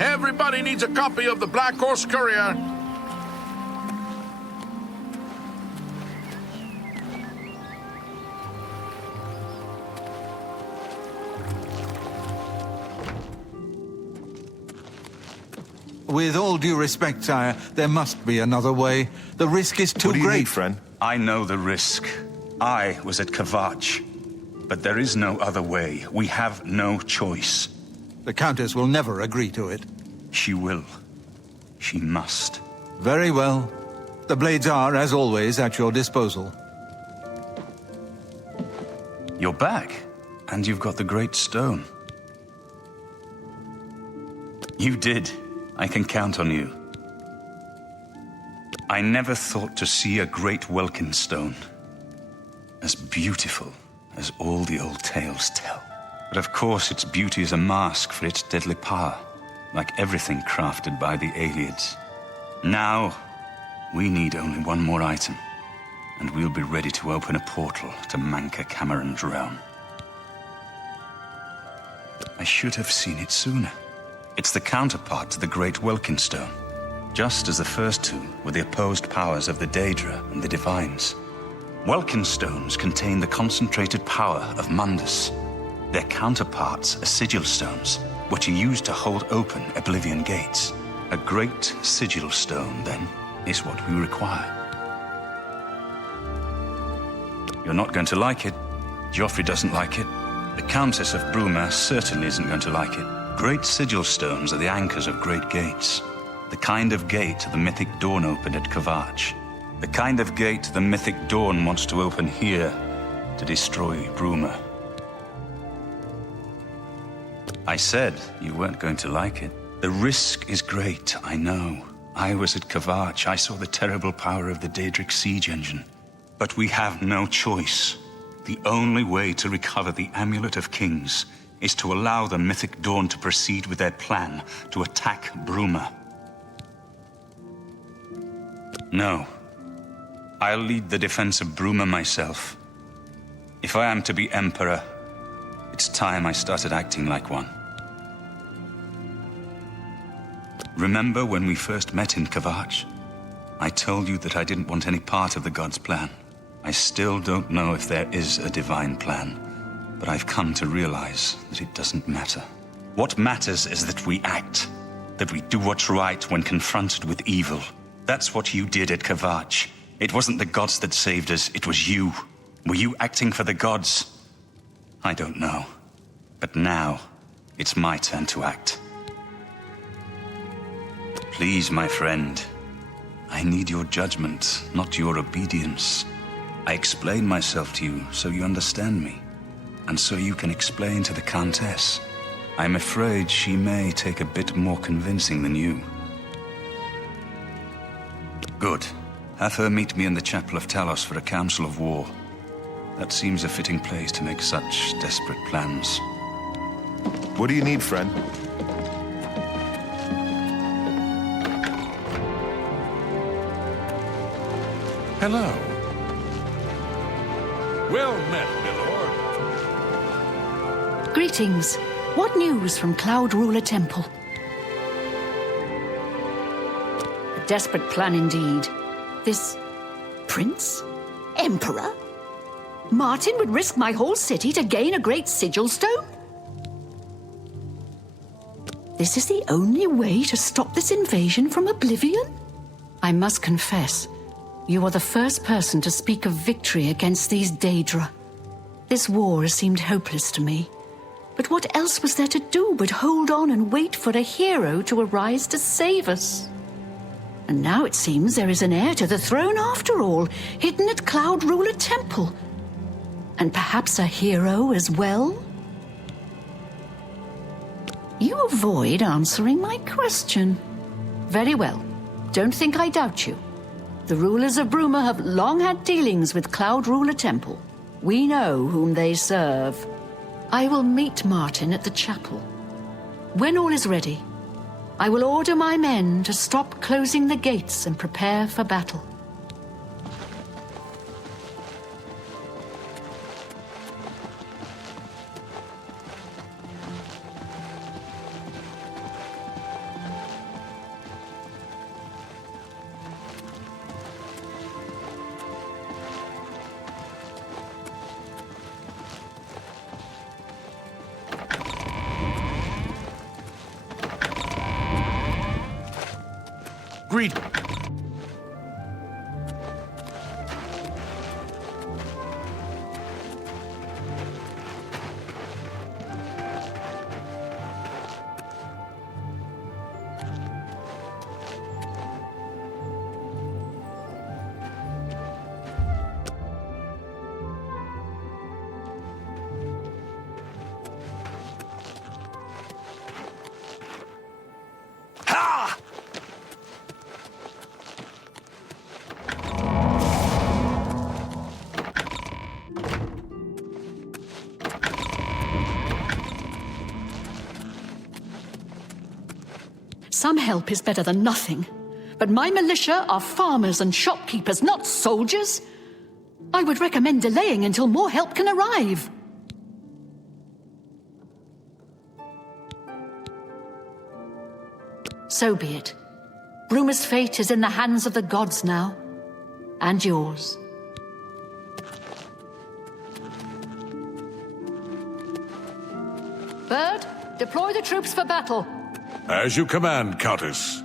Everybody needs a copy of the Black Horse Courier. With all due respect, sire, there must be another way. The risk is too What do you great. need, friend? I know the risk. I was at Kvatch. But there is no other way. We have no choice. The Countess will never agree to it. She will. She must. Very well. The blades are, as always, at your disposal. You're back. And you've got the Great Stone. You did. I can count on you. I never thought to see a great Welkin stone. As beautiful as all the old tales tell. But of course its beauty is a mask for its deadly power, like everything crafted by the Aelids. Now, we need only one more item, and we'll be ready to open a portal to Manca Cameron's realm. I should have seen it sooner. It's the counterpart to the Great Welkin Stone, just as the first two were the opposed powers of the Daedra and the Divines. Welkin stones contain the concentrated power of Mundus. Their counterparts are sigil stones, which are used to hold open Oblivion gates. A great sigil stone, then, is what we require. You're not going to like it. Joffrey doesn't like it. The Countess of Bruma certainly isn't going to like it. Great sigil stones are the anchors of great gates. The kind of gate the mythic Dawn opened at Kvatch. The kind of gate the mythic Dawn wants to open here to destroy Bruma. I said you weren't going to like it. The risk is great, I know. I was at Kvatch. I saw the terrible power of the Daedric siege engine. But we have no choice. The only way to recover the Amulet of Kings is to allow the mythic Dawn to proceed with their plan to attack Bruma. No. I'll lead the defense of Bruma myself. If I am to be Emperor, it's time I started acting like one. Remember when we first met in Kvatch? I told you that I didn't want any part of the God's plan. I still don't know if there is a divine plan. But I've come to realize that it doesn't matter. What matters is that we act, that we do what's right when confronted with evil. That's what you did at Kvatch. It wasn't the gods that saved us, it was you. Were you acting for the gods? I don't know. But now, it's my turn to act. Please, my friend, I need your judgment, not your obedience. I explain myself to you so you understand me. And so you can explain to the Countess. I'm afraid she may take a bit more convincing than you. Good. Have her meet me in the Chapel of Talos for a council of war. That seems a fitting place to make such desperate plans. What do you need, friend? Hello. Well met, milord. Greetings. What news from Cloud Ruler Temple? A desperate plan indeed. This prince? Emperor? Martin would risk my whole city to gain a great sigil stone? This is the only way to stop this invasion from Oblivion? I must confess, you are the first person to speak of victory against these Daedra. This war has seemed hopeless to me. But what else was there to do but hold on and wait for a hero to arise to save us? And now it seems there is an heir to the throne after all, hidden at Cloud Ruler Temple. And perhaps a hero as well? You avoid answering my question. Very well. Don't think I doubt you. The rulers of Bruma have long had dealings with Cloud Ruler Temple. We know whom they serve. I will meet Martin at the chapel. When all is ready, I will order my men to stop closing the gates and prepare for battle. Greet. Some help is better than nothing. But my militia are farmers and shopkeepers, not soldiers. I would recommend delaying until more help can arrive. So be it. Bruma's fate is in the hands of the gods now. And yours. Bird, deploy the troops for battle. As you command, Countess.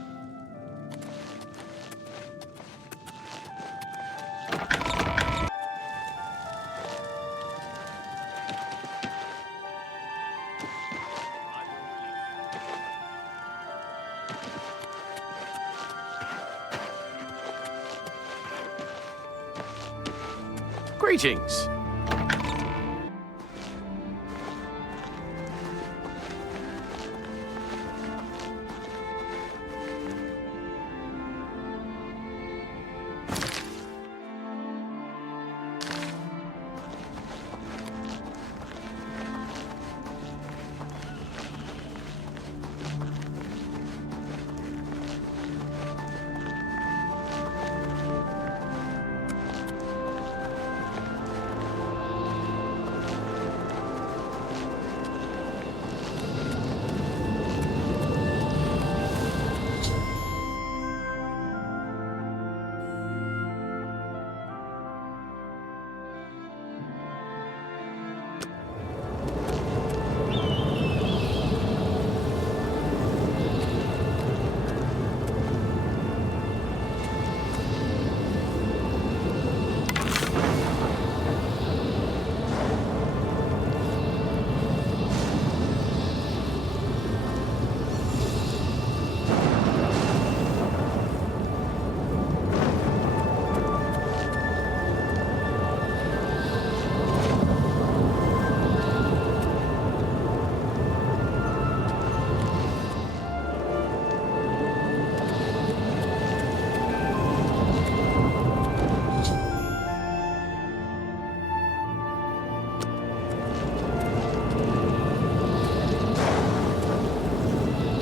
Greetings.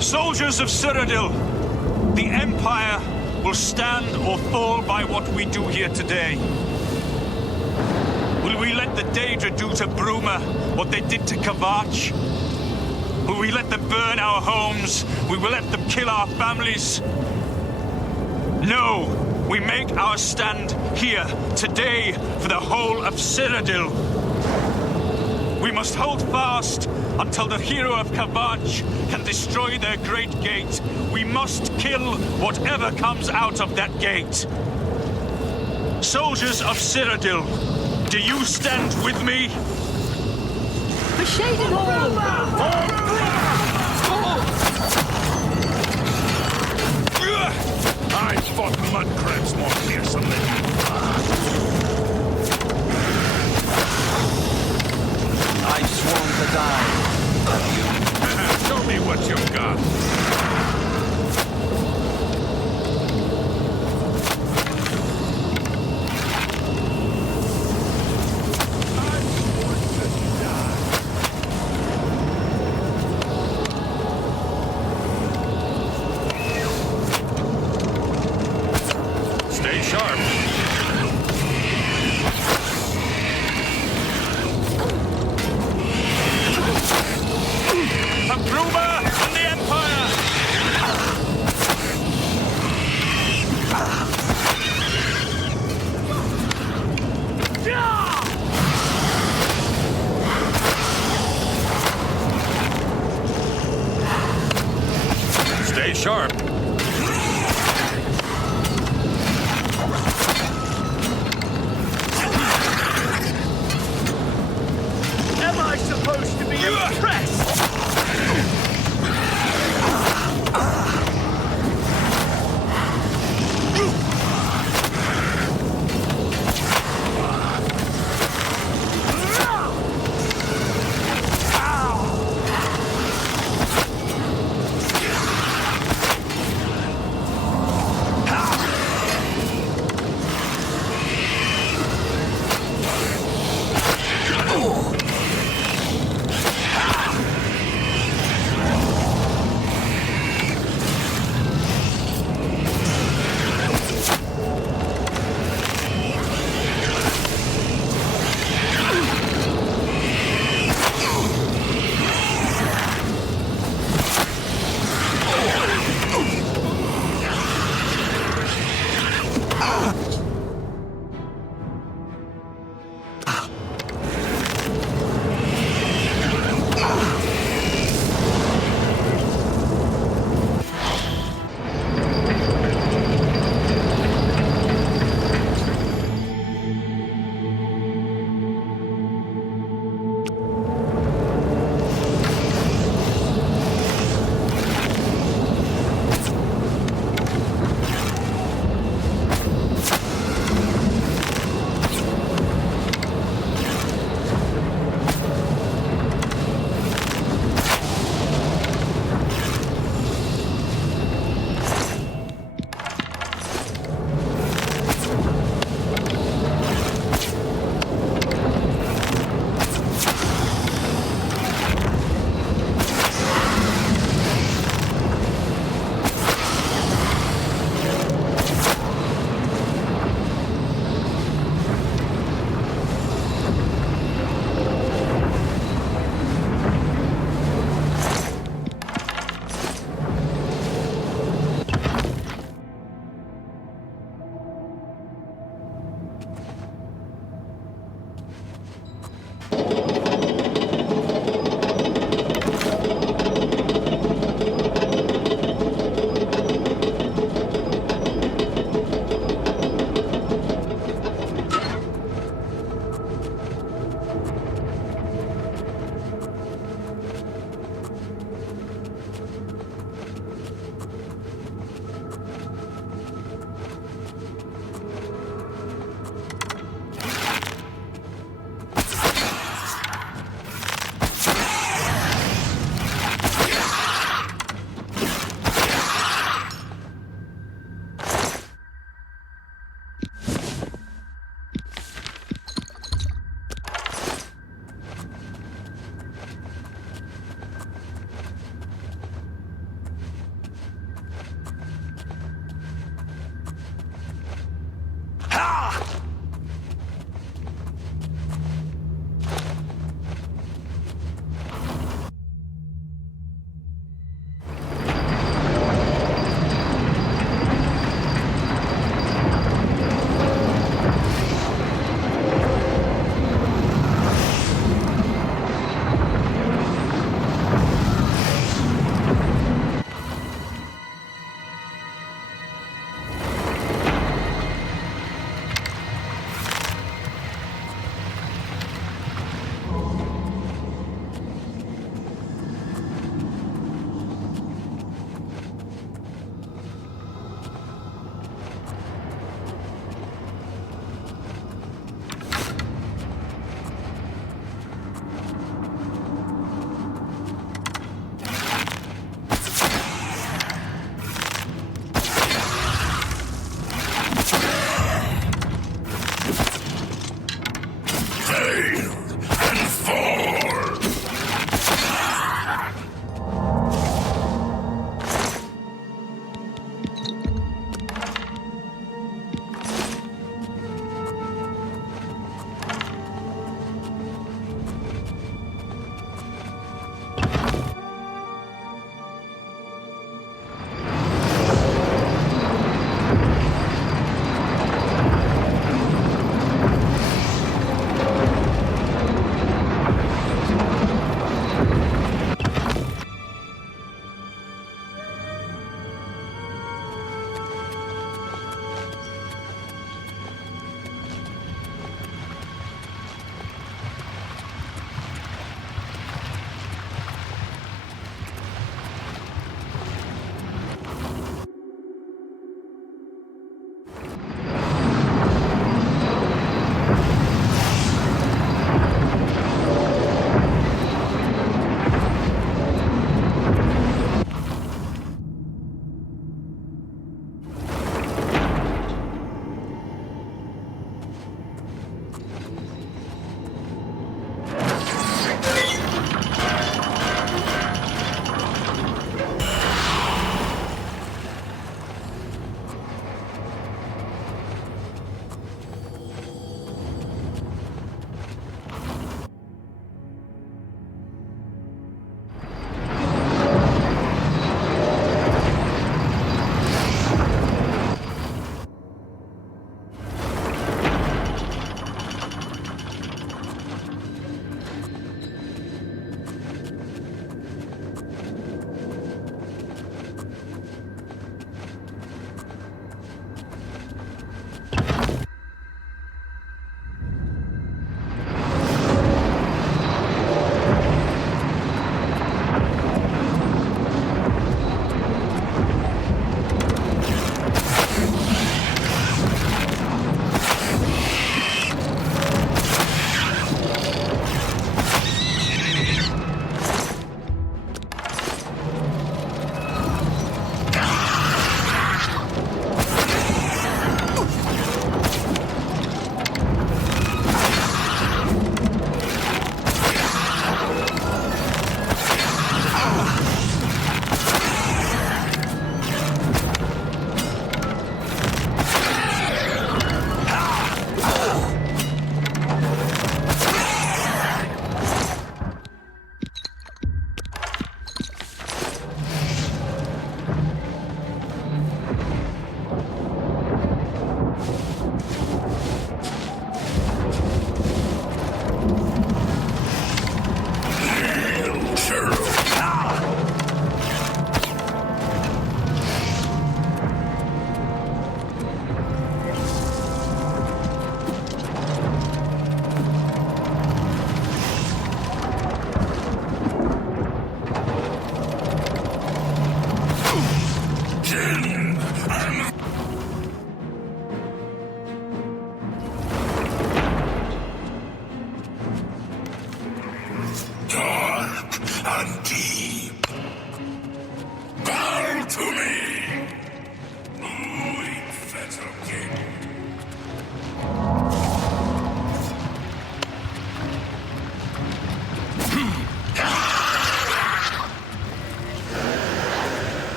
Soldiers of Cyrodiil, the Empire will stand or fall by what we do here today. Will we let the Daedra do to Bruma what they did to Kavach? Will we let them burn our homes? Will we let them kill our families? No! We make our stand here, today, for the whole of Cyrodiil. We must hold fast until the hero of Kavach can destroy their great gate. We must kill whatever comes out of that gate. Soldiers of Cyrodiil, do you stand with me? For Shaded Hall! I fought mudcrabs more fearsomely. I've sworn to die. Show me what you've got. Stay sharp. Bruma and the Empire! Stay sharp.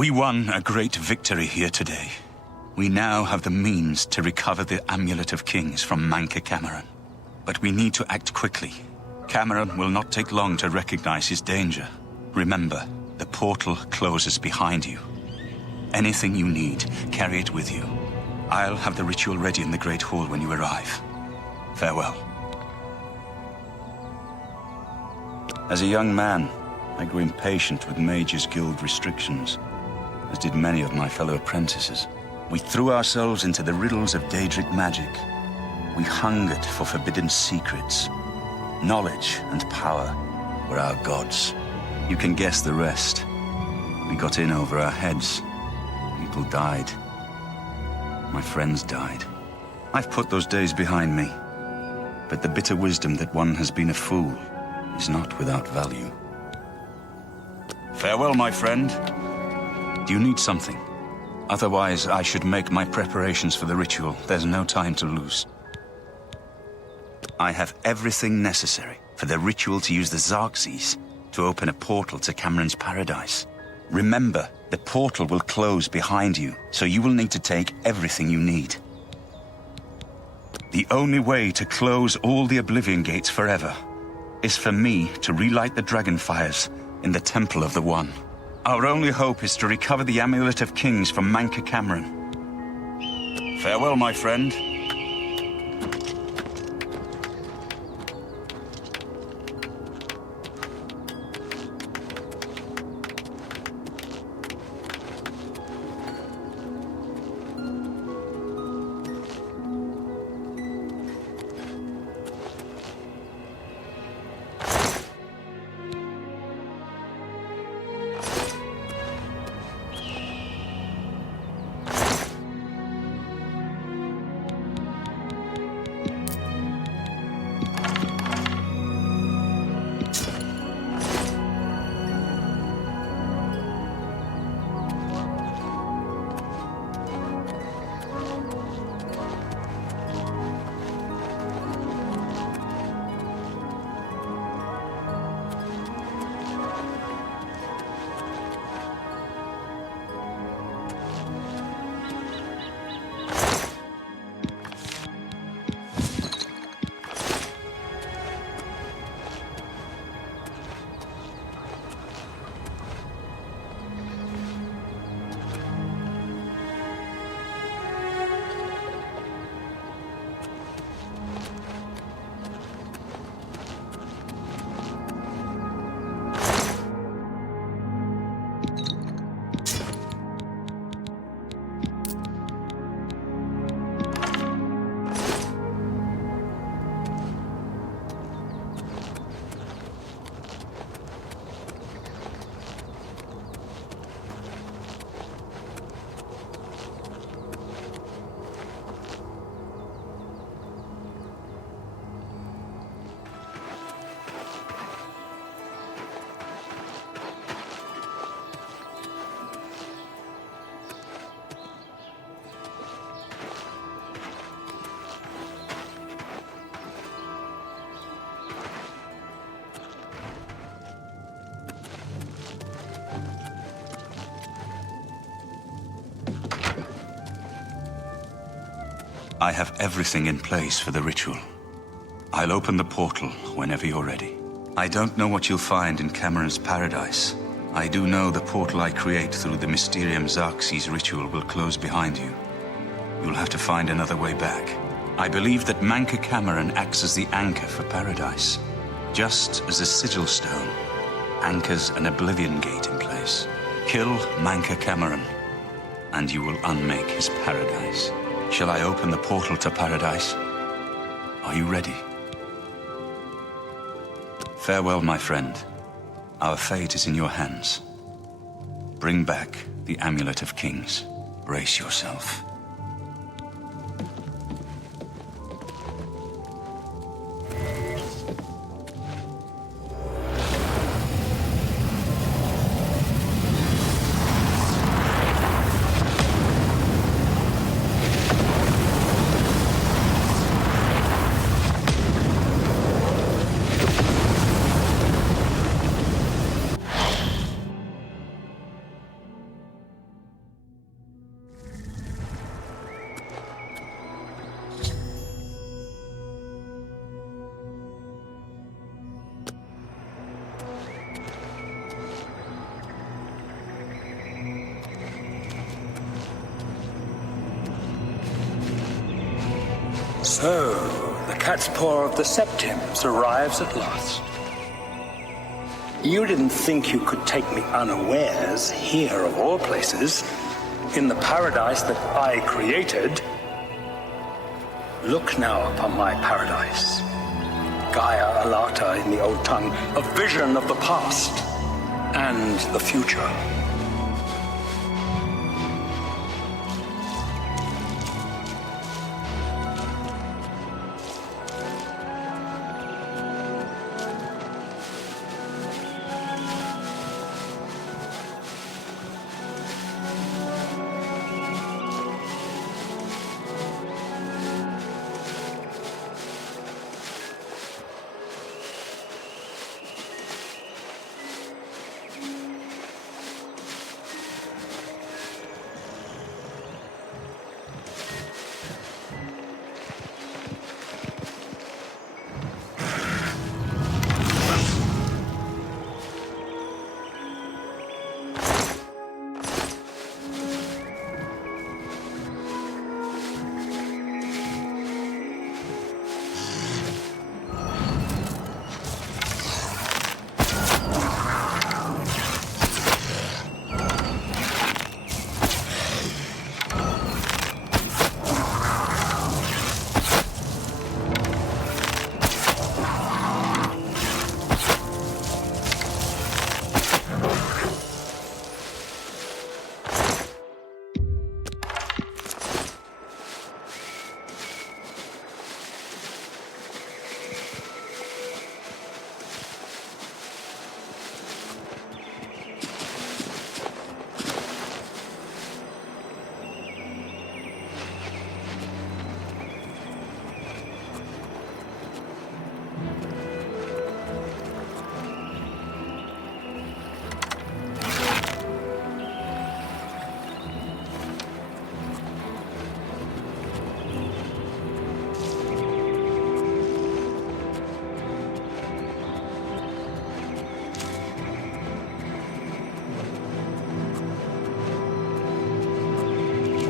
We won a great victory here today. We now have the means to recover the Amulet of Kings from Manca Cameron. But we need to act quickly. Cameron will not take long to recognize his danger. Remember, the portal closes behind you. Anything you need, carry it with you. I'll have the ritual ready in the Great Hall when you arrive. Farewell. As a young man, I grew impatient with Mages Guild restrictions, as did many of my fellow apprentices. We threw ourselves into the riddles of Daedric magic. We hungered for forbidden secrets. Knowledge and power were our gods. You can guess the rest. We got in over our heads. People died. My friends died. I've put those days behind me. But the bitter wisdom that one has been a fool is not without value. Farewell, my friend. Do you need something? Otherwise, I should make my preparations for the ritual. There's no time to lose. I have everything necessary for the ritual to use the Xerxes to open a portal to Cameron's paradise. Remember, the portal will close behind you, so you will need to take everything you need. The only way to close all the Oblivion Gates forever is for me to relight the dragon fires in the Temple of the One. Our only hope is to recover the Amulet of Kings from Manca Cameron. Farewell, my friend. I have everything in place for the ritual. I'll open the portal whenever you're ready. I don't know what you'll find in Cameron's paradise. I do know the portal I create through the Mysterium Xerxes ritual will close behind you. You'll have to find another way back. I believe that Manca Cameron acts as the anchor for paradise, just as a sigil stone anchors an Oblivion Gate in place. Kill Manca Cameron, and you will unmake his paradise. Shall I open the portal to paradise? Are you ready? Farewell, my friend. Our fate is in your hands. Bring back the Amulet of Kings. Brace yourself. So, the cat's paw of the Septims arrives at last. You didn't think you could take me unawares, here of all places, in the paradise that I created. Look now upon my paradise. Gaia Alata in the old tongue, a vision of the past and the future.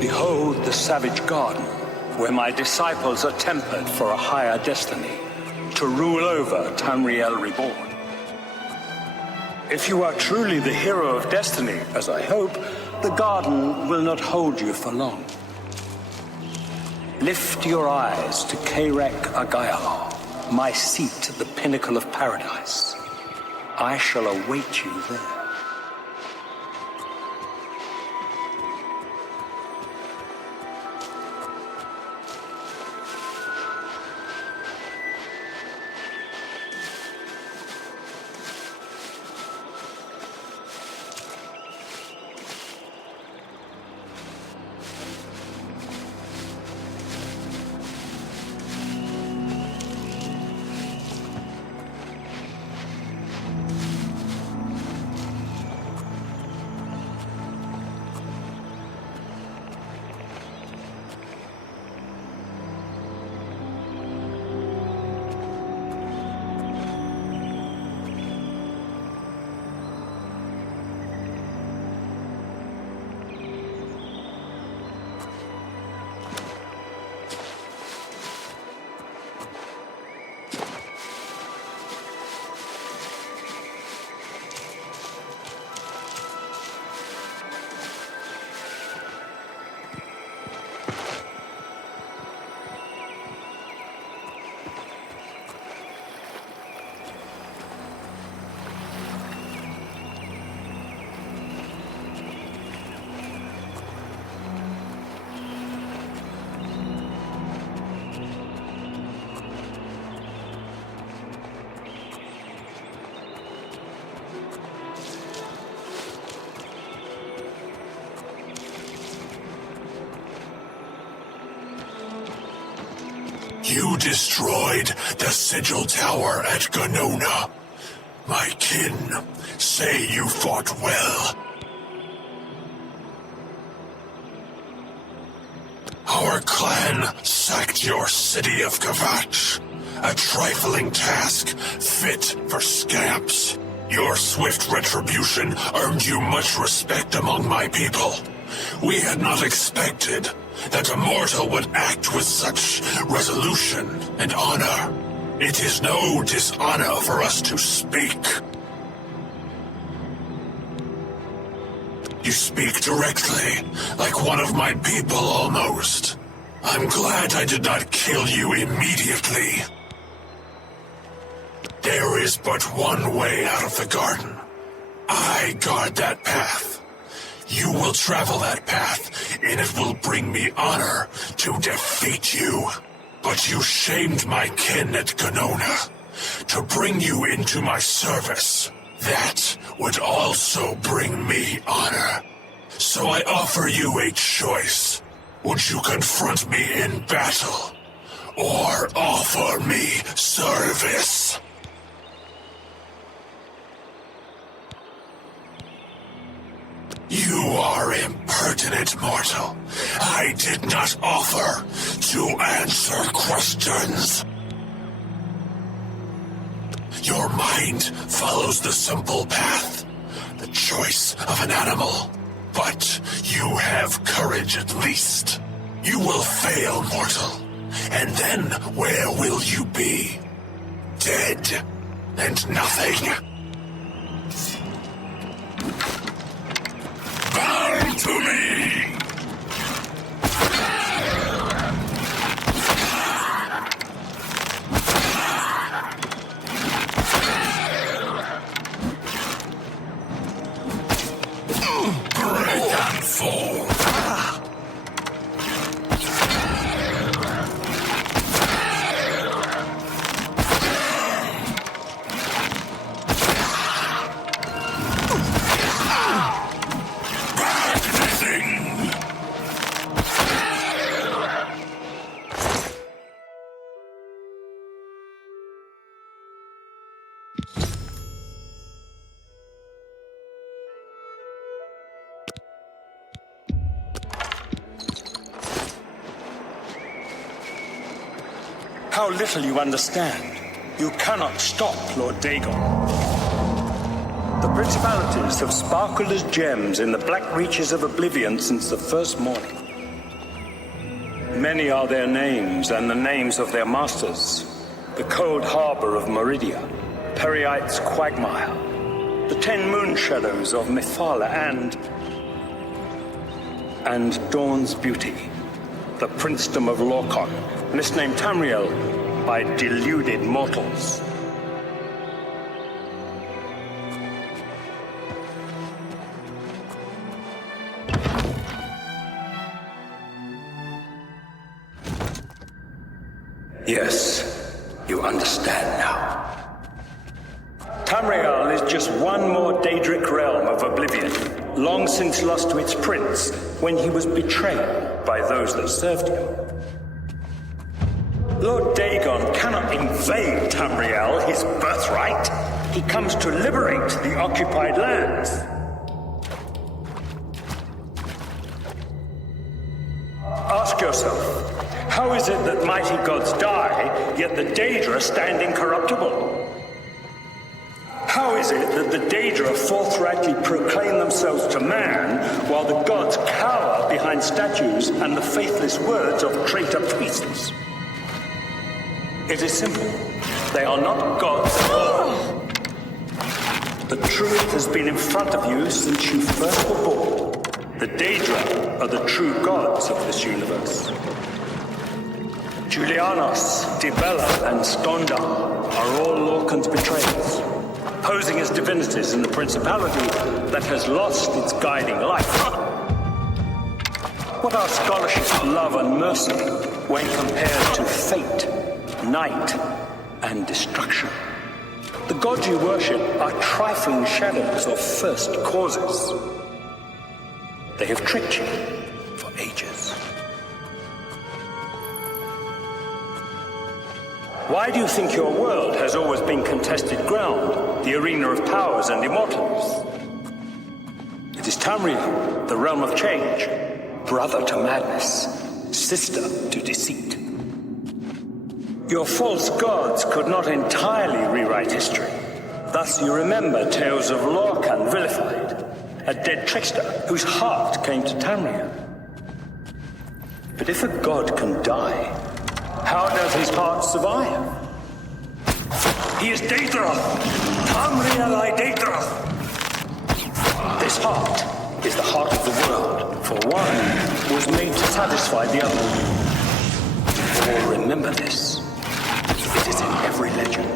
Behold the savage garden, where my disciples are tempered for a higher destiny, to rule over Tamriel Reborn. If you are truly the hero of destiny, as I hope, the garden will not hold you for long. Lift your eyes to Karek Agayala, my seat at the pinnacle of paradise. I shall await you there. You destroyed the Sigil Tower at Ganona. My kin say you fought well. Our clan sacked your city of Kavach. A trifling task, fit for scamps. Your swift retribution earned you much respect among my people. We had not expected that a mortal would act with such resolution and honor. It is no dishonor for us to speak. You speak directly, like one of my people almost. I'm glad I did not kill you immediately. There is but one way out of the garden. I guard that path. You will travel that path, and it will bring me honor to defeat you. But you shamed my kin at Ganona. To bring you into my service, that would also bring me honor. So I offer you a choice. Would you confront me in battle, or offer me service? You are impertinent, mortal. I did not offer to answer questions. Your mind follows the simple path, the choice of an animal. But you have courage at least. You will fail, mortal. And then where will you be? Dead and nothing. Bow to me! Break and fall. How little you understand. You cannot stop Lord Dagon. The principalities have sparkled as gems in the black reaches of oblivion since the first morning. Many are their names and the names of their masters. The cold harbor of Meridia, Periite's quagmire, the 10 moon shadows of Mephala and Dawn's beauty, the princedom of Lorcon, misnamed Tamriel by deluded mortals. Yes, you understand now. Tamriel is just one more Daedric realm of oblivion, long since lost to its prince when he was betrayed by those that served him. Lord Dagon cannot invade Tamriel, his birthright. He comes to liberate the occupied lands. Ask yourself, how is it that mighty gods die, yet the Daedra stand incorruptible? How is it that the Daedra forthrightly proclaim themselves to man, while the gods cower behind statues and the faithless words of traitor priests? It is simple. They are not gods at all. The truth has been in front of you since you first were born. The Daedra are the true gods of this universe. Julianos, Dibella, and Stonda are all Lorcan's betrayers, posing as divinities in the principality that has lost its guiding light. What are scholarship, love, and mercy when compared to fate, night, and destruction? The gods you worship are trifling shadows of first causes. They have tricked you for ages. Why do you think your world has always been contested ground, the arena of powers and immortals? It is Tamriel, the realm of change, brother to madness, sister to deceit. Your false gods could not entirely rewrite history. Thus you remember tales of Lorcan vilified, a dead trickster whose heart came to Tamriel. But if a god can die, how does his heart survive? He is Daedroth! Tamriel Daedroth! This heart is the heart of the world, for one was made to satisfy the other. All remember this. It is in every legend.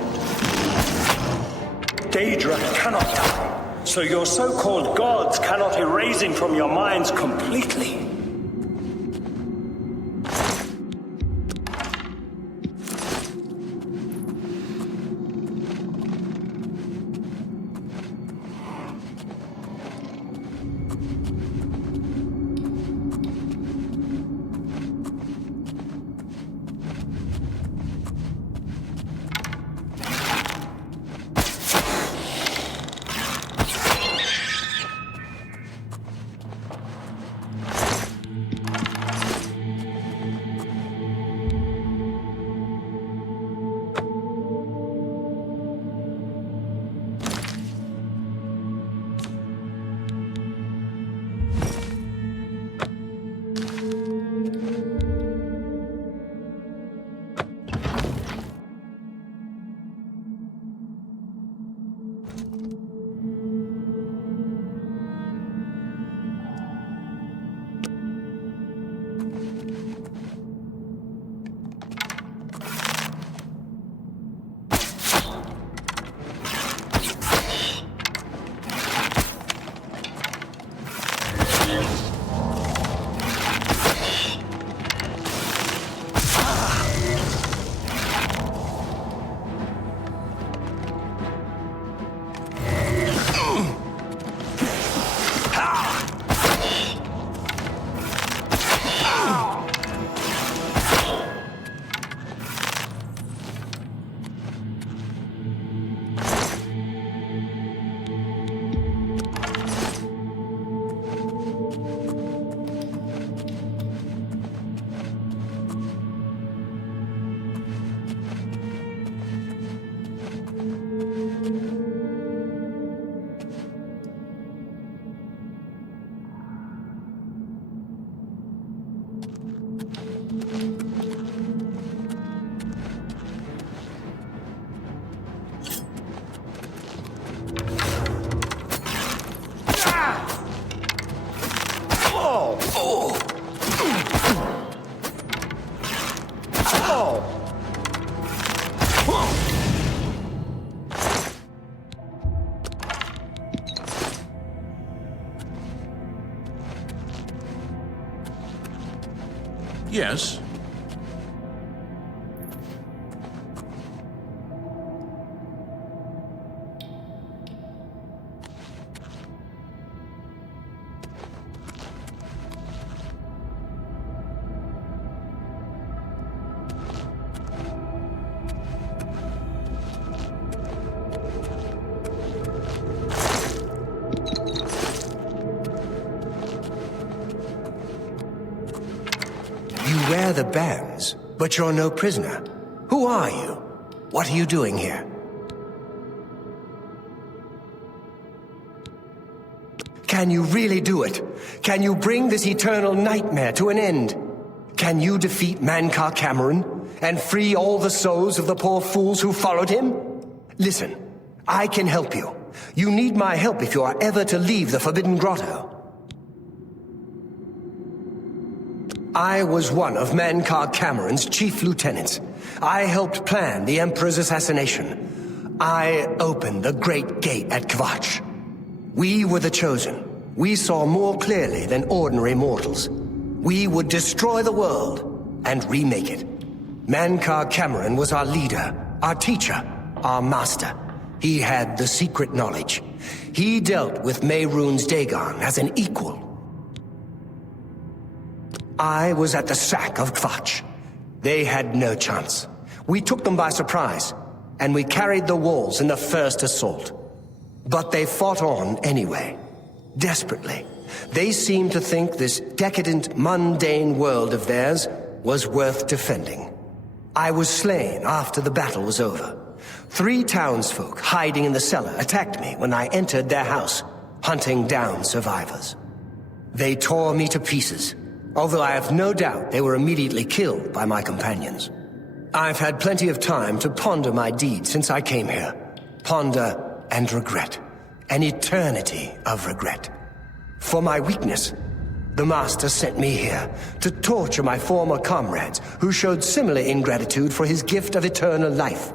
Daedra cannot die, so your so-called gods cannot erase him from your minds completely. Yes. You wear the bands, but you're no prisoner. Who are you? What are you doing here? Can you really do it? Can you bring this eternal nightmare to an end? Can you defeat Mankar Cameron and free all the souls of the poor fools who followed him? Listen, I can help you. You need my help if you are ever to leave the Forbidden Grotto. I was one of Mankar Cameron's chief lieutenants. I helped plan the Emperor's assassination. I opened the Great Gate at Kvatch. We were the chosen. We saw more clearly than ordinary mortals. We would destroy the world and remake it. Mankar Cameron was our leader, our teacher, our master. He had the secret knowledge. He dealt with Mehrunes Dagon as an equal. I was at the sack of Kvatch. They had no chance. We took them by surprise, and we carried the walls in the first assault. But they fought on anyway, desperately. They seemed to think this decadent, mundane world of theirs was worth defending. I was slain after the battle was over. 3 townsfolk hiding in the cellar attacked me when I entered their house, hunting down survivors. They tore me to pieces. although I have no doubt they were immediately killed by my companions. I've had plenty of time to ponder my deeds since I came here. Ponder and regret. An eternity of regret. For my weakness, the Master sent me here to torture my former comrades who showed similar ingratitude for his gift of eternal life.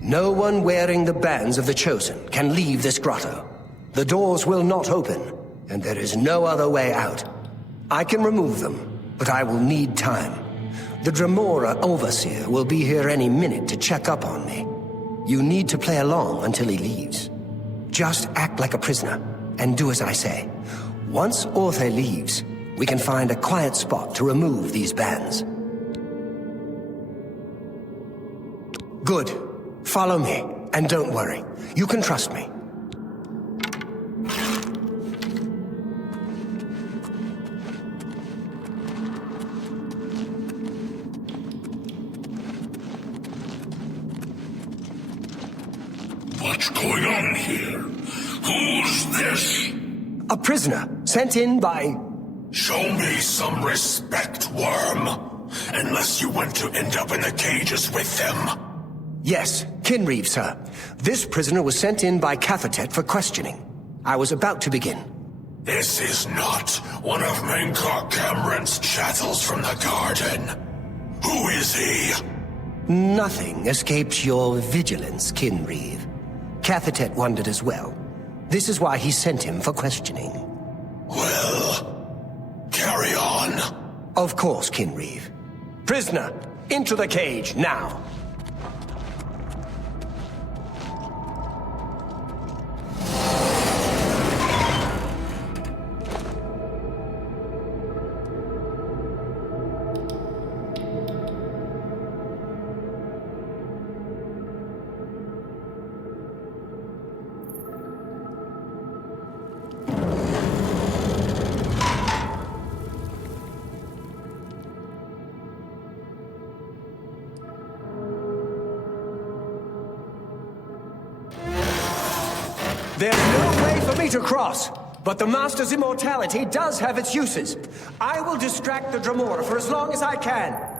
No one wearing the bands of the Chosen can leave this grotto. The doors will not open, and there is no other way out. I can remove them, but I will need time. The Dremora Overseer will be here any minute to check up on me. You need to play along until he leaves. Just act like a prisoner, and do as I say. Once Orthe leaves, we can find a quiet spot to remove these bands. Good. Follow me, and don't worry. You can trust me. What's going on here? Who's this? A prisoner, sent in by... Show me some respect, worm. Unless you want to end up in the cages with them. Yes, Kinreeve, sir. This prisoner was sent in by Cathatet for questioning. I was about to begin. This is not one of Menkar Cameron's chattels from the garden. Who is he? Nothing escapes your vigilance, Kinreeve. Cathatet wondered as well. This is why he sent him for questioning. Well, carry on. Of course, Kinreeve. Prisoner, into the cage, now. There's no way for me to cross, but the Master's immortality does have its uses. I will distract the Dremora for as long as I can.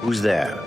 Who's there?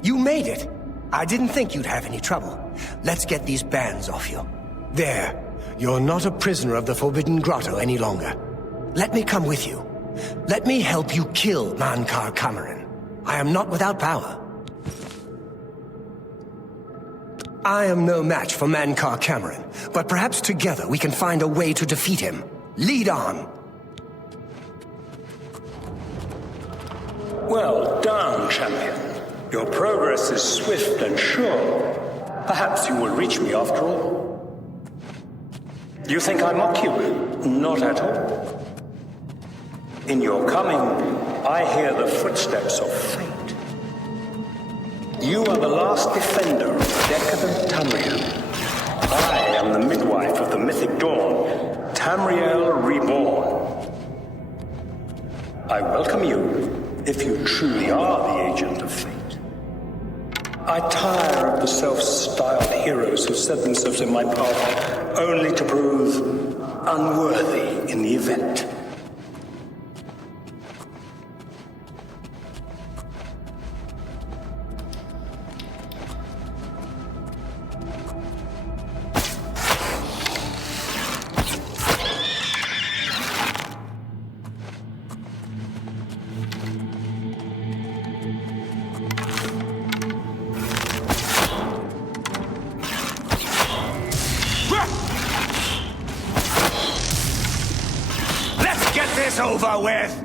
You made it! I didn't think you'd have any trouble. Let's get these bands off you. There. You're not a prisoner of the Forbidden Grotto any longer. Let me come with you. Let me help you kill Mankar Cameron. I am not without power. I am no match for Mankar Cameron, but perhaps together we can find a way to defeat him. Lead on! Well done, champion. Your progress is swift and sure. Perhaps you will reach me after all. You think I mock you? Not at all. In your coming, I hear the footsteps of fate. You are the last defender of decadent Tamriel. I am the midwife of the mythic dawn, Tamriel Reborn. I welcome you, if you truly are the agent of fate. I tire of the self-styled heroes who set themselves in my path only to prove unworthy in the event. Over with!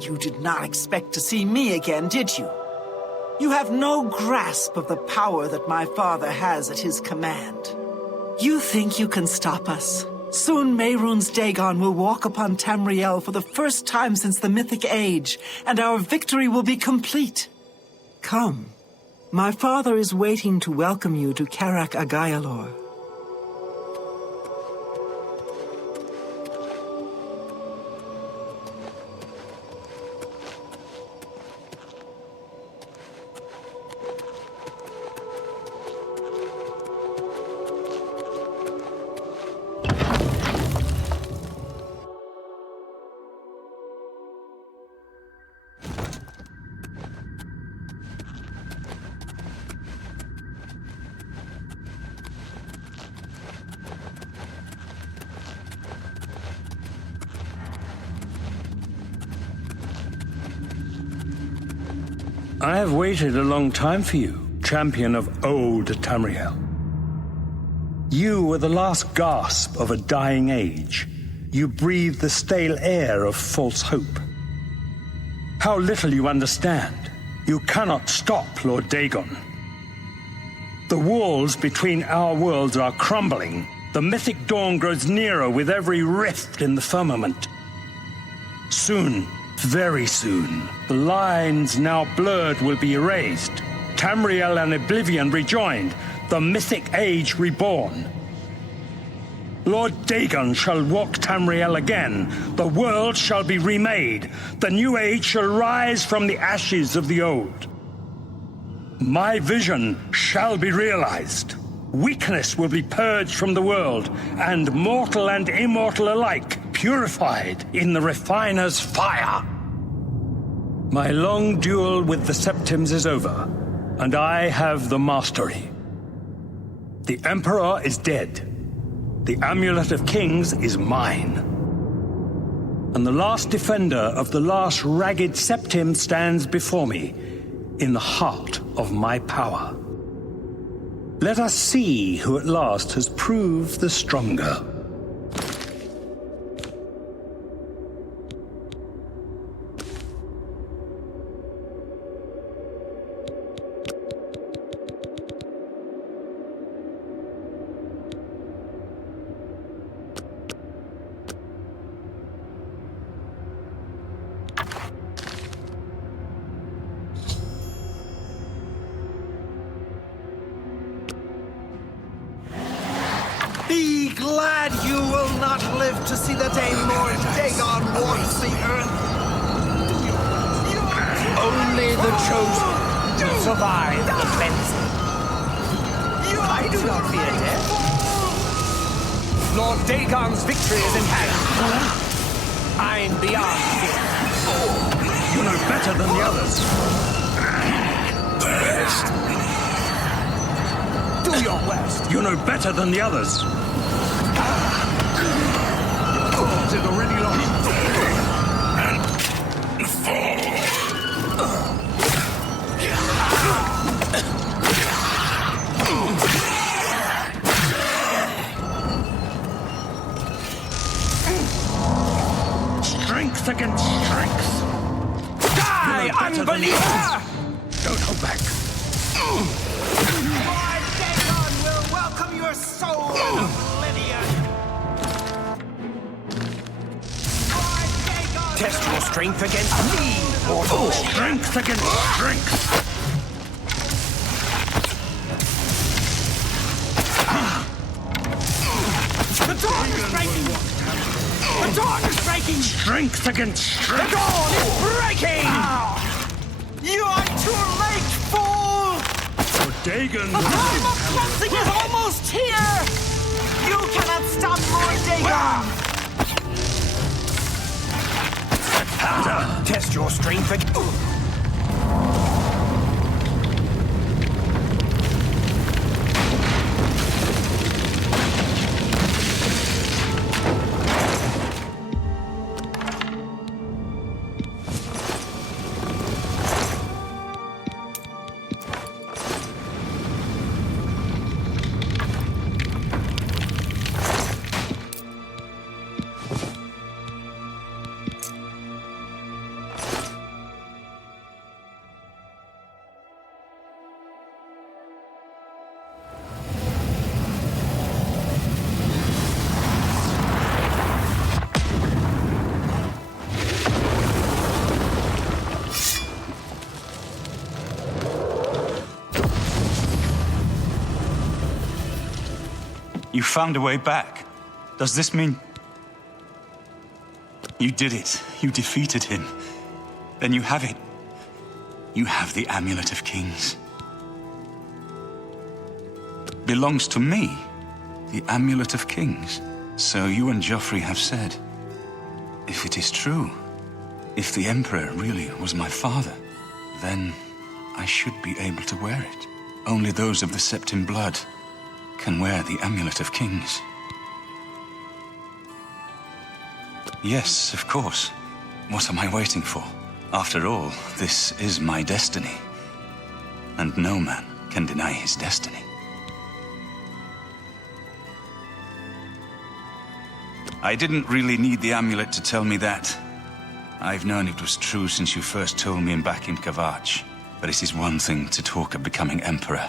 You did not expect to see me again, did you? You have no grasp of the power that my father has at his command. You think you can stop us? Soon Mehrunes Dagon will walk upon Tamriel for the first time since the Mythic Age, and our victory will be complete. Come. My father is waiting to welcome you to Karak Agayalor. I have waited a long time for you, champion of old Tamriel. You were the last gasp of a dying age. You breathed the stale air of false hope. How little you understand. You cannot stop Lord Dagon. The walls between our worlds are crumbling. The mythic dawn grows nearer with every rift in the firmament. Soon, very soon, the lines now blurred will be erased. Tamriel and Oblivion rejoined, the mythic age reborn. Lord Dagon shall walk Tamriel again. The world shall be remade. The new age shall rise from the ashes of the old. My vision shall be realized. Weakness will be purged from the world, and mortal and immortal alike purified in the refiner's fire. My long duel with the Septims is over, and I have the mastery. The Emperor is dead. The Amulet of Kings is mine. And the last defender of the last ragged Septim stands before me, in the heart of my power. Let us see who at last has proved the stronger. Be glad you will not live to see the day Lord Dagon walks the earth. Only the chosen will survive the cleansing. I do not fear death. Lord Dagon's victory is in hand. I'm beyond fear. You know better than the others. Best. Do your worst. You know better than the others. Your cause is already lost. And fall. Strength against strength. Die, unbeliever! Don't hold back. Lord Dagon will welcome your soul in oblivion. Lord Dagon. Test your strength against me, mortal. Strength against strength. The dawn is breaking. The dawn is breaking. Strength against strength. The dawn is breaking! You are too late, fool. Dagon. The time of cleansing is almost here. You cannot stop Lord Dagon. Test your strength against... You found a way back. Does this mean... You did it. You defeated him. Then you have it. You have the Amulet of Kings. Belongs to me. The Amulet of Kings. So you and Joffrey have said. If it is true, if the Emperor really was my father, then I should be able to wear it. Only those of the Septim blood can wear the Amulet of Kings. Yes, of course. What am I waiting for? After all, this is my destiny. And no man can deny his destiny. I didn't really need the amulet to tell me that. I've known it was true since you first told me back in Kvatch. But it is one thing to talk of becoming Emperor,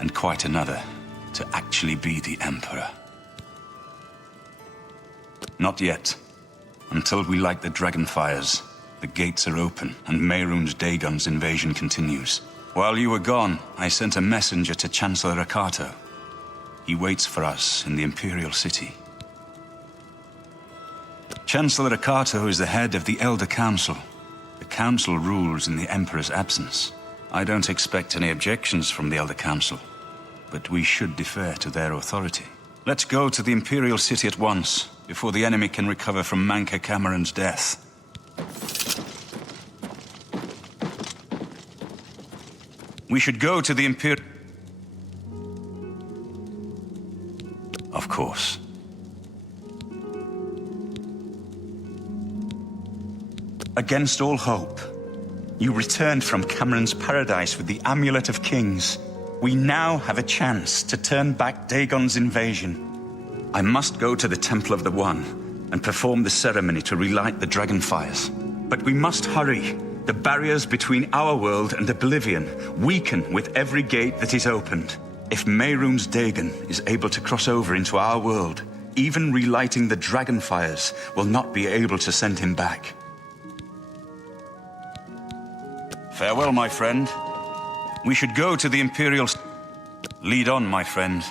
and quite another to actually be the Emperor. Not yet. Until we light the Dragonfires, the gates are open, and Mehrunes Dagon's invasion continues. While you were gone, I sent a messenger to Chancellor Akato. He waits for us in the Imperial City. Chancellor Akato is the head of the Elder Council. The Council rules in the Emperor's absence. I don't expect any objections from the Elder Council, but we should defer to their authority. Let's go to the Imperial City at once, before the enemy can recover from Manca Cameron's death. We should go to the Imperial... Of course. Against all hope, you returned from Cameron's paradise with the Amulet of Kings. We now have a chance to turn back Dagon's invasion. I must go to the Temple of the One and perform the ceremony to relight the Dragonfires. But we must hurry. The barriers between our world and Oblivion weaken with every gate that is opened. If Mehrunes Dagon is able to cross over into our world, even relighting the Dragonfires will not be able to send him back. Farewell, my friend. We should go to the Imperial... Lead on, my friend.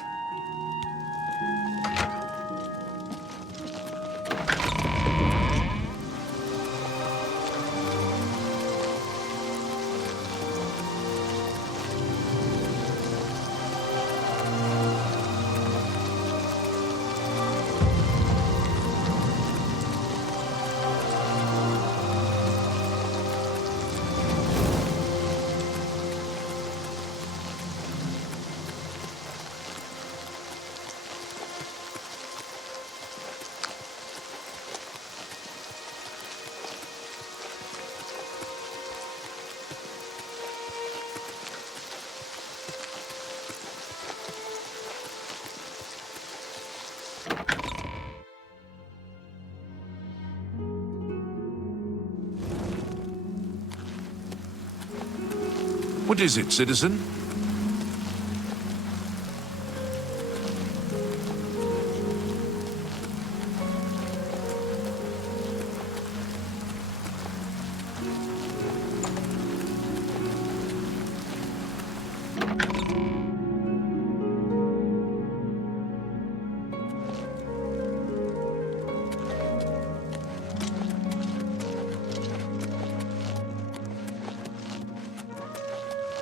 What is it, citizen?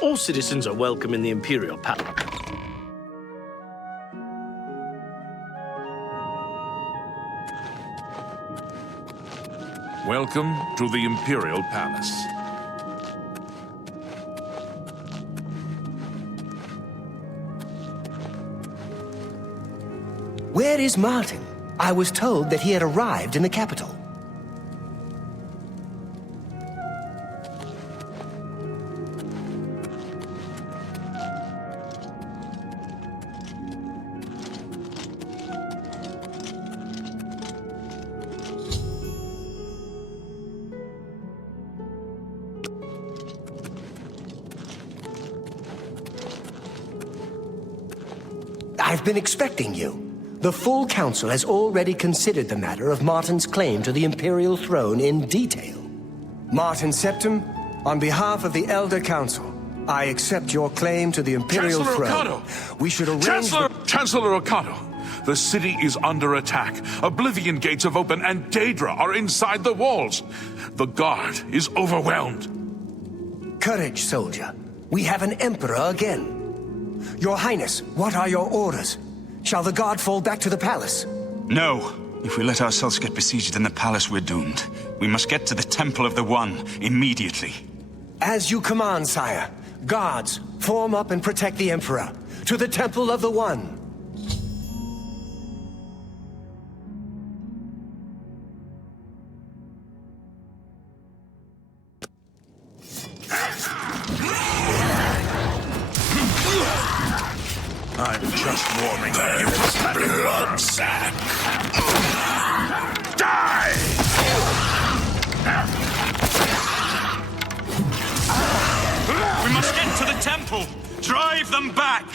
All citizens are welcome in the Imperial Palace. Welcome to the Imperial Palace. Where is Martin? I was told that he had arrived in the capital. I've been expecting you. The full council has already considered the matter of Martin's claim to the imperial throne in detail. Martin Septim, on behalf of the Elder Council, I accept your claim to the Imperial Chancellor throne. Okado! We should arrange Chancellor Okado! The city is under attack. Oblivion gates have opened and Daedra are inside the walls. The guard is overwhelmed. Courage, soldier. We have an Emperor again. Your Highness, what are your orders? Shall the guard fall back to the palace? No. If we let ourselves get besieged in the palace, we're doomed. We must get to the Temple of the One immediately. As you command, sire. Guards, form up and protect the Emperor. To the Temple of the One. I'm just warming you. Blood sack. Die! We must get to the temple! Drive them back!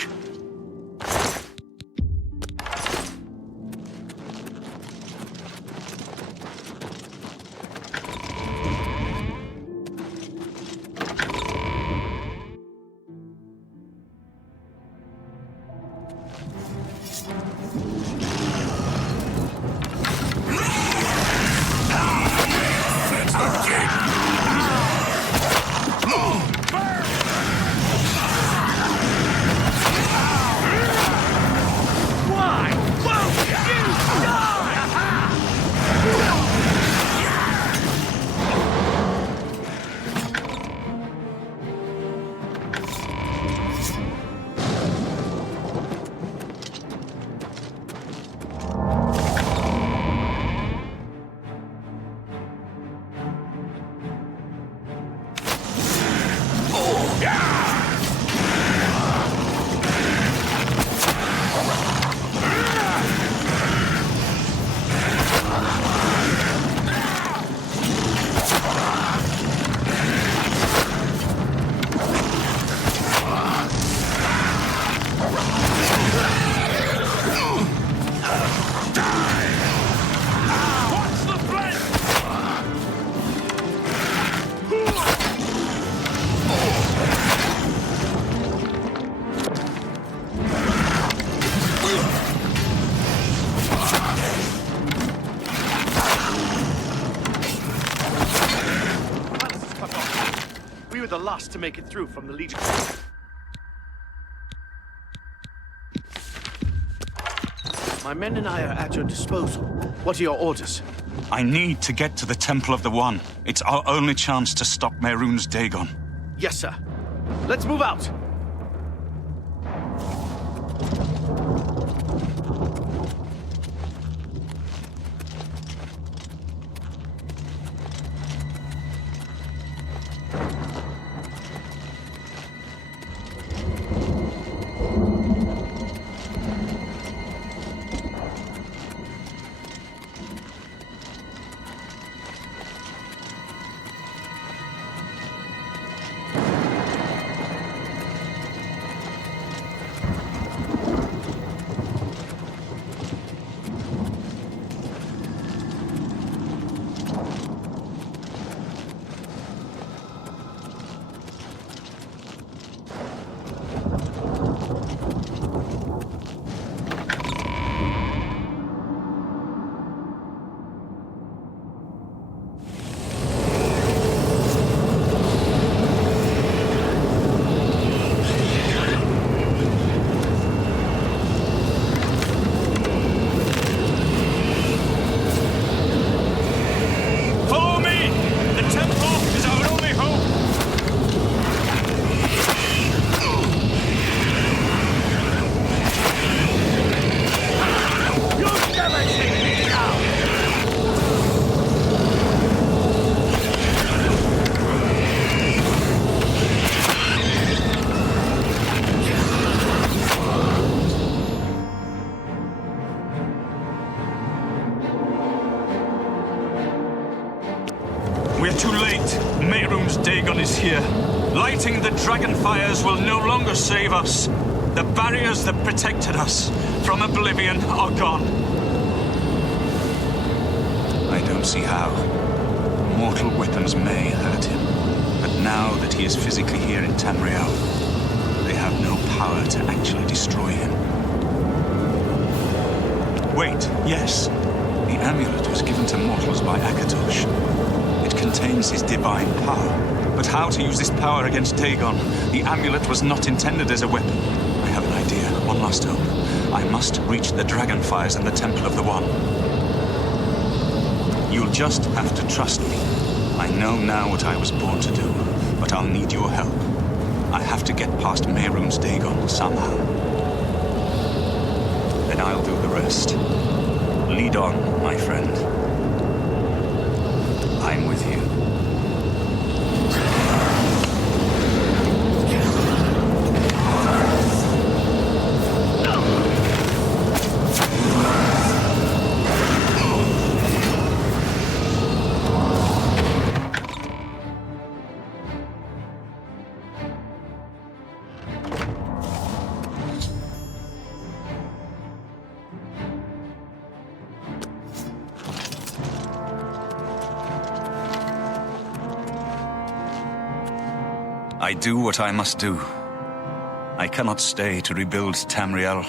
The last to make it through from the Legion. My men and I are at your disposal. What are your orders? I need to get to the Temple of the One. It's our only chance to stop Mehrunes Dagon. Yes, sir. Let's move out. We're too late. Mehrunes Dagon is here. Lighting the dragon fires will no longer save us. The barriers that protected us from oblivion are gone. I don't see how. Mortal weapons may hurt him, but now that he is physically here in Tamriel, they have no power to actually destroy him. Wait, yes. The amulet was given to mortals by Akatosh. It contains his divine power. But how to use this power against Dagon? The amulet was not intended as a weapon. I have an idea. One last hope. I must reach the Dragonfires and the Temple of the One. You'll just have to trust me. I know now what I was born to do, but I'll need your help. I have to get past Mehrunes Dagon somehow. Then I'll do the rest. Lead on, my friend. I'm with you. I do what I must do. I cannot stay to rebuild Tamriel.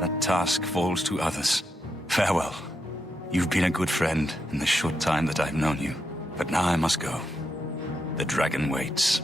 That task falls to others. Farewell. You've been a good friend in the short time that I've known you. But now I must go. The dragon waits.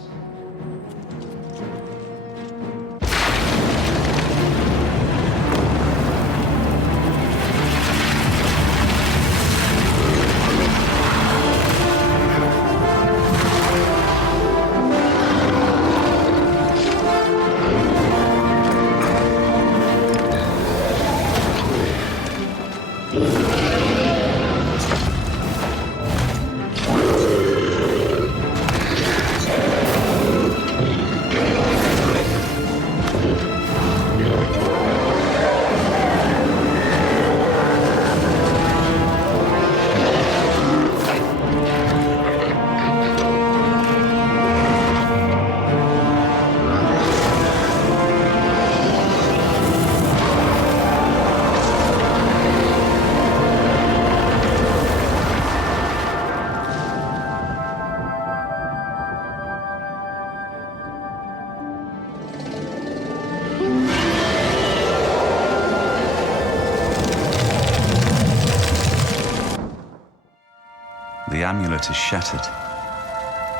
The amulet is shattered.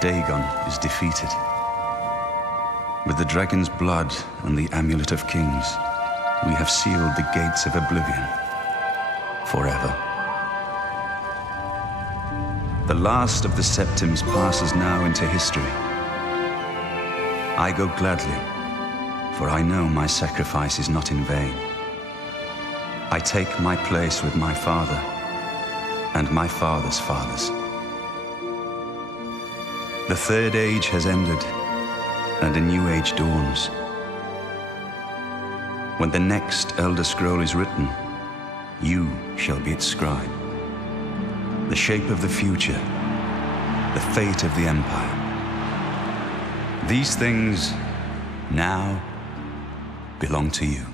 Dagon is defeated. With the dragon's blood and the amulet of kings, we have sealed the gates of oblivion forever. The last of the Septims passes now into history. I go gladly, for I know my sacrifice is not in vain. I take my place with my father and my father's fathers. The third age has ended, and a new age dawns. When the next Elder Scroll is written, you shall be its scribe. The shape of the future, the fate of the Empire. These things now belong to you.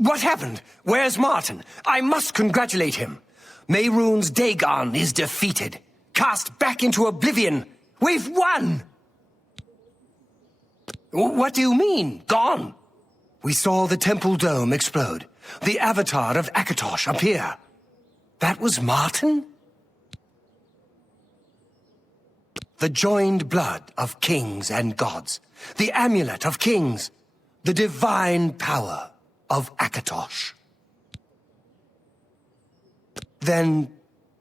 What happened? Where's Martin? I must congratulate him. Mehrunes Dagon is defeated. Cast back into oblivion. We've won! What do you mean, gone? We saw the temple dome explode. The avatar of Akatosh appear. That was Martin? The joined blood of kings and gods. The amulet of kings. The divine power of Akatosh. Then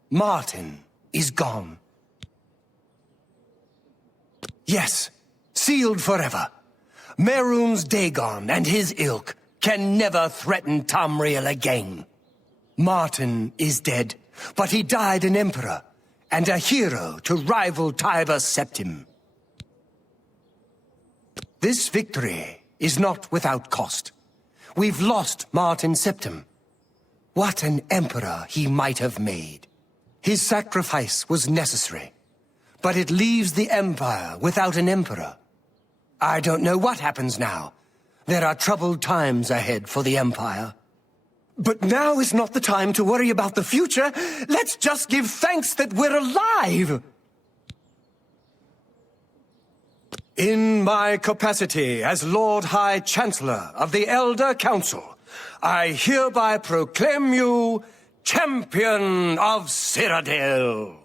Martin is gone. Yes, sealed forever. Mehrunes Dagon and his ilk can never threaten Tamriel again. Martin is dead, but he died an emperor and a hero to rival Tiber Septim. This victory is not without cost. We've lost Martin Septim. What an emperor he might have made. His sacrifice was necessary, but it leaves the Empire without an emperor. I don't know what happens now. There are troubled times ahead for the Empire. But now is not the time to worry about the future. Let's just give thanks that we're alive! In my capacity as Lord High Chancellor of the Elder Council, I hereby proclaim you Champion of Cyrodiil.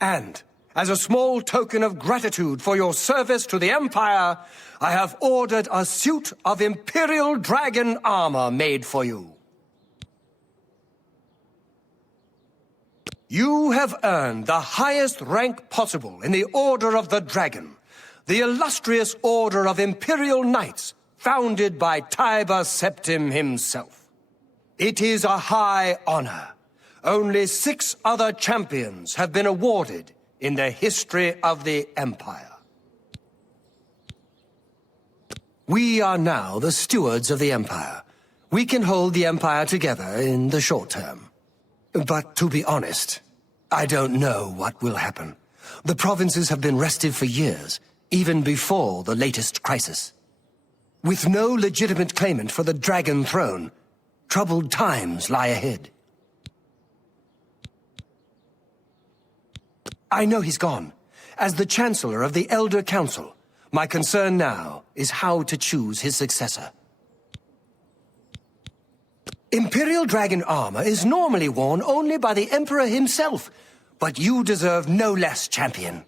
And, as a small token of gratitude for your service to the Empire, I have ordered a suit of Imperial Dragon armor made for you. You have earned the highest rank possible in the Order of the Dragon, the illustrious Order of Imperial Knights, founded by Tiber Septim himself. It is a high honor. Only 6 other champions have been awarded in the history of the Empire. We are now the stewards of the Empire. We can hold the Empire together in the short term. But to be honest, I don't know what will happen. The provinces have been restive for years, even before the latest crisis. With no legitimate claimant for the Dragon Throne, troubled times lie ahead. I know he's gone. As the Chancellor of the Elder Council, my concern now is how to choose his successor. Imperial Dragon armor is normally worn only by the Emperor himself, but you deserve no less, champion.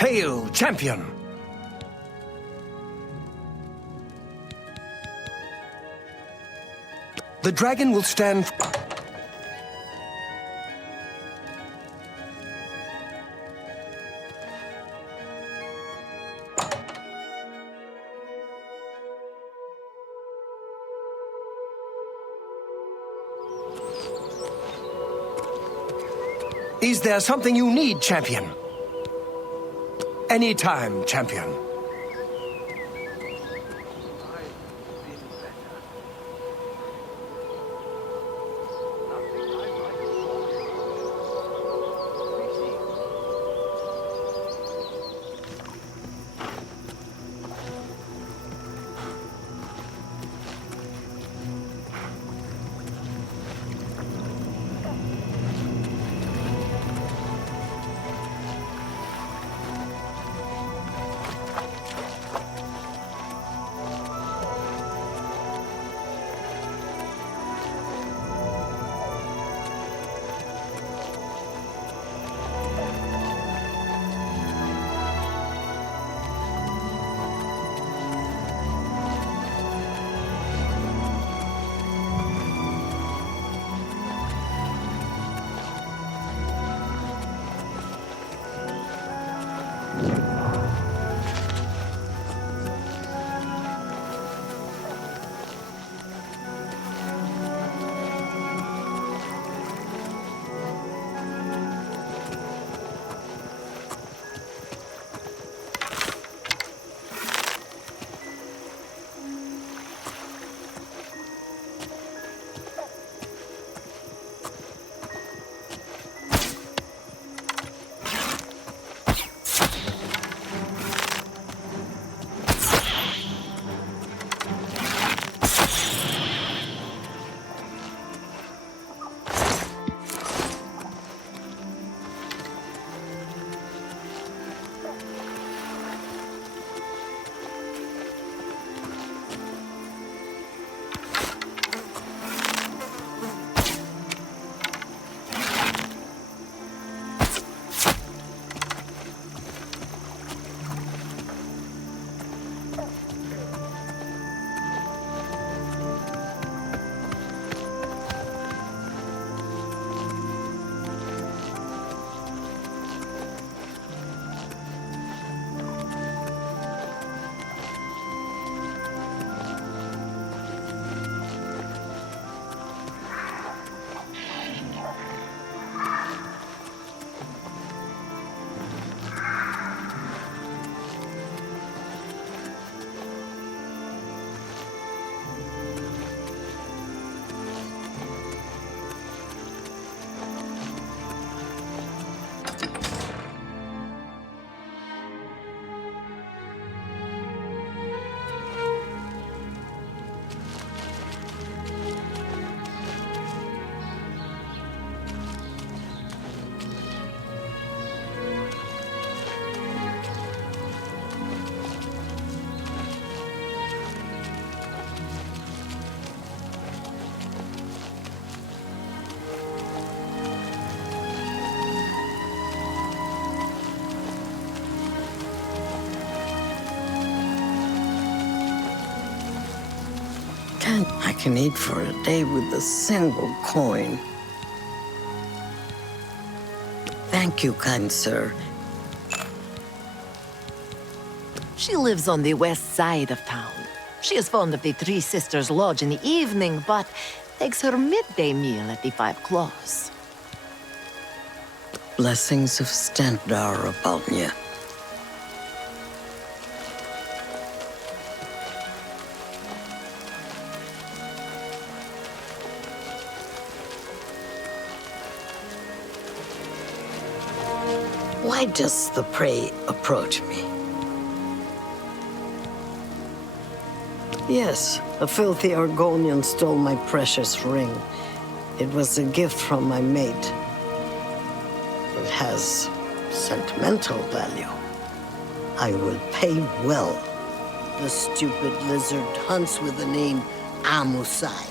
Hail, champion! The dragon will stand... Is there something you need, champion? Anytime, champion. can eat for a day with a single coin. Thank you, kind sir. She lives on the west side of town. She is fond of the Three Sisters Lodge in the evening, but takes her midday meal at the Five Claws. Blessings of Stendar upon you. Why does the prey approach me? Yes, a filthy Argonian stole my precious ring. It was a gift from my mate. It has sentimental value. I will pay well. The stupid lizard hunts with the name Amusai.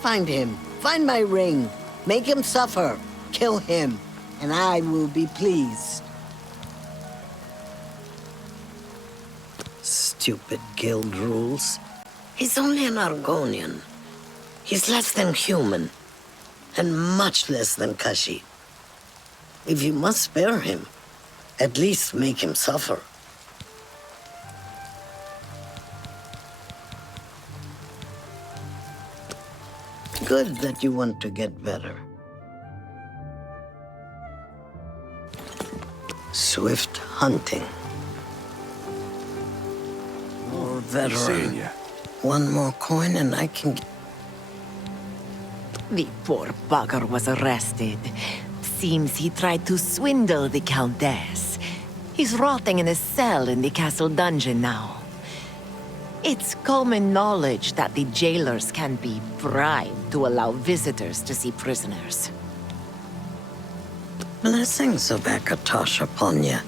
Find him. Find my ring. Make him suffer. Kill him. And I will be pleased. Stupid guild rules. He's only an Argonian. He's less than human, and much less than Kashi. If you must spare him, at least make him suffer. Good that you want to get better. Swift hunting. More veteran. One more coin and I can get... The poor bugger was arrested. Seems he tried to swindle the Countess. He's rotting in a cell in the castle dungeon now. It's common knowledge that the jailers can be bribed to allow visitors to see prisoners. Blessings of Akatosh upon you.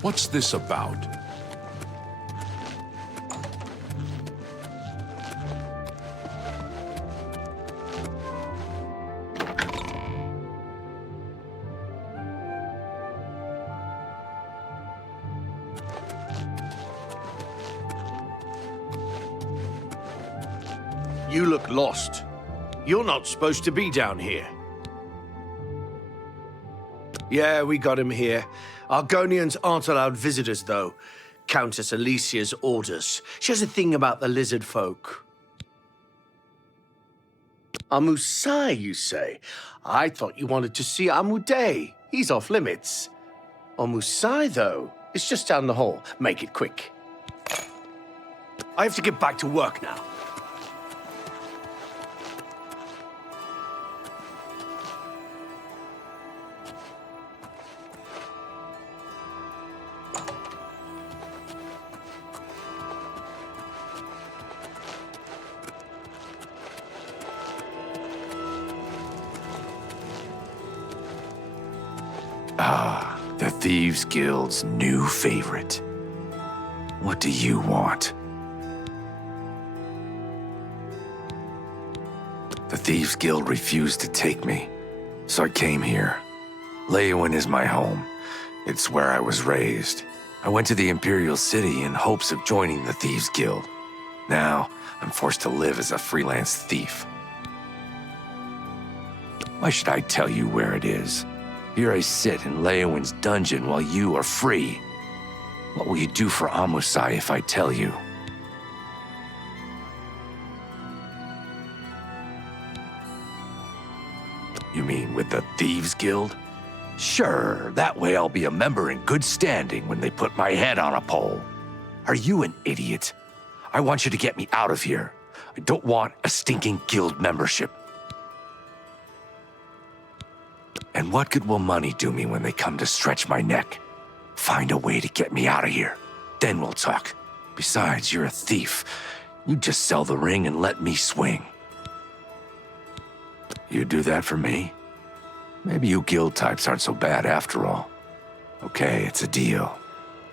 What's this about? You look lost. You're not supposed to be down here. Yeah, we got him here. Argonians aren't allowed visitors, though. Countess Alicia's orders. She has a thing about the lizard folk. Amusai, you say? I thought you wanted to see Amuday. He's off limits. Amusai, though, it's just down the hall. Make it quick. I have to get back to work now. Ah, the Thieves Guild's new favorite. What do you want? The Thieves Guild refused to take me, so I came here. Leeuwin is my home. It's where I was raised. I went to the Imperial City in hopes of joining the Thieves Guild. Now, I'm forced to live as a freelance thief. Why should I tell you where it is? Here I sit in Leeuwin's dungeon while you are free. What will you do for Amusai if I tell you? You mean with the Thieves Guild? Sure, that way I'll be a member in good standing when they put my head on a pole. Are you an idiot? I want you to get me out of here. I don't want a stinking guild membership. And what good will money do me when they come to stretch my neck? Find a way to get me out of here. Then we'll talk. Besides, you're a thief. You just sell the ring and let me swing. You do that for me? Maybe you guild types aren't so bad after all. Okay, it's a deal.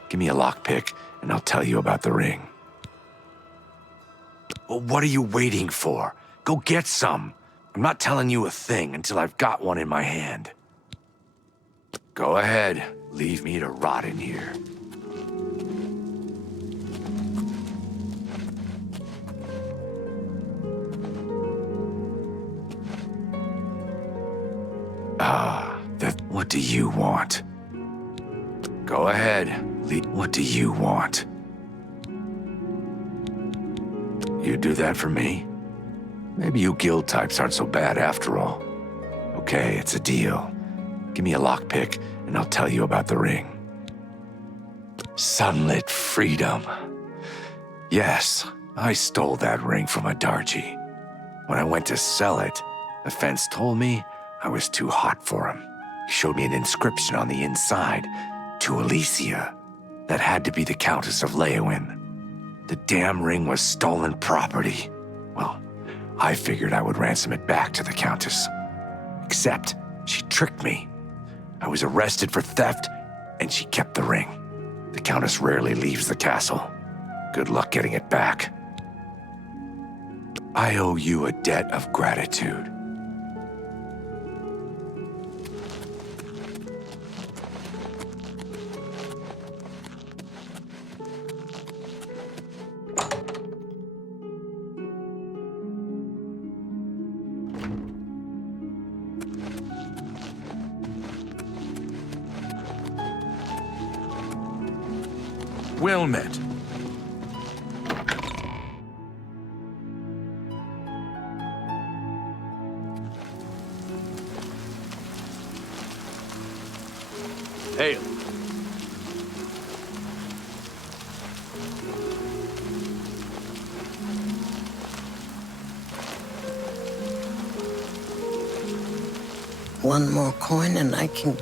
Give me a lockpick, and I'll tell you about the ring. Well, what are you waiting for? Go get some. I'm not telling you a thing until I've got one in my hand. Go ahead. Leave me to rot in here. What do you want? Go ahead. What do you want? You do that for me? Maybe you guild types aren't so bad after all. Okay, it's a deal. Give me a lockpick, and I'll tell you about the ring. Sunlit freedom. Yes, I stole that ring from a Darji. When I went to sell it, the fence told me I was too hot for him. He showed me an inscription on the inside, to Alicia. That had to be the Countess of Leowin. The damn ring was stolen property. Well, I figured I would ransom it back to the Countess. Except, she tricked me. I was arrested for theft, and she kept the ring. The Countess rarely leaves the castle. Good luck getting it back. I owe you a debt of gratitude. Well met. Hail. One more coin and I can...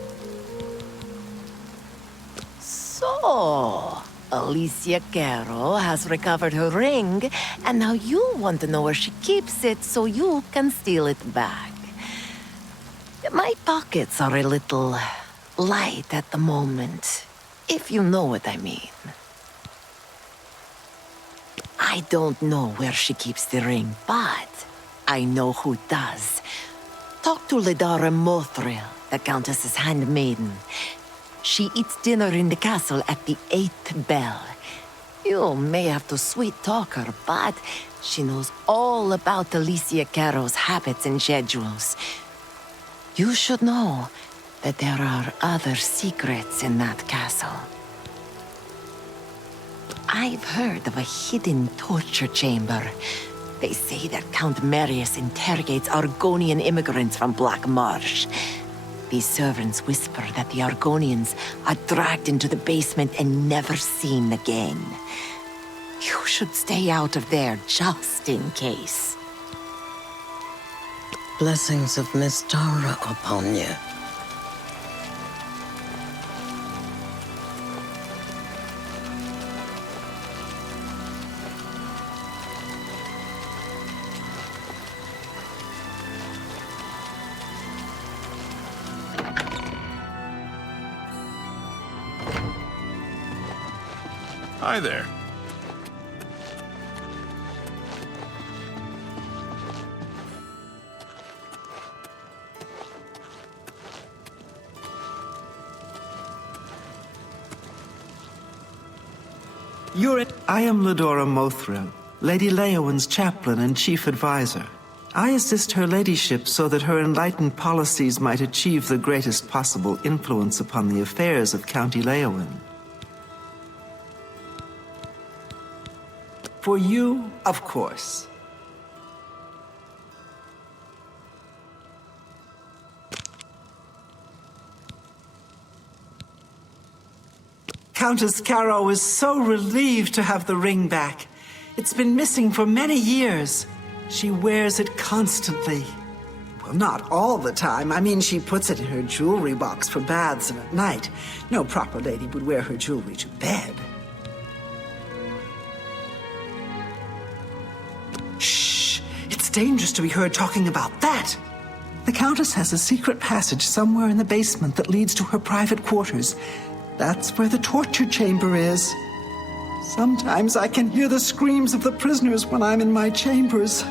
So, Alicia Caro has recovered her ring, and now you want to know where she keeps it so you can steal it back. My pockets are a little light at the moment, if you know what I mean. I don't know where she keeps the ring, but I know who does. Talk to Ledara Mothril, the Countess's handmaiden. She eats dinner in the castle at the 8th bell. You may have to sweet-talk her, but she knows all about Alicia Caro's habits and schedules. You should know that there are other secrets in that castle. I've heard of a hidden torture chamber. They say that Count Marius interrogates Argonian immigrants from Black Marsh. These servants whisper that the Argonians are dragged into the basement and never seen again. You should stay out of there just in case. Blessings of Miss Tara upon you. Hi there. I am Ledora Mothril, Lady Leowin's chaplain and chief advisor. I assist her ladyship so that her enlightened policies might achieve the greatest possible influence upon the affairs of County Leowin. For you, of course. Countess Caro is so relieved to have the ring back. It's been missing for many years. She wears it constantly. Well, not all the time. I mean, she puts it in her jewelry box for baths and at night. No proper lady would wear her jewelry to bed. Shh! It's dangerous to be heard talking about that! The Countess has a secret passage somewhere in the basement that leads to her private quarters. That's where the torture chamber is. Sometimes I can hear the screams of the prisoners when I'm in my chambers.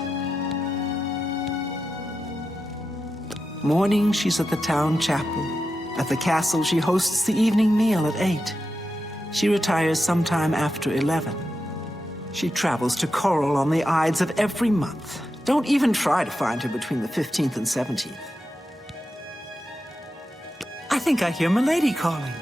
Morning, she's at the town chapel. At the castle, she hosts the evening meal at 8. She retires sometime after 11. She travels to Coral on the Ides of every month. Don't even try to find her between the 15th and 17th. I think I hear Milady calling.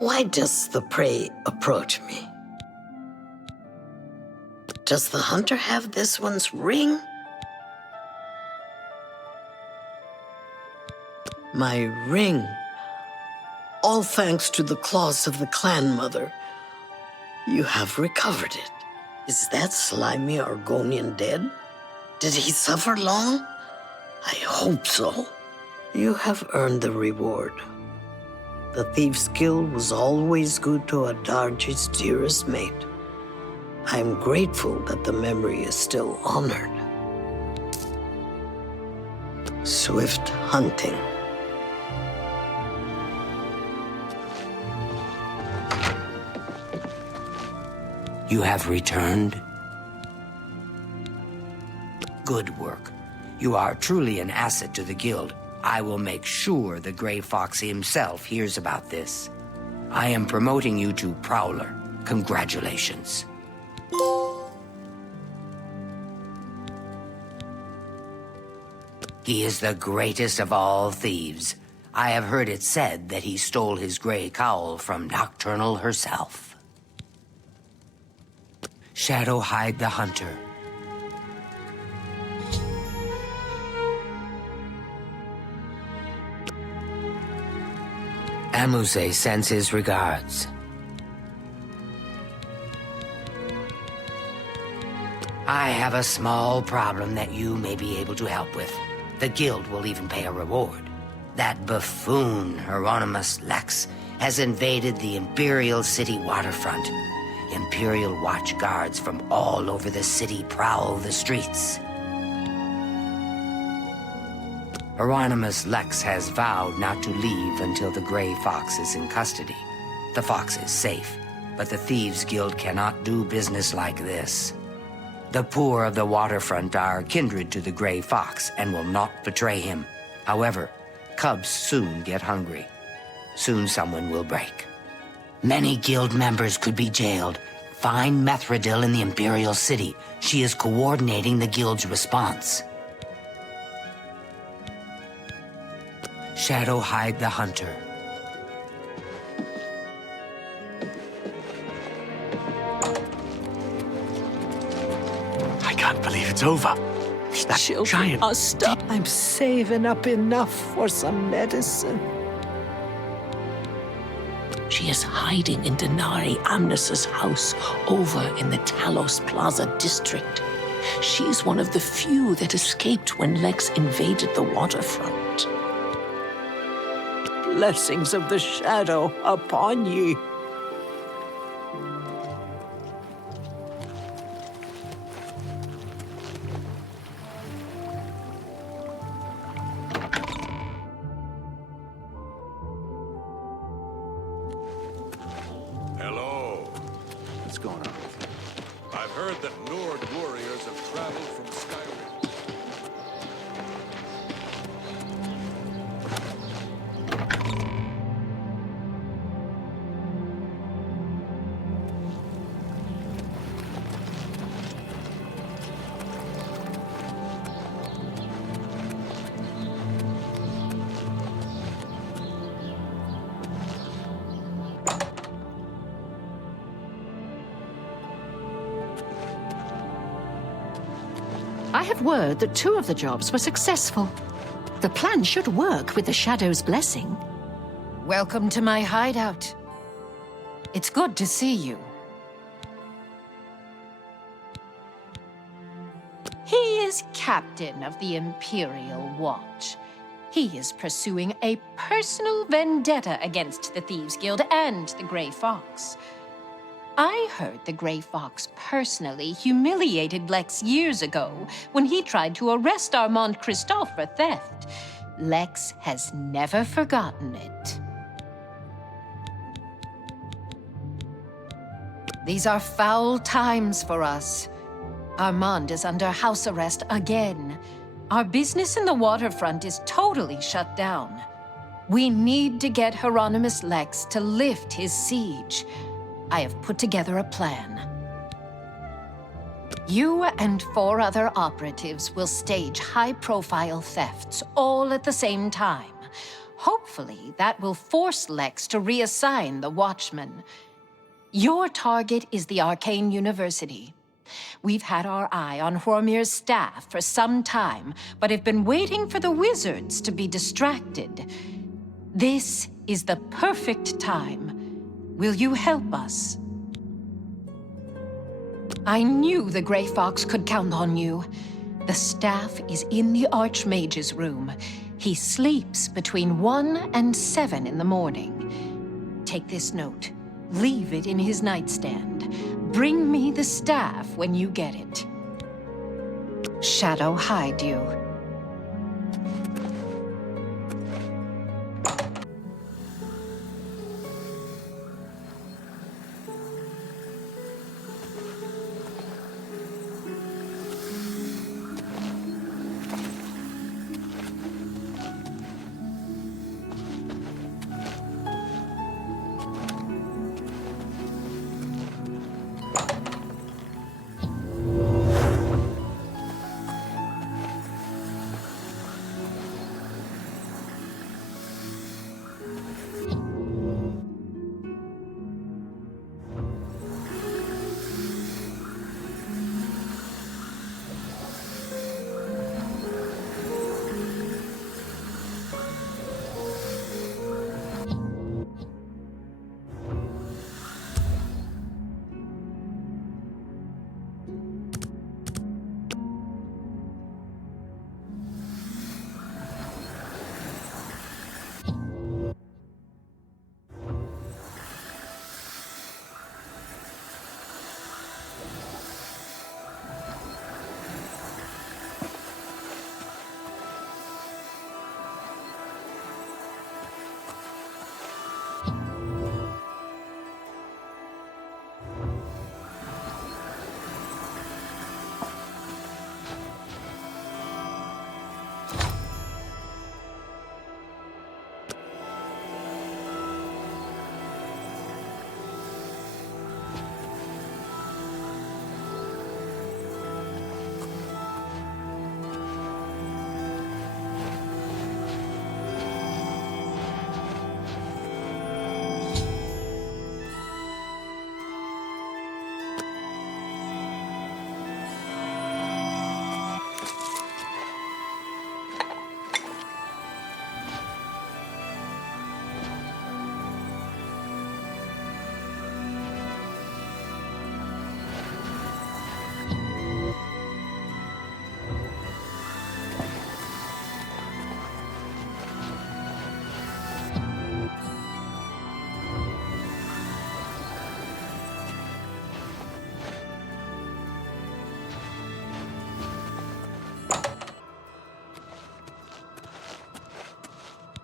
Why does the prey approach me? Does the hunter have this one's ring? My ring. All thanks to the claws of the clan mother. You have recovered it. Is that slimy Argonian dead? Did he suffer long? I hope so. You have earned the reward. The Thieves' Guild was always good to Adarji's dearest mate. I am grateful that the memory is still honored. Swift hunting. You have returned? Good work. You are truly an asset to the Guild. I will make sure the Grey Fox himself hears about this. I am promoting you to Prowler. Congratulations. He is the greatest of all thieves. I have heard it said that he stole his gray cowl from Nocturnal herself. Shadowhide the Hunter. Amuse sends his regards. I have a small problem that you may be able to help with. The Guild will even pay a reward. That buffoon, Hieronymus Lex, has invaded the Imperial City waterfront. Imperial watch guards from all over the city prowl the streets. Hieronymus Lex has vowed not to leave until the Grey Fox is in custody. The fox is safe, but the Thieves' Guild cannot do business like this. The poor of the waterfront are kindred to the Grey Fox and will not betray him. However, cubs soon get hungry. Soon someone will break. Many Guild members could be jailed. Find Methridil in the Imperial City. She is coordinating the Guild's response. Shadowhide the Hunter. I can't believe it's over. That Children giant... are stuck. I'm saving up enough for some medicine. She is hiding in Denari Amnes's house over in the Talos Plaza district. She's one of the few that escaped when Lex invaded the waterfront. Blessings of the shadow upon ye. Hello. What's going on? I've heard that Nord warriors have traveled from Skyrim. I have word that 2 of the jobs were successful. The plan should work with the Shadow's blessing. Welcome to my hideout. It's good to see you. He is captain of the Imperial Watch. He is pursuing a personal vendetta against the Thieves' Guild and the Grey Fox. I heard the Grey Fox personally humiliated Lex years ago when he tried to arrest Armand Christophe for theft. Lex has never forgotten it. These are foul times for us. Armand is under house arrest again. Our business in the waterfront is totally shut down. We need to get Hieronymus Lex to lift his siege. I have put together a plan. You and 4 other operatives will stage high-profile thefts all at the same time. Hopefully, that will force Lex to reassign the Watchmen. Your target is the Arcane University. We've had our eye on Hormir's staff for some time, but have been waiting for the wizards to be distracted. This is the perfect time. Will you help us? I knew the Grey Fox could count on you. The staff is in the Archmage's room. He sleeps between 1 and 7 in the morning. Take this note. Leave it in his nightstand. Bring me the staff when you get it. Shadow hide you.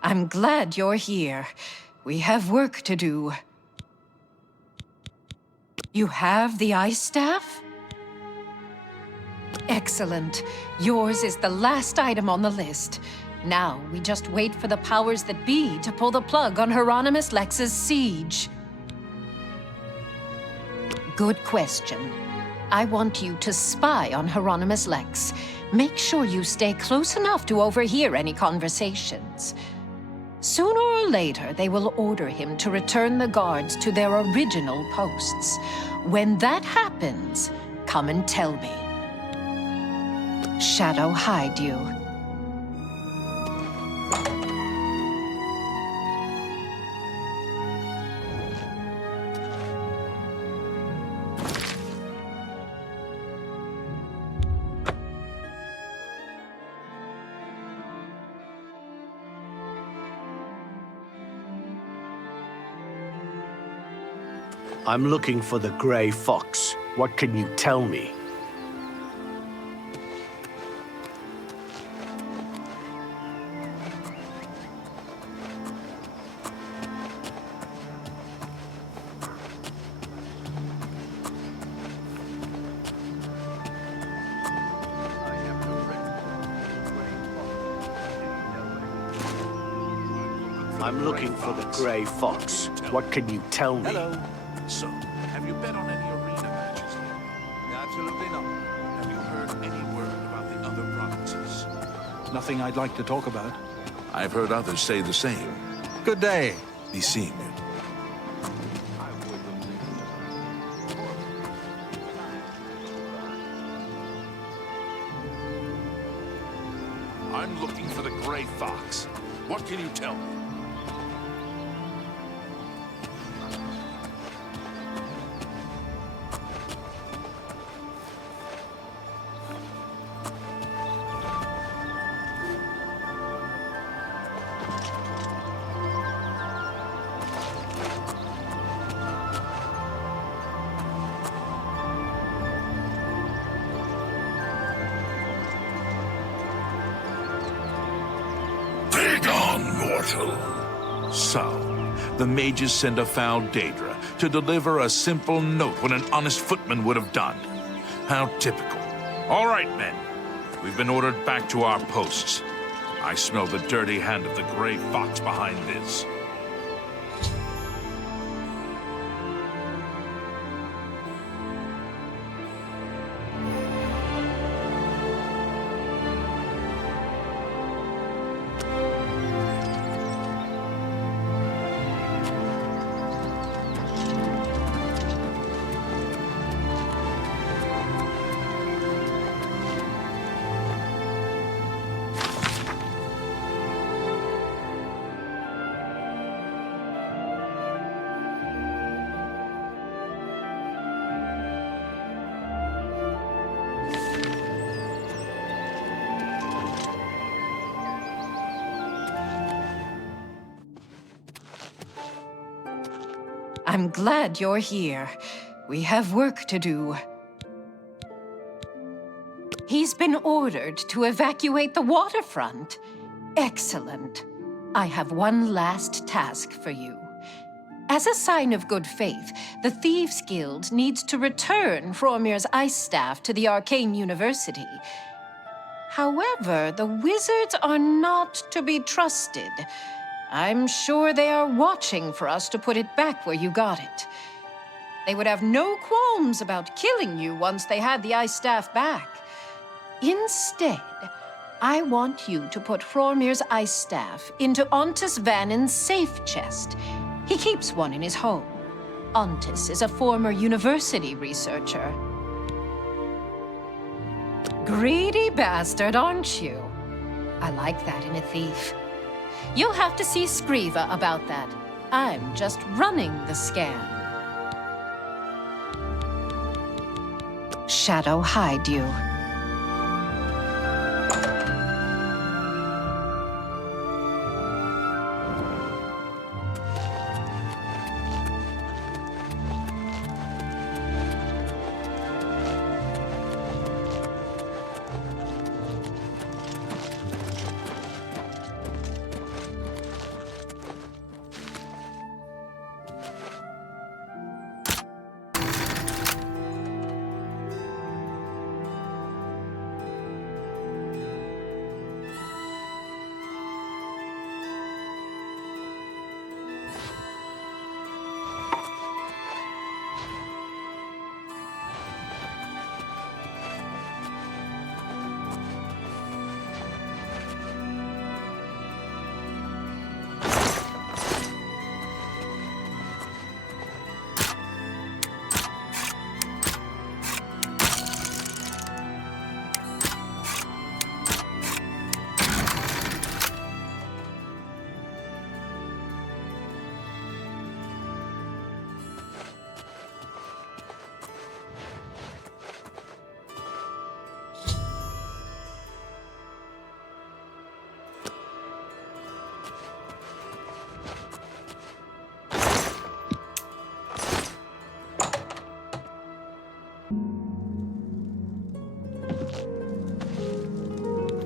I'm glad you're here. We have work to do. You have the ice staff? Excellent. Yours is the last item on the list. Now, we just wait for the powers that be to pull the plug on Hieronymus Lex's siege. Good question. I want you to spy on Hieronymus Lex. Make sure you stay close enough to overhear any conversations. Sooner or later, they will order him to return the guards to their original posts. When that happens, come and tell me. Shadow hide you. I'm looking for the Grey Fox. What can you tell me? I'm looking for the Grey Fox. What can you tell me? Hello. So, have you bet on any arena matches? Absolutely not. Have you heard any word about the other provinces? Nothing I'd like to talk about. I've heard others say the same. Good day. Be seeing you. I'm looking for the Grey Fox. What can you tell me? So, the mages send a foul Daedra to deliver a simple note when an honest footman would have done. How typical. All right, men. We've been ordered back to our posts. I smell the dirty hand of the Grey Fox behind this. I'm glad you're here. We have work to do. He's been ordered to evacuate the waterfront. Excellent. I have one last task for you. As a sign of good faith, the Thieves Guild needs to return Fromir's ice staff to the Arcane University. However, the wizards are not to be trusted. I'm sure they are watching for us to put it back where you got it. They would have no qualms about killing you once they had the ice staff back. Instead, I want you to put Fromir's ice staff into Ontis Vannin's safe chest. He keeps one in his home. Ontis is a former university researcher. Greedy bastard, aren't you? I like that in a thief. You'll have to see Skriva about that. I'm just running the scan. Shadow hide you.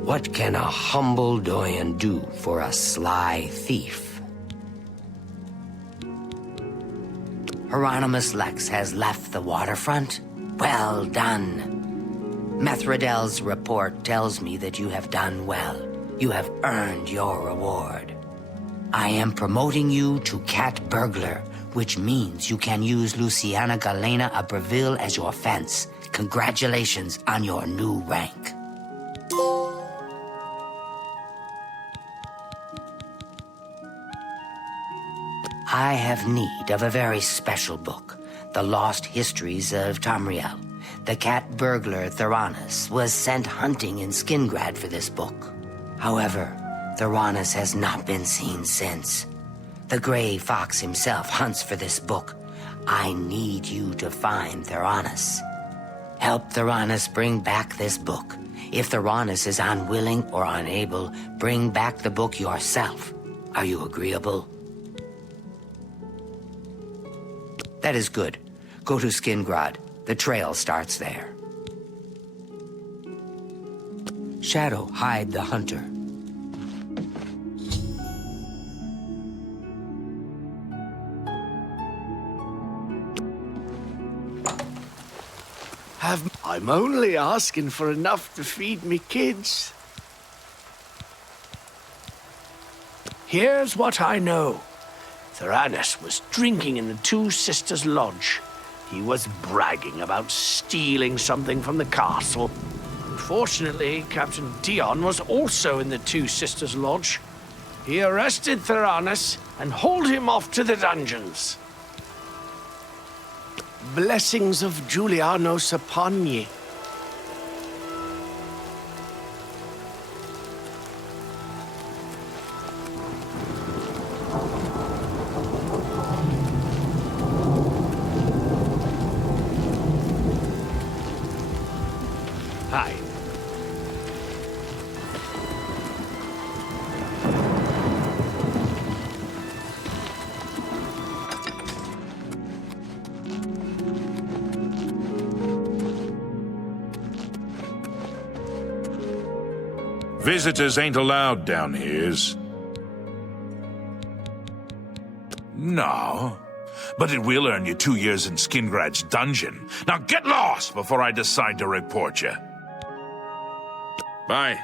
What can a humble Doyen do for a sly thief? Hieronymus Lex has left the waterfront? Well done. Methradel's report tells me that you have done well. You have earned your reward. I am promoting you to Cat Burglar, which means you can use Luciana Galena Abreville as your fence. Congratulations on your new rank. I have need of a very special book, The Lost Histories of Tamriel. The cat burglar Theranos was sent hunting in Skingrad for this book. However, Theranos has not been seen since. The Gray Fox himself hunts for this book. I need you to find Theranos. Help Theranos bring back this book. If Theranos is unwilling or unable, bring back the book yourself. Are you agreeable? That is good. Go to Skingrad. The trail starts there. Shadow, hide the hunter. I'm only asking for enough to feed me kids. Here's what I know. Theranos was drinking in the Two Sisters Lodge. He was bragging about stealing something from the castle. Unfortunately, Captain Dion was also in the Two Sisters Lodge. He arrested Theranos and hauled him off to the dungeons. Blessings of Julianos upon ye. Hi. Visitors ain't allowed down here's. No, but it will earn you 2 years in Skingrad's dungeon. Now get lost before I decide to report you. Bye.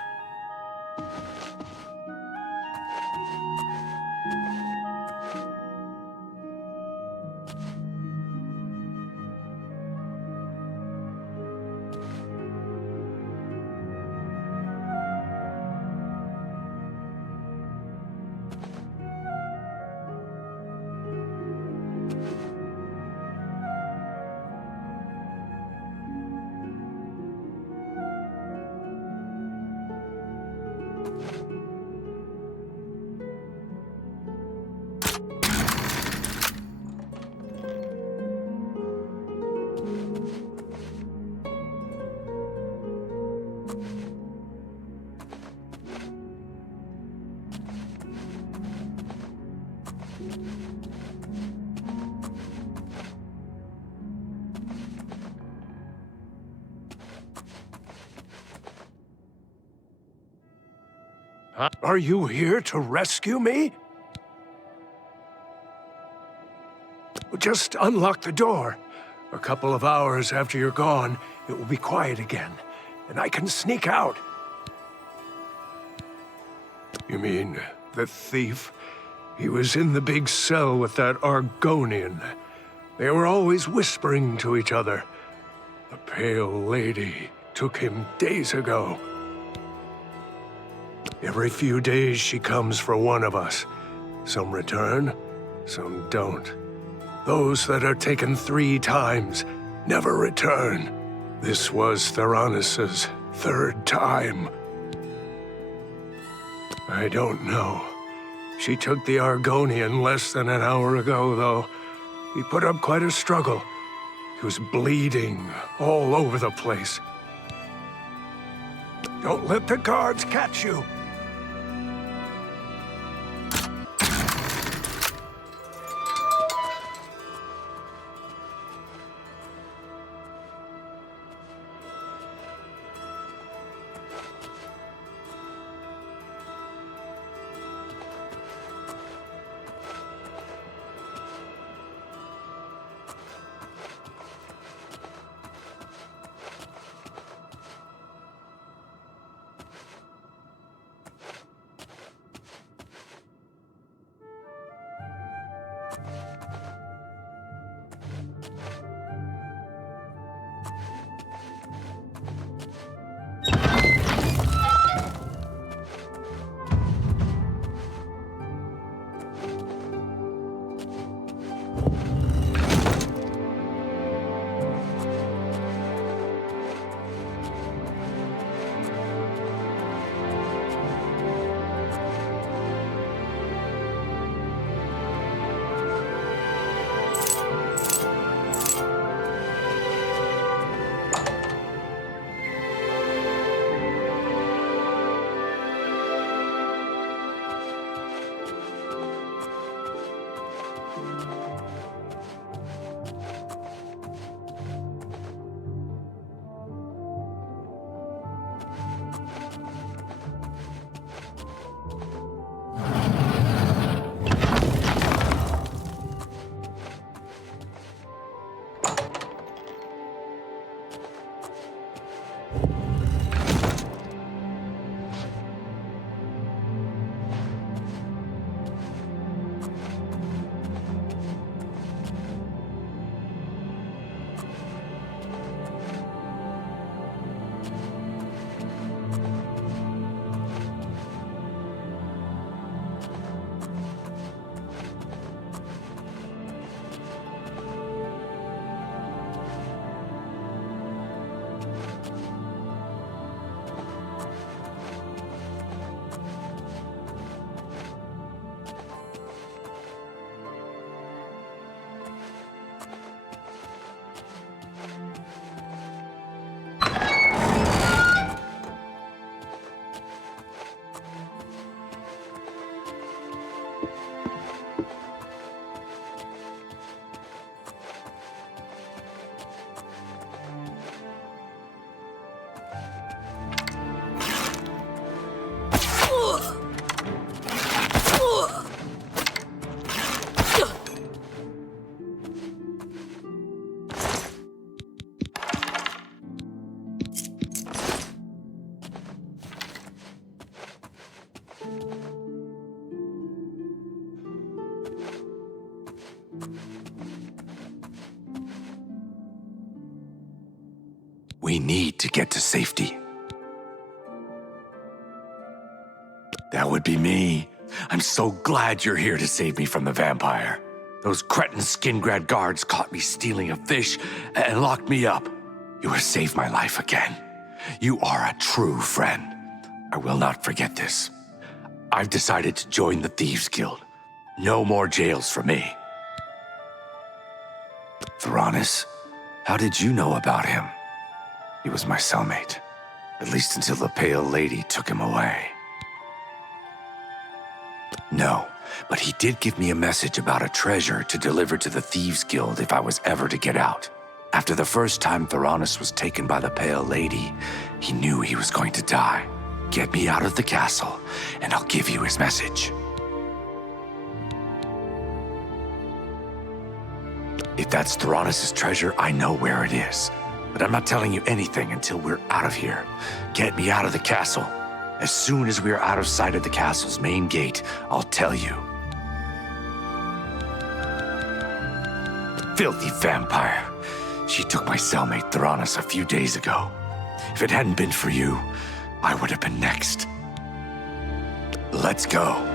Are you here to rescue me? Just unlock the door. A couple of hours after you're gone, it will be quiet again, and I can sneak out. You mean the thief? He was in the big cell with that Argonian. They were always whispering to each other. The Pale Lady took him days ago. Every few days she comes for one of us. Some return, some don't. Those that are taken 3 times never return. This was Theranos' 3rd time. I don't know. She took the Argonian less than an hour ago, though. He put up quite a struggle. He was bleeding all over the place. Don't let the guards catch you. We need to get to safety. That would be me. I'm so glad you're here to save me from the vampire. Those cretin Skingrad guards caught me stealing a fish and locked me up. You have saved my life again. You are a true friend. I will not forget this. I've decided to join the Thieves Guild. No more jails for me. Theranis, how did you know about him? He was my cellmate, at least until the Pale Lady took him away. No, but he did give me a message about a treasure to deliver to the Thieves Guild if I was ever to get out. After the first time Theranis was taken by the Pale Lady, he knew he was going to die. Get me out of the castle, and I'll give you his message. If that's Theranis' treasure, I know where it is. But I'm not telling you anything until we're out of here. Get me out of the castle. As soon as we are out of sight of the castle's main gate, I'll tell you. Filthy vampire. She took my cellmate Theranis a few days ago. If it hadn't been for you, I would have been next. Let's go.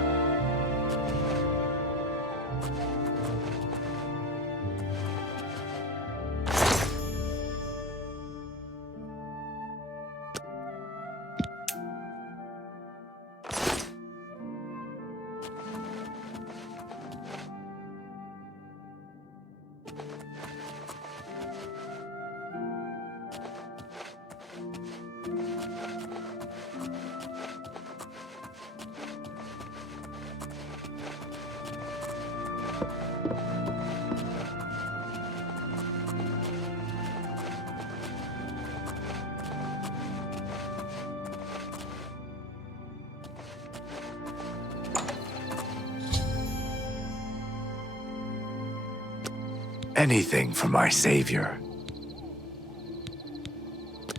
Anything for my savior.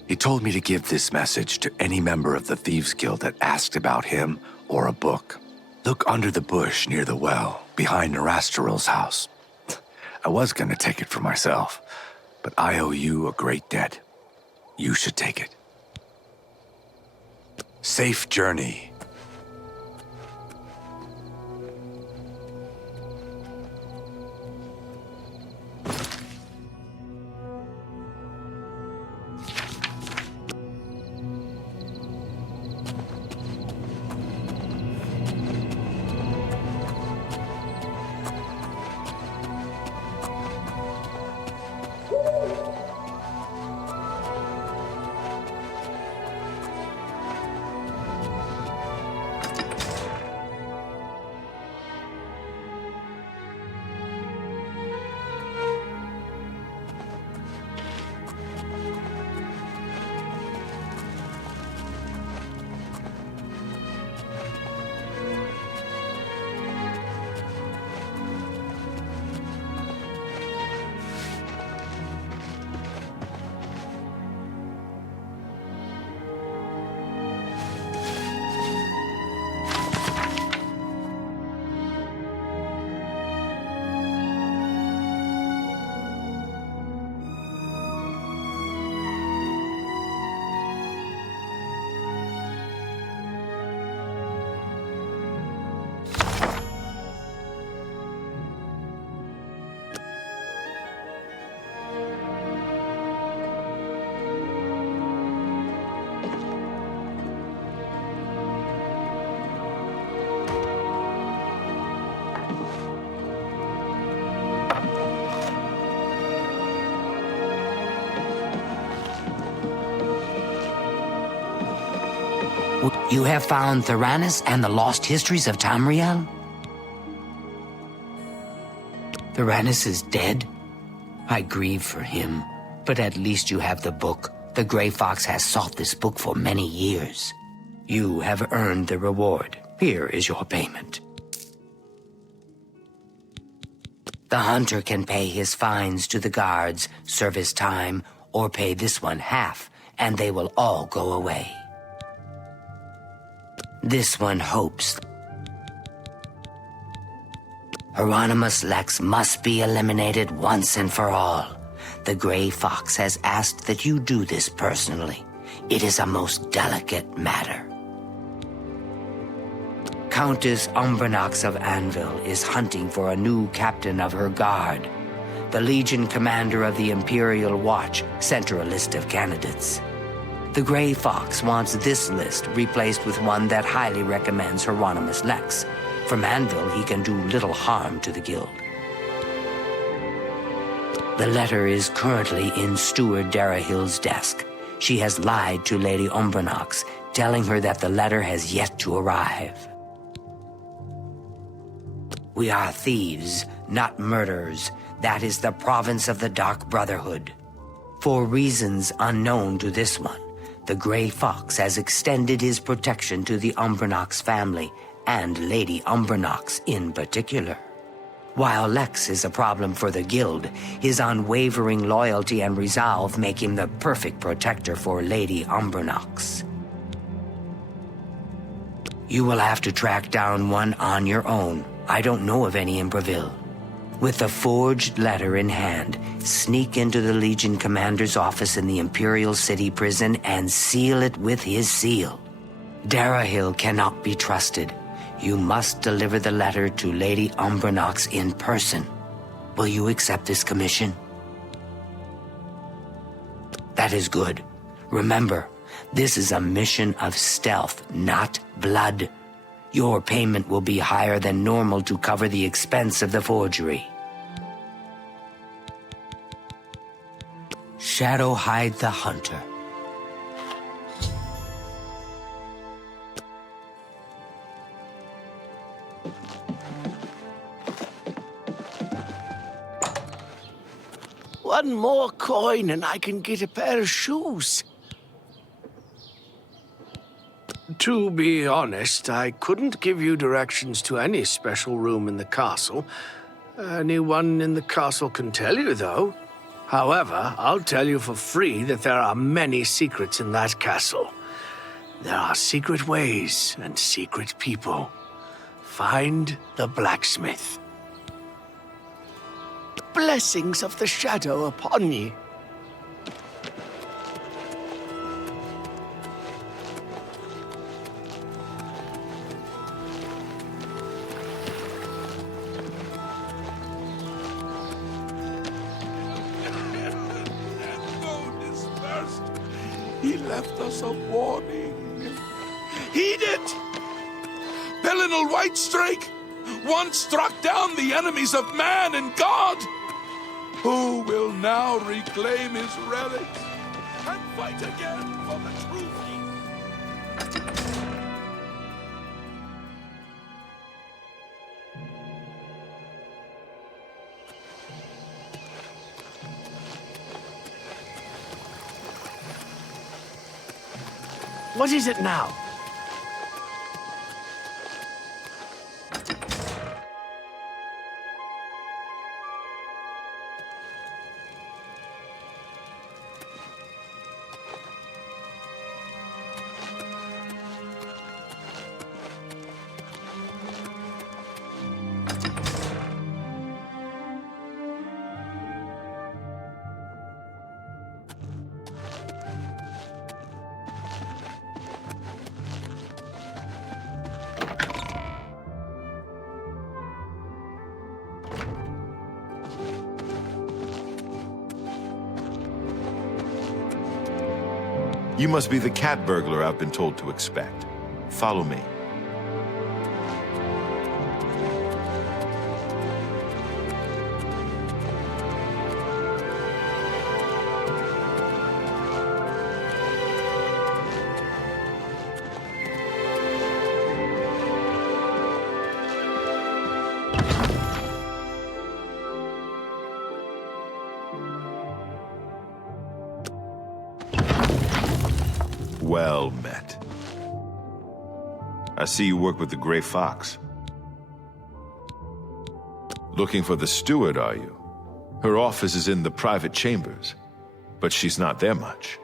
He told me to give this message to any member of the Thieves Guild that asked about him or a book. Look under the bush near the well, behind Nerastarel's house. I was gonna take it for myself, but I owe you a great debt. You should take it. Safe journey. You have found Theranis and the lost histories of Tamriel? Theranis is dead? I grieve for him, but at least you have the book. The Grey Fox has sought this book for many years. You have earned the reward. Here is your payment. The hunter can pay his fines to the guards, serve his time, or pay this one half, and they will all go away. This one hopes. Hieronymus Lex must be eliminated once and for all. The Grey Fox has asked that you do this personally. It is a most delicate matter. Countess Umbranox of Anvil is hunting for a new captain of her guard. The Legion commander of the Imperial Watch sent her a list of candidates. The Grey Fox wants this list replaced with one that highly recommends Hieronymus Lex. From Anvil, he can do little harm to the guild. The letter is currently in Steward Darahill's desk. She has lied to Lady Umbranox, telling her that the letter has yet to arrive. We are thieves, not murderers. That is the province of the Dark Brotherhood. For reasons unknown to this one, the Grey Fox has extended his protection to the Umbranox family, and Lady Umbranox in particular. While Lex is a problem for the guild, his unwavering loyalty and resolve make him the perfect protector for Lady Umbranox. You will have to track down one on your own. I don't know of any in Breville. With the forged letter in hand, sneak into the Legion commander's office in the Imperial City prison and seal it with his seal. Darahill cannot be trusted. You must deliver the letter to Lady Umbranox in person. Will you accept this commission? That is good. Remember, this is a mission of stealth, not blood. Your payment will be higher than normal to cover the expense of the forgery. Shadowhide the Hunter. One more coin and I can get a pair of shoes. To be honest, I couldn't give you directions to any special room in the castle. Anyone in the castle can tell you, though. However, I'll tell you for free that there are many secrets in that castle. There are secret ways and secret people. Find the blacksmith. Blessings of the shadow upon ye. He left us a warning. Heed it! Pelinal Whitestrake once struck down the enemies of man and God. Who will now reclaim his relics and fight again for the truth? What is it now? You must be the cat burglar I've been told to expect. Follow me. Well met. I see you work with the Grey Fox. Looking for the steward, are you? Her office is in the private chambers, but she's not there much.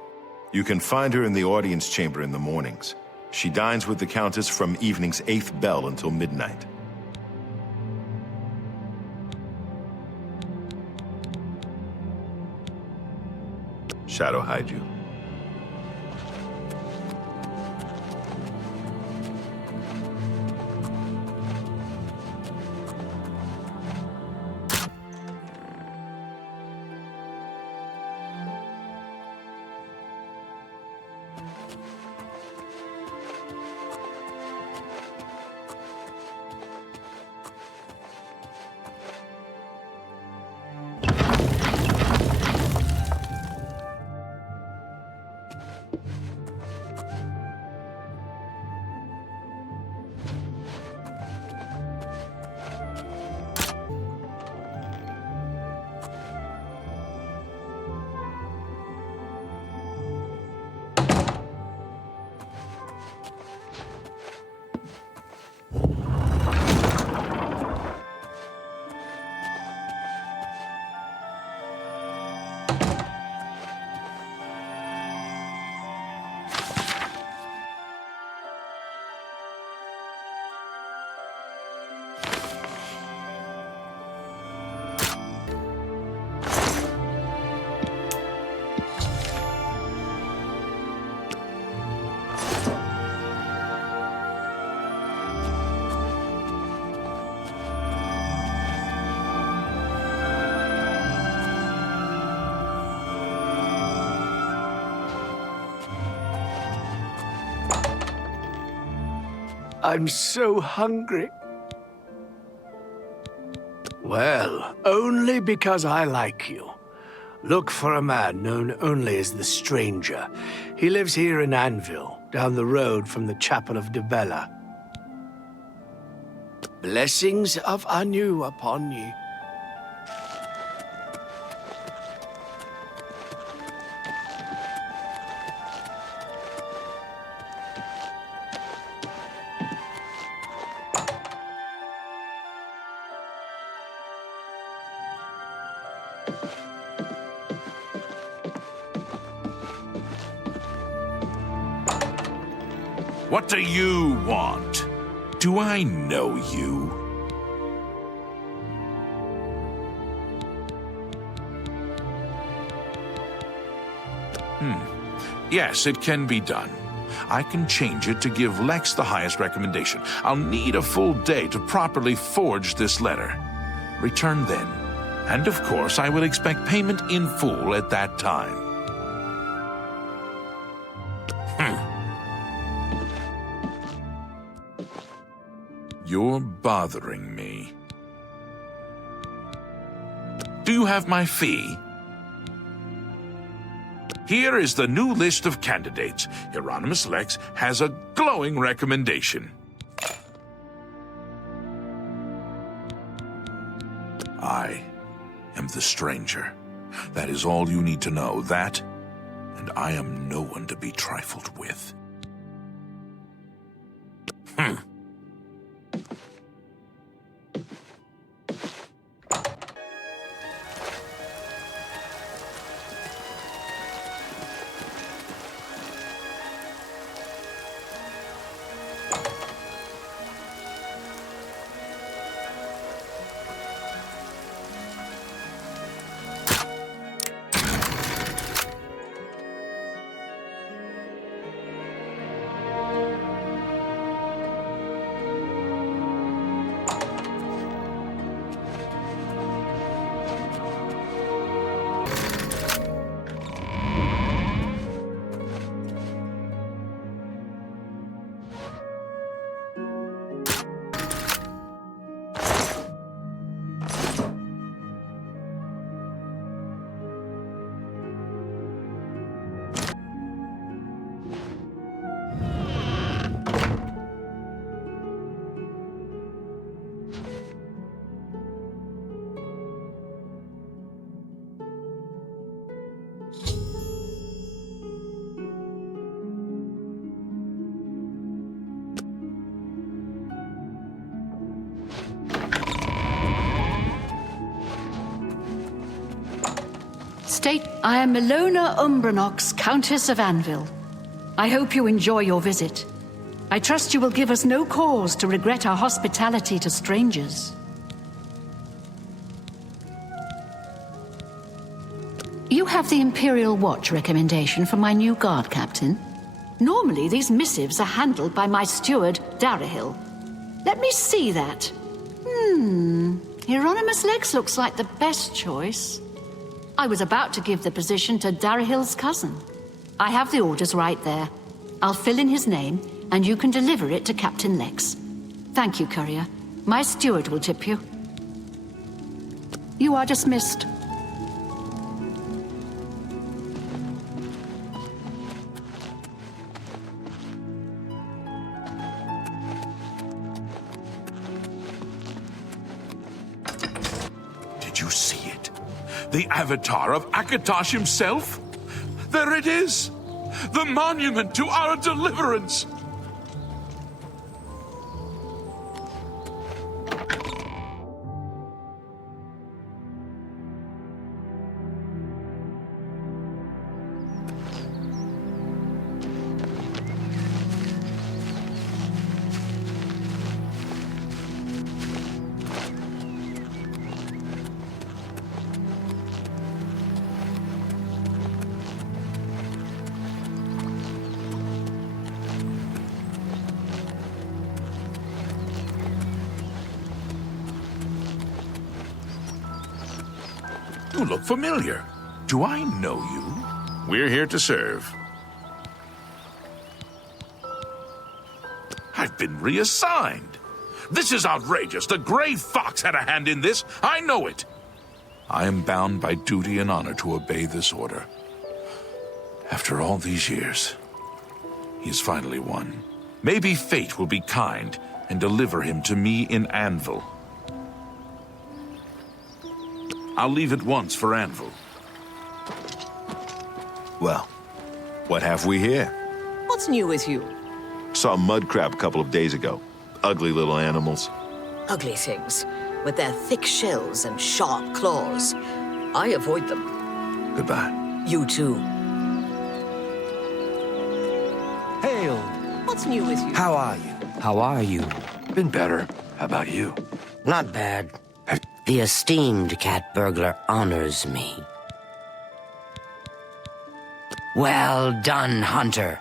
You can find her in the audience chamber in the mornings. She dines with the Countess from evening's 8th bell until midnight. Shadow hide you. I'm so hungry. Well, only because I like you. Look for a man known only as the Stranger. He lives here in Anvil, down the road from the Chapel of Dibella. Blessings of Anu upon ye. What do you want? Do I know you? Yes, it can be done. I can change it to give Lex the highest recommendation. I'll need a full day to properly forge this letter. Return then. And of course, I will expect payment in full at that time. You're bothering me. Do you have my fee? Here is the new list of candidates. Hieronymus Lex has a glowing recommendation. I am the Stranger. That is all you need to know. That, and I am no one to be trifled with. State, I am Milona Umbranox, Countess of Anvil. I hope you enjoy your visit. I trust you will give us no cause to regret our hospitality to strangers. You have the Imperial Watch recommendation for my new guard captain. Normally, these missives are handled by my steward, Darahil. Let me see that. Hieronymus Lex looks like the best choice. I was about to give the position to Darahil's cousin. I have the orders right there. I'll fill in his name, and you can deliver it to Captain Lex. Thank you, courier. My steward will tip you. You are dismissed. Did you see it? The avatar of Akatosh himself? There it is! The monument to our deliverance! You look familiar. Do I know you? We're here to serve. I've been reassigned. This is outrageous. The Gray Fox had a hand in this. I know it. I am bound by duty and honor to obey this order. After all these years, he has finally won. Maybe fate will be kind and deliver him to me in Anvil. I'll leave at once for Anvil. Well, what have we here? What's new with you? Saw a mud crab a couple of days ago. Ugly little animals. Ugly things, with their thick shells and sharp claws. I avoid them. Goodbye. You too. Hail! What's new with you? How are you? How are you? Been better. How about you? Not bad. The esteemed cat burglar honors me. Well done, Hunter.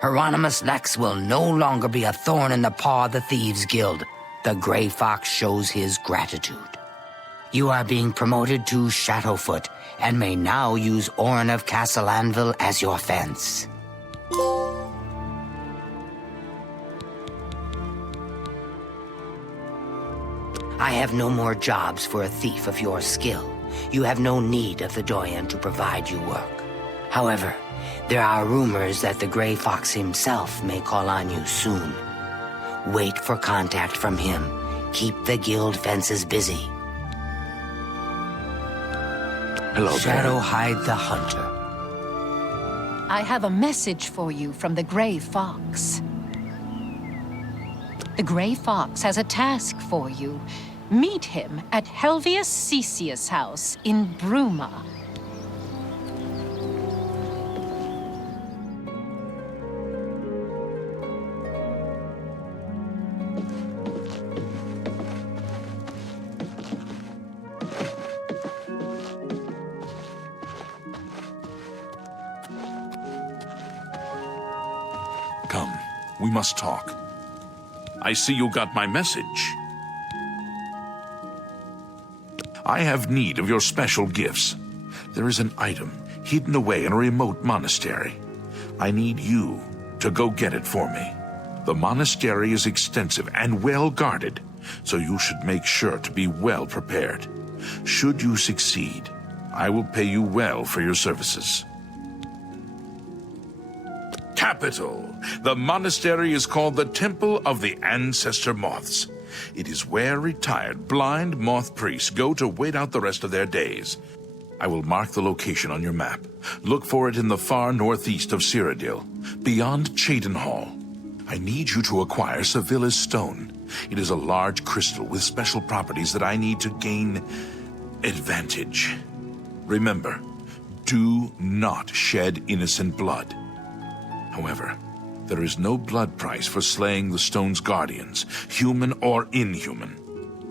Hieronymus Lex will no longer be a thorn in the paw of the Thieves Guild. The Gray Fox shows his gratitude. You are being promoted to Shadowfoot and may now use Orin of Castle Anvil as your fence. I have no more jobs for a thief of your skill. You have no need of the Doyen to provide you work. However, there are rumors that the Gray Fox himself may call on you soon. Wait for contact from him. Keep the guild fences busy. Hello, Shadowhide the Hunter. I have a message for you from the Gray Fox. The Gray Fox has a task for you. Meet him at Helvius Cecius' house in Bruma. Come, we must talk. I see you got my message. I have need of your special gifts. There is an item hidden away in a remote monastery. I need you to go get it for me. The monastery is extensive and well guarded, so you should make sure to be well prepared. Should you succeed, I will pay you well for your services. Capital! The monastery is called the Temple of the Ancestor Moths. It is where retired blind moth priests go to wait out the rest of their days. I will mark the location on your map. Look for it in the far northeast of Cyrodiil, beyond Cheydinhall. I need you to acquire Sevilla's stone. It is a large crystal with special properties that I need to gain advantage. Remember, do not shed innocent blood. However, there is no blood price for slaying the stone's guardians, human or inhuman.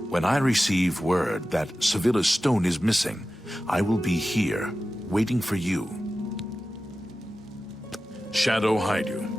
When I receive word that Sevilla's stone is missing, I will be here, waiting for you. Shadow hide you.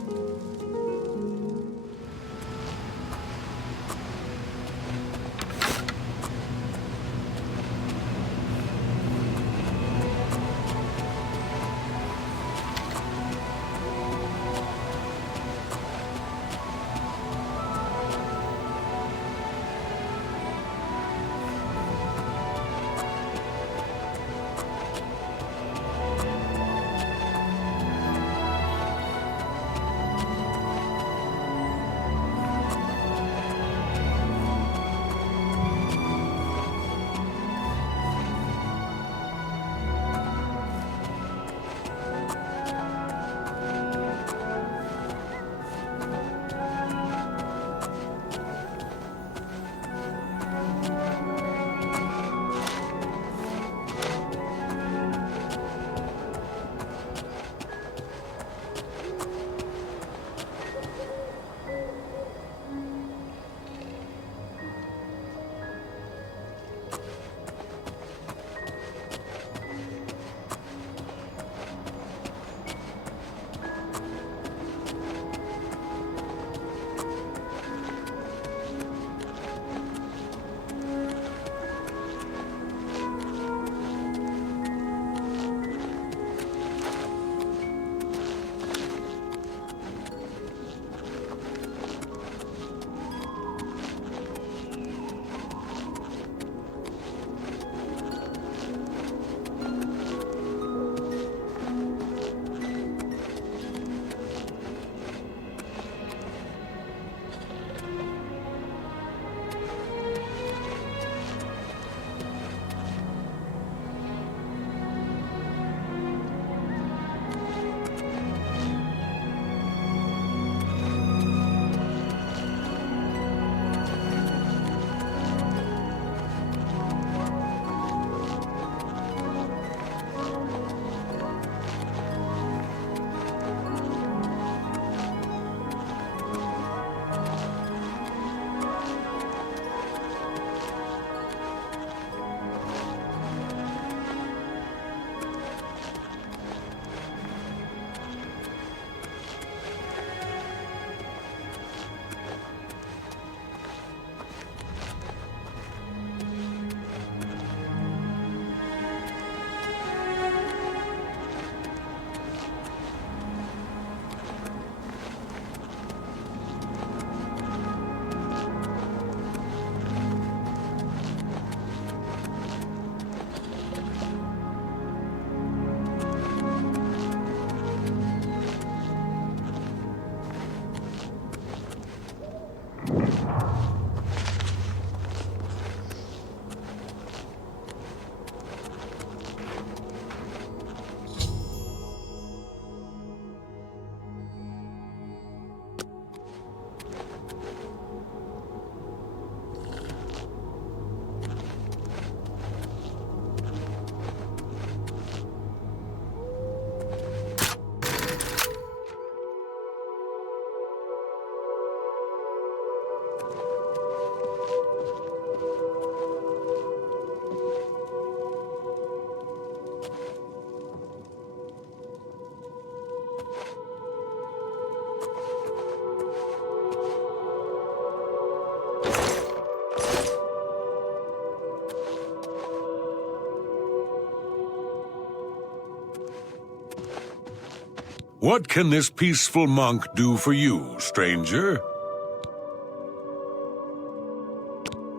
What can this peaceful monk do for you, stranger?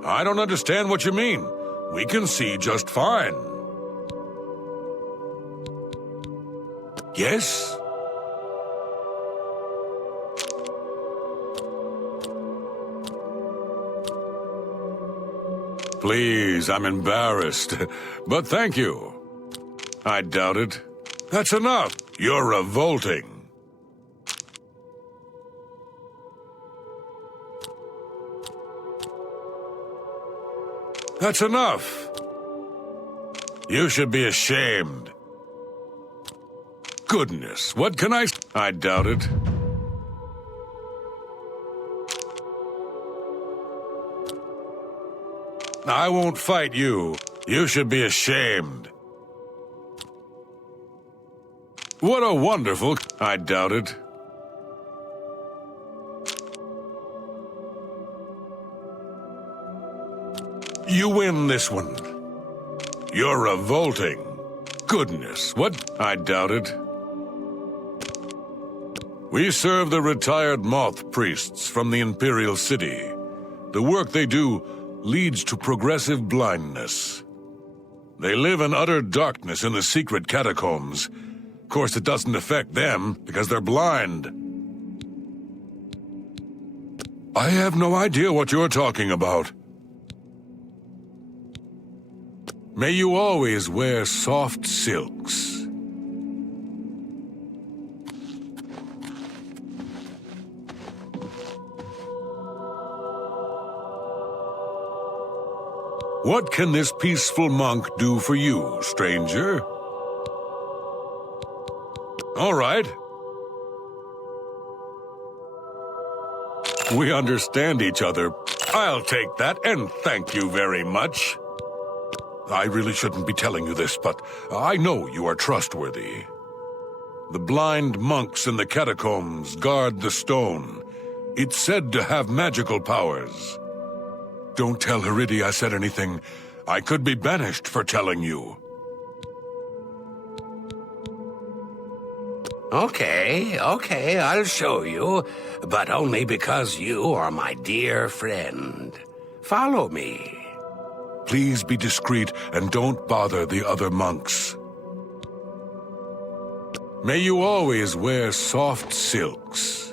I don't understand what you mean. We can see just fine. Yes? Please, I'm embarrassed. But thank you. I doubt it. That's enough. You're revolting. That's enough. You should be ashamed. Goodness, what can I doubt it. I won't fight you. You should be ashamed. What a wonderful... I doubt it. You win this one. You're revolting. Goodness, what? I doubt it. We serve the retired moth priests from the Imperial City. The work they do leads to progressive blindness. They live in utter darkness in the secret catacombs. Of course, it doesn't affect them because they're blind. I have no idea what you're talking about. May you always wear soft silks. What can this peaceful monk do for you, stranger? All right. We understand each other. I'll take that, and thank you very much. I really shouldn't be telling you this, but I know you are trustworthy. The blind monks in the catacombs guard the stone. It's said to have magical powers. Don't tell Heridi I said anything. I could be banished for telling you. Okay, I'll show you, but only because you are my dear friend. Follow me. Please be discreet and don't bother the other monks. May you always wear soft silks.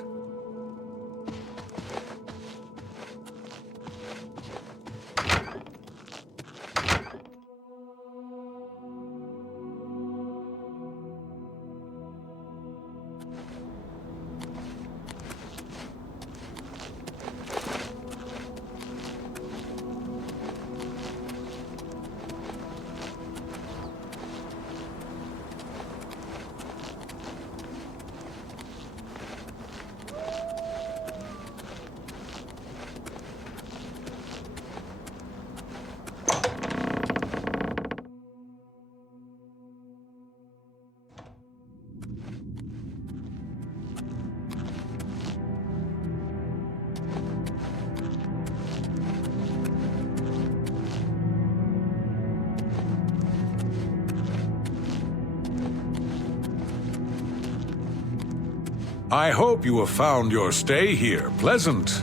I hope you have found your stay here pleasant.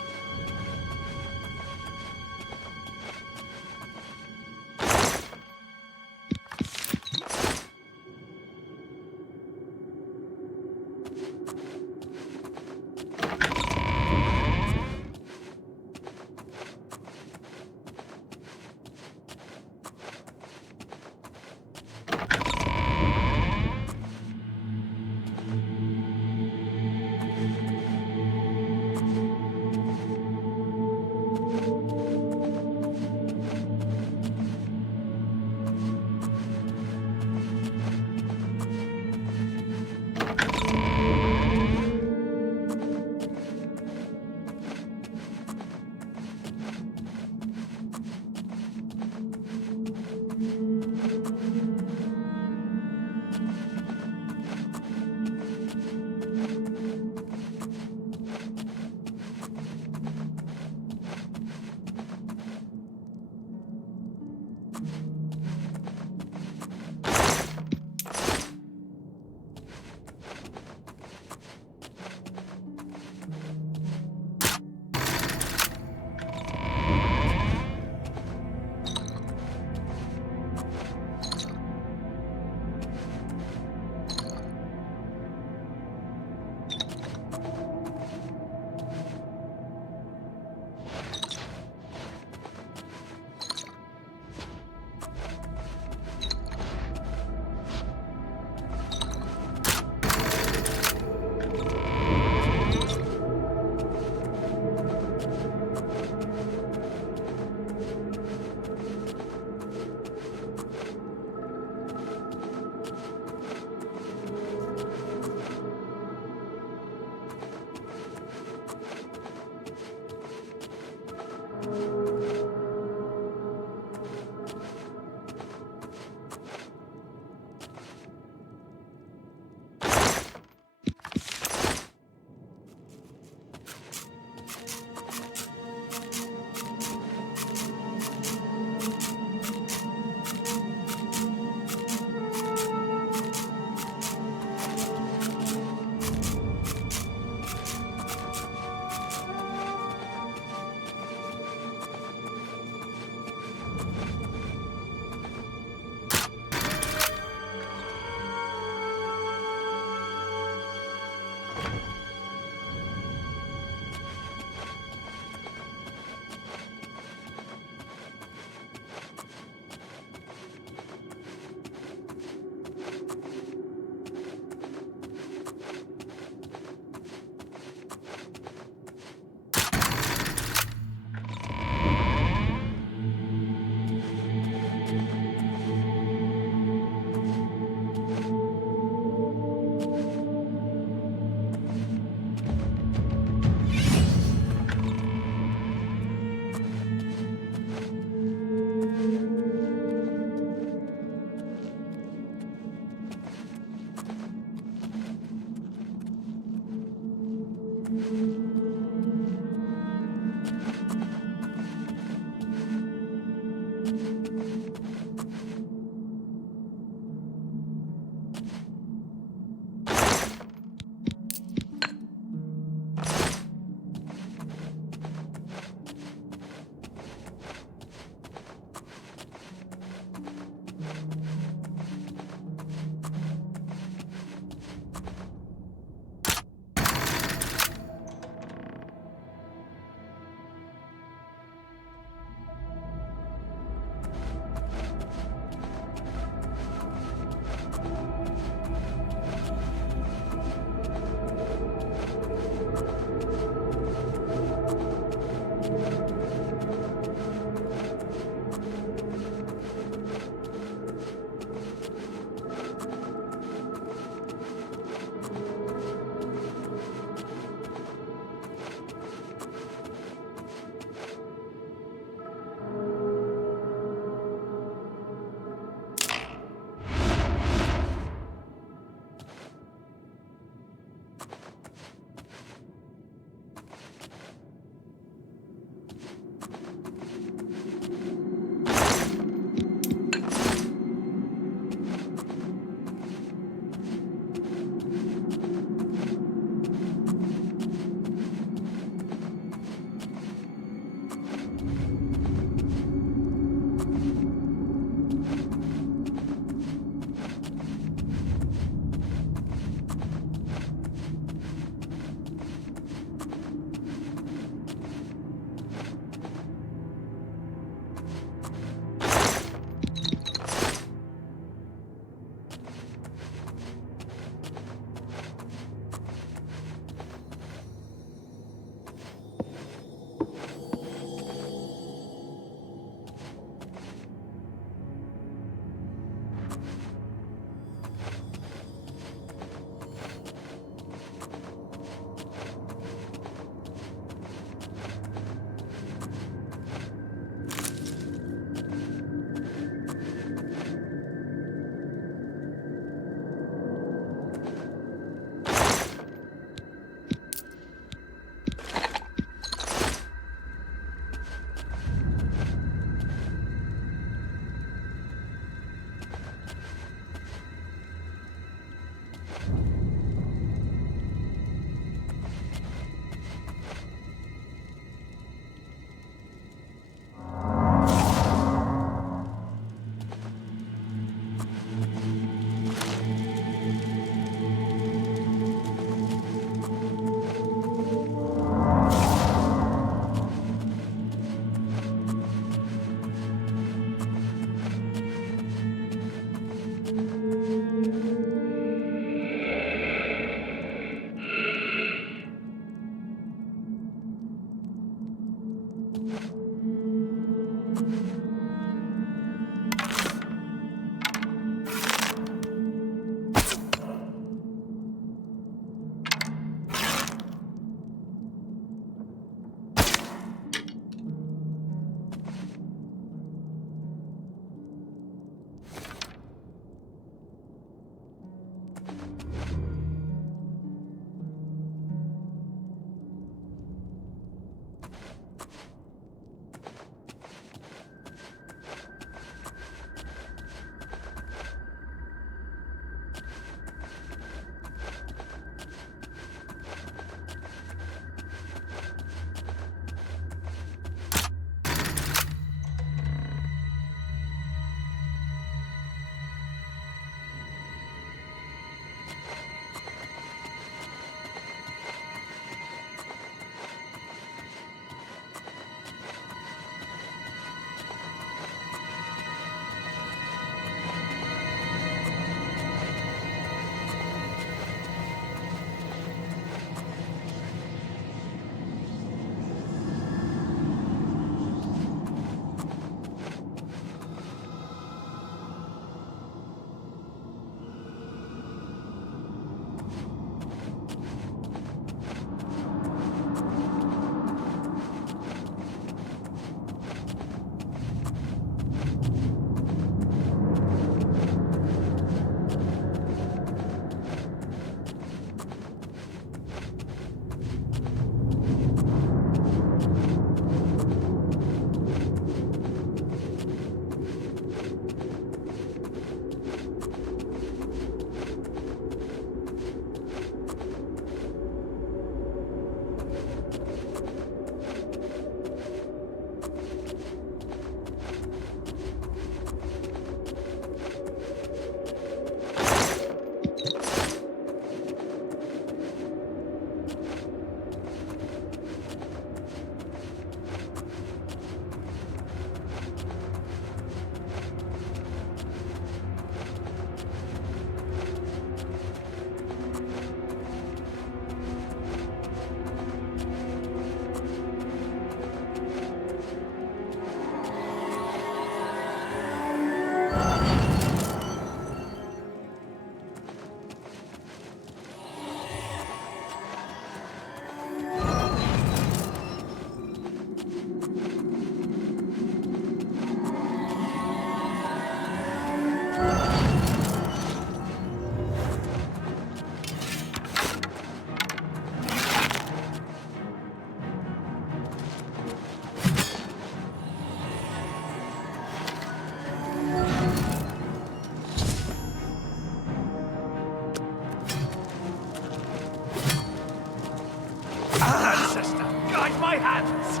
Ancestor, guide my hands!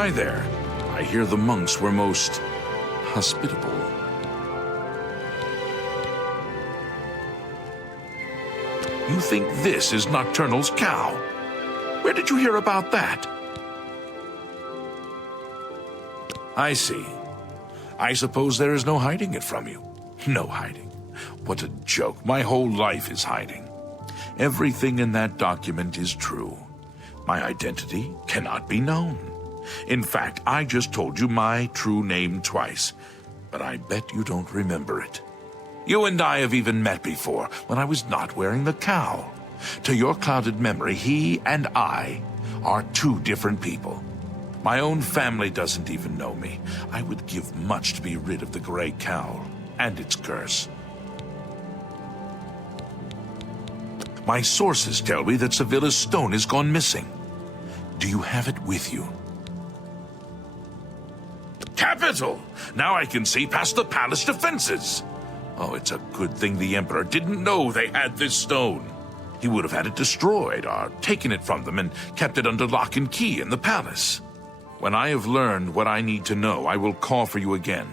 Hi there. I hear the monks were most hospitable. You think this is Nocturnal's cow? Where did you hear about that? I see. I suppose there is no hiding it from you. No hiding. What a joke. My whole life is hiding. Everything in that document is true. My identity cannot be known. In fact, I just told you my true name twice, but I bet you don't remember it. You and I have even met before, when I was not wearing the cowl. To your clouded memory, he and I are two different people. My own family doesn't even know me. I would give much to be rid of the gray cowl and its curse. My sources tell me that Sevilla's stone has gone missing. Do you have it with you? Capital! Now I can see past the palace defenses. Oh, it's a good thing the Emperor didn't know they had this stone. He would have had it destroyed or taken it from them and kept it under lock and key in the palace. When I have learned what I need to know, I will call for you again.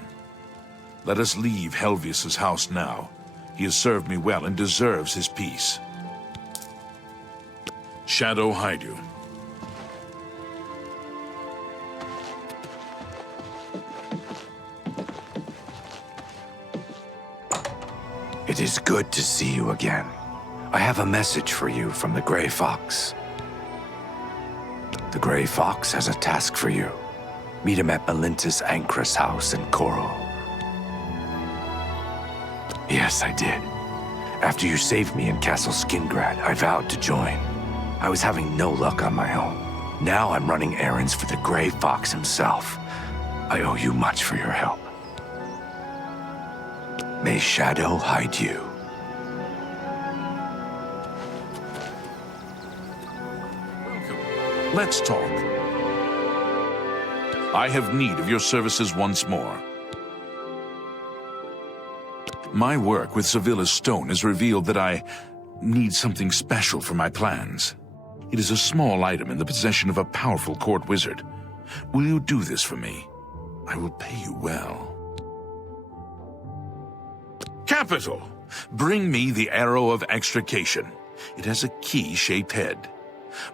Let us leave Helvius's house now. He has served me well and deserves his peace. Shadow hide you. It is good to see you again. I have a message for you from the Gray Fox. The Gray Fox has a task for you. Meet him at Melintis Ancrus' house in Coral. Yes, I did. After you saved me in Castle Skingrad, I vowed to join. I was having no luck on my own. Now I'm running errands for the Gray Fox himself. I owe you much for your help. May Shadow hide you. Welcome. Let's talk. I have need of your services once more. My work with Sevilla's stone has revealed that I need something special for my plans. It is a small item in the possession of a powerful court wizard. Will you do this for me? I will pay you well. Capital! Bring me the Arrow of Extrication. It has a key-shaped head.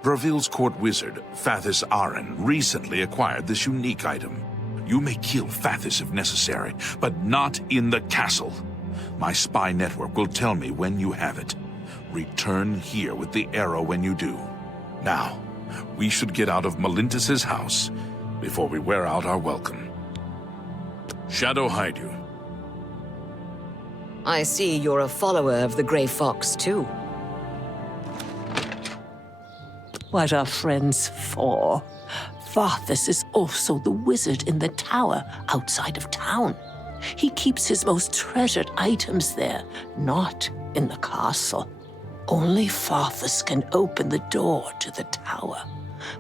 Braville's court wizard, Fathis Aren, recently acquired this unique item. You may kill Fathis if necessary, but not in the castle. My spy network will tell me when you have it. Return here with the arrow when you do. Now, we should get out of Melintis' house before we wear out our welcome. Shadow hide you. I see you're a follower of the Grey Fox, too. What are friends for? Fathis is also the wizard in the tower outside of town. He keeps his most treasured items there, not in the castle. Only Farthus can open the door to the tower.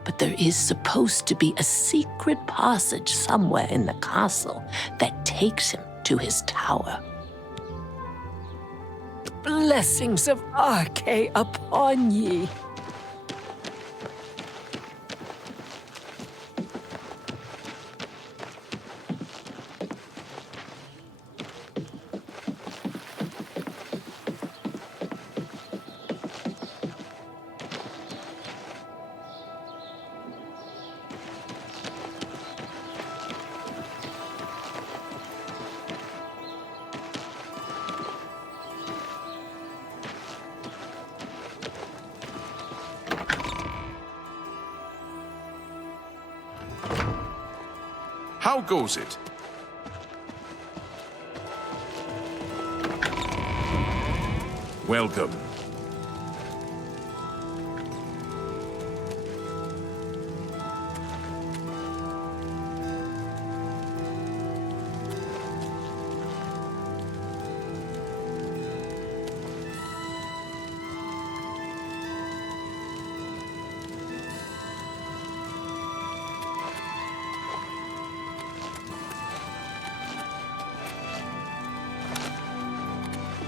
But there is supposed to be a secret passage somewhere in the castle that takes him to his tower. Blessings of Arche upon ye. How goes it? Welcome.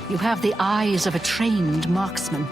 You have the eyes of a trained marksman.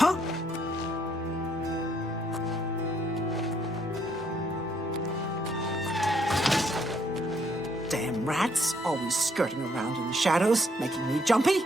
Huh? Damn rats, always skirting around in the shadows, making me jumpy.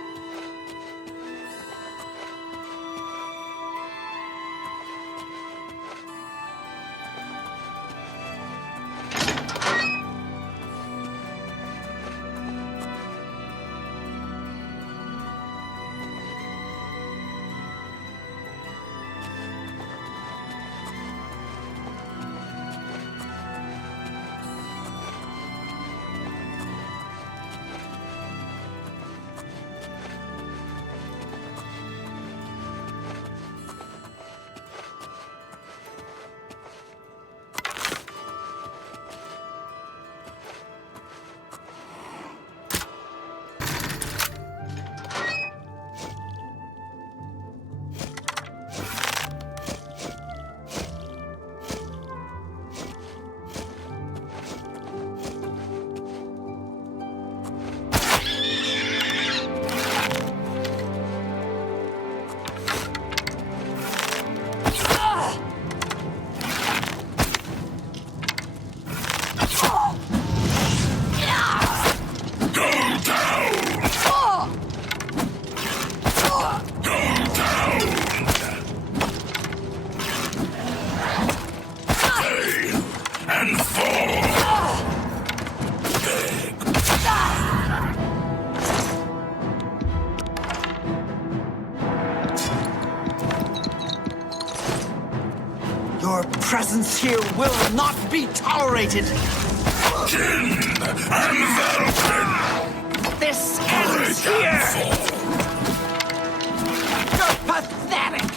Your presence here will not be tolerated. Jinn and Valkyrie! This ends here! You're pathetic!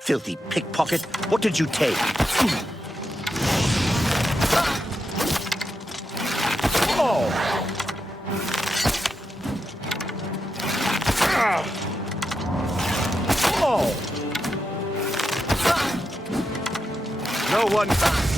Filthy pickpocket, what did you take? one back!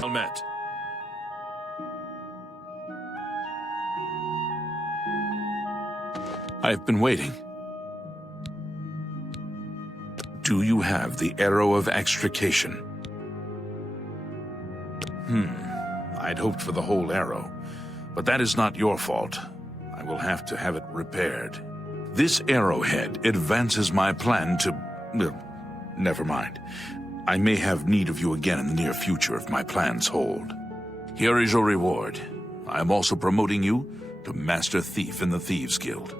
Well met. I've been waiting. Do you have the arrow of extrication? I'd hoped for the whole arrow, but that is not your fault. I will have to have it repaired. This arrowhead advances my plan to... well, never mind. I may have need of you again in the near future if my plans hold. Here is your reward. I am also promoting you to Master Thief in the Thieves Guild.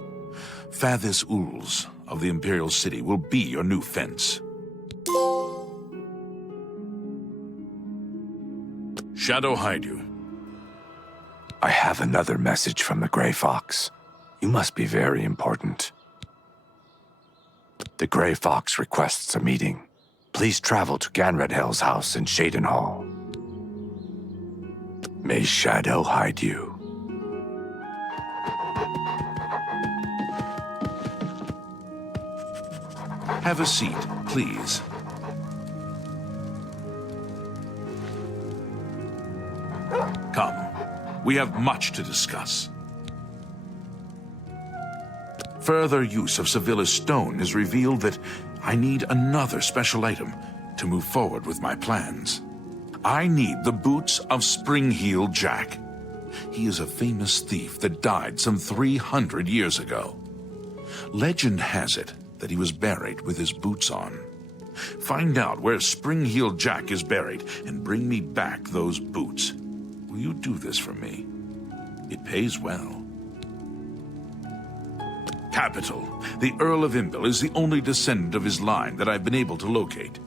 Fathis Uls of the Imperial City will be your new fence. Shadow hide you. I have another message from the Grey Fox. You must be very important. The Grey Fox requests a meeting. Please travel to Ganredhel's house in Shaden Hall. May Shadow hide you. Have a seat, please. Come. We have much to discuss. Further use of Sevilla's stone has revealed that I need another special item to move forward with my plans. I need the boots of Springheel Jack. He is a famous thief that died some 300 years ago. Legend has it that he was buried with his boots on. Find out where Springheel Jack is buried and bring me back those boots. Will you do this for me? It pays well. Capital. The Earl of Imbil is the only descendant of his line that I've been able to locate.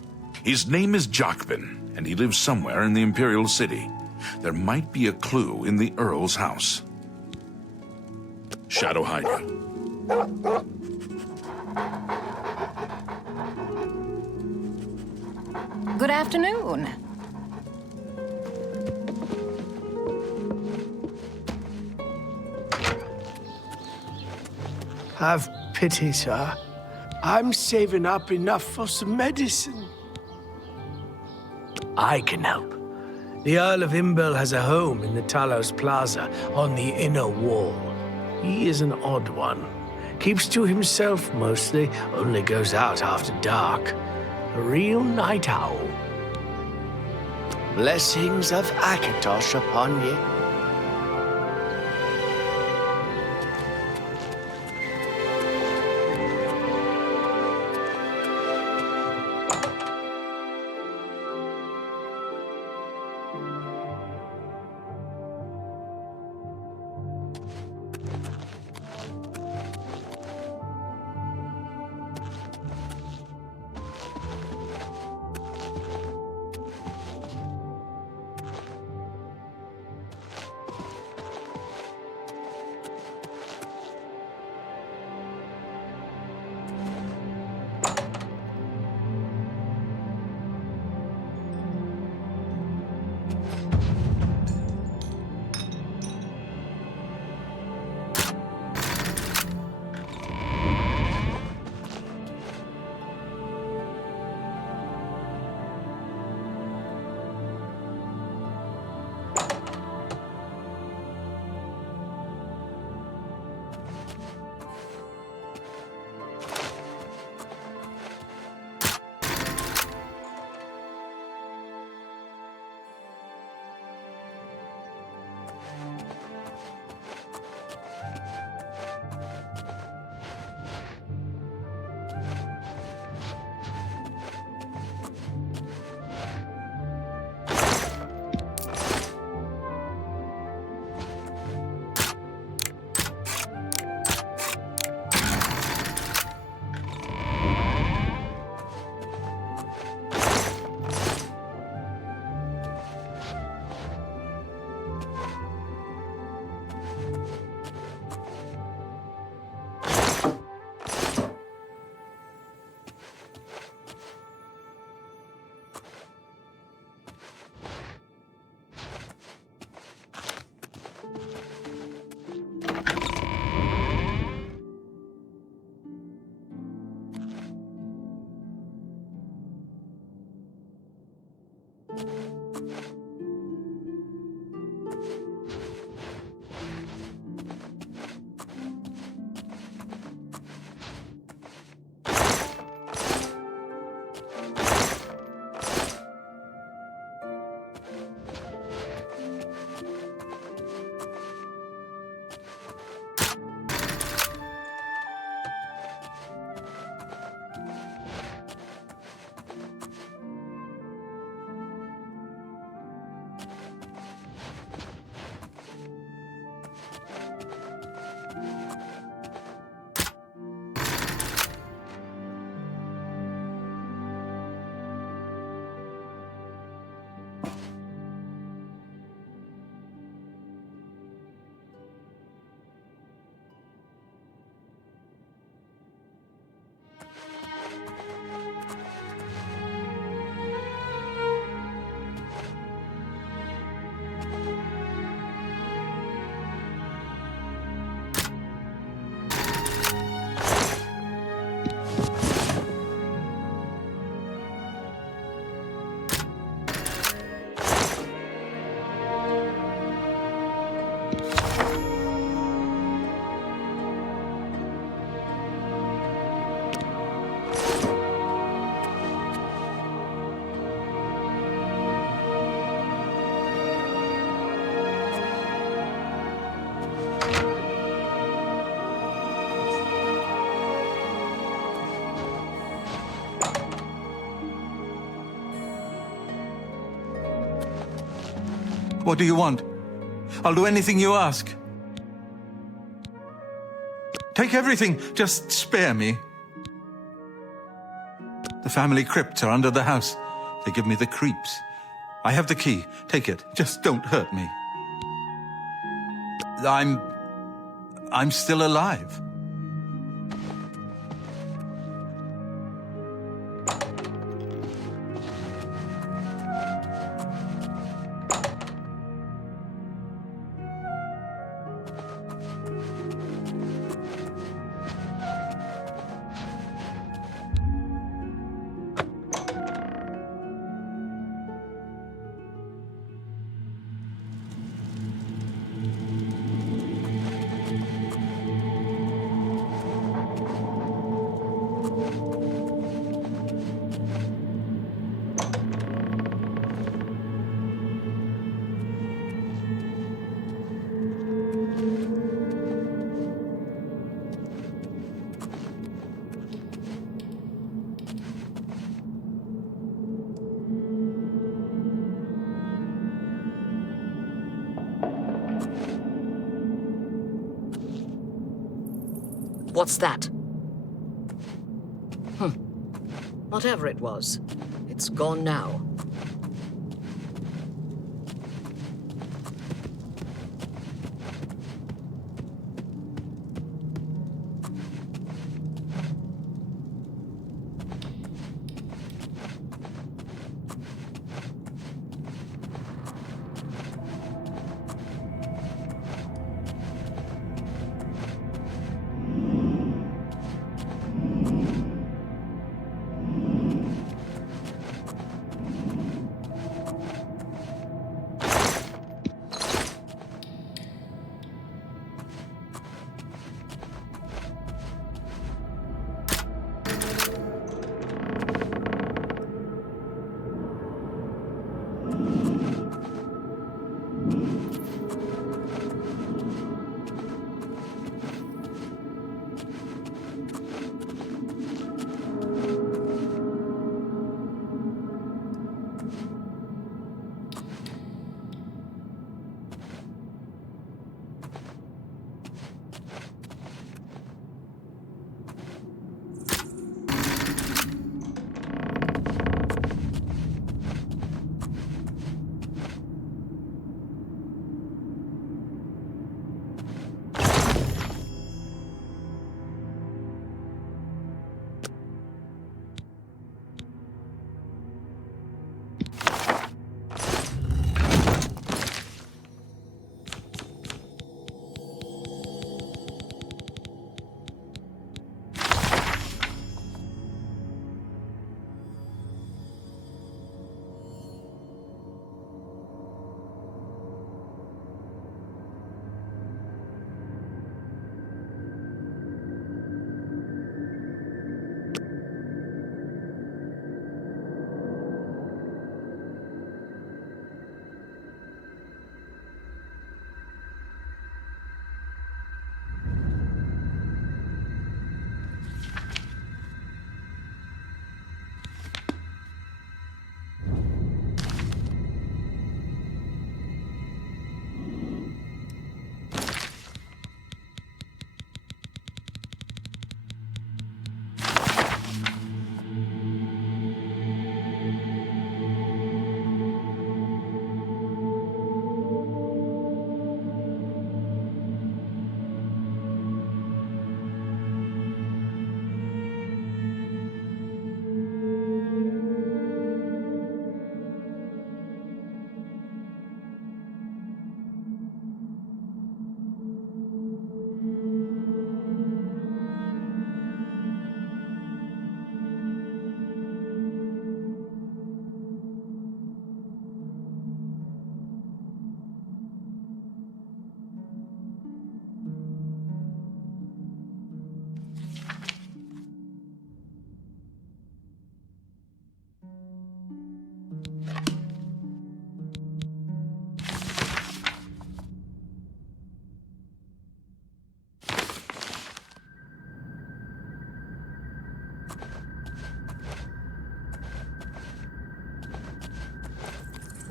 His name is Jacobin, and he lives somewhere in the Imperial City. There might be a clue in the Earl's house. Shadow hide you. Good afternoon. Have pity, sir. I'm saving up enough for some medicine. I can help. The Earl of Imbil has a home in the Talos Plaza on the inner wall. He is an odd one. Keeps to himself mostly, only goes out after dark. A real night owl. Blessings of Akatosh upon you. What do you want? I'll do anything you ask. Take everything, just spare me. The family crypts are under the house. They give me the creeps. I have the key. Take it. Just don't hurt me. I'm still alive. What's that? Whatever it was, it's gone now.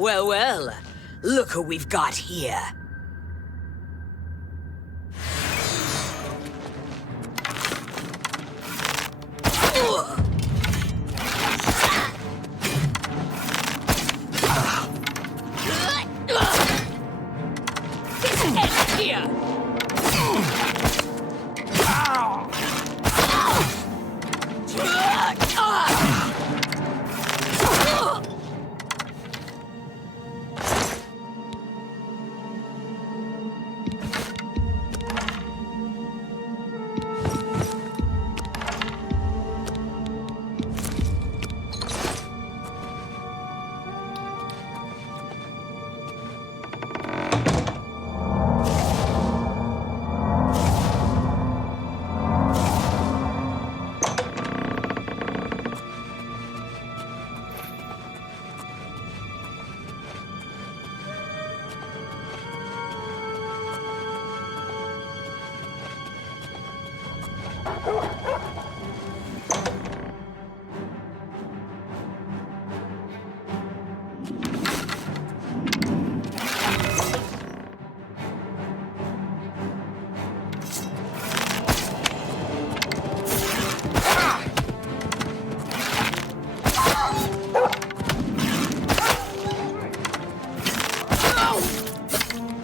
Well, well. Look who we've got here.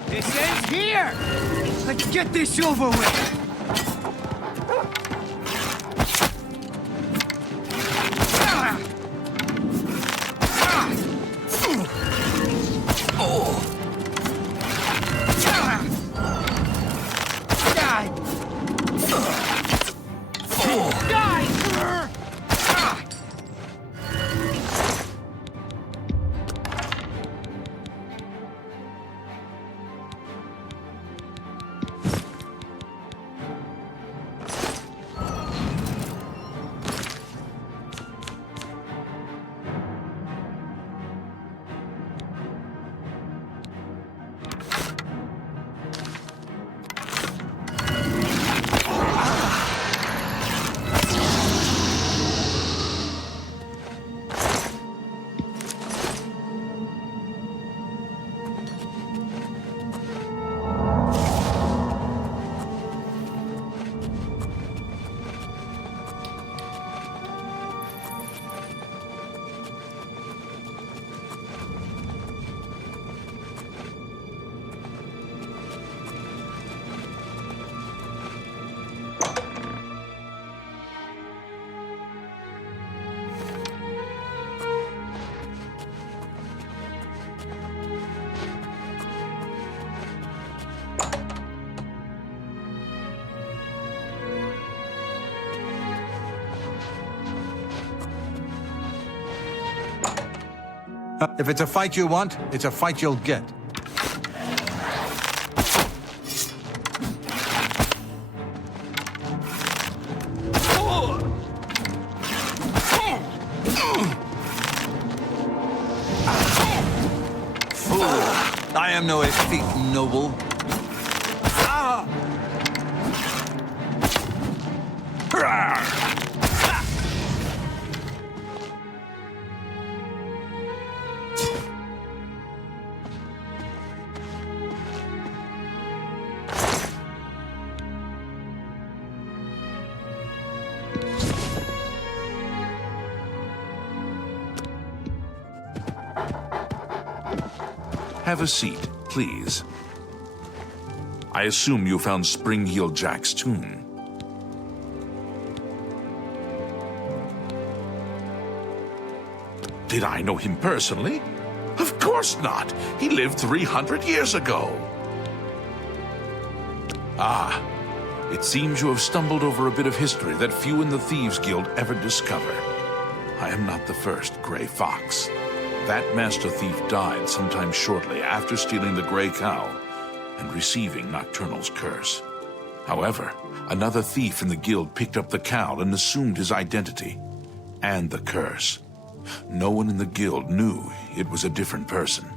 This ends here! Let's get this over with! If it's a fight you want, it's a fight you'll get. Fool! I am no effete noble. Have a seat, please. I assume you found Spring-Heel Jack's tomb. Did I know him personally? Of course not. He lived 300 years ago. Ah, it seems you have stumbled over a bit of history that few in the Thieves Guild ever discover. I am not the first Gray Fox. That Master Thief died sometime shortly after stealing the Gray Cow and receiving Nocturnal's curse. However, another thief in the guild picked up the cow and assumed his identity and the curse. No one in the guild knew it was a different person.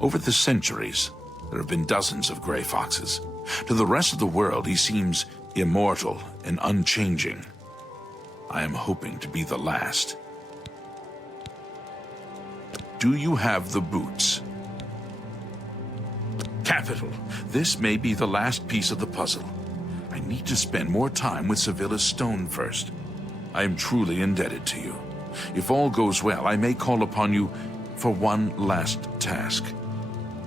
Over the centuries, there have been dozens of Gray Foxes. To the rest of the world, he seems immortal and unchanging. I am hoping to be the last. Do you have the boots? Capital. This may be the last piece of the puzzle. I need to spend more time with Sevilla's stone first. I am truly indebted to you. If all goes well, I may call upon you for one last task.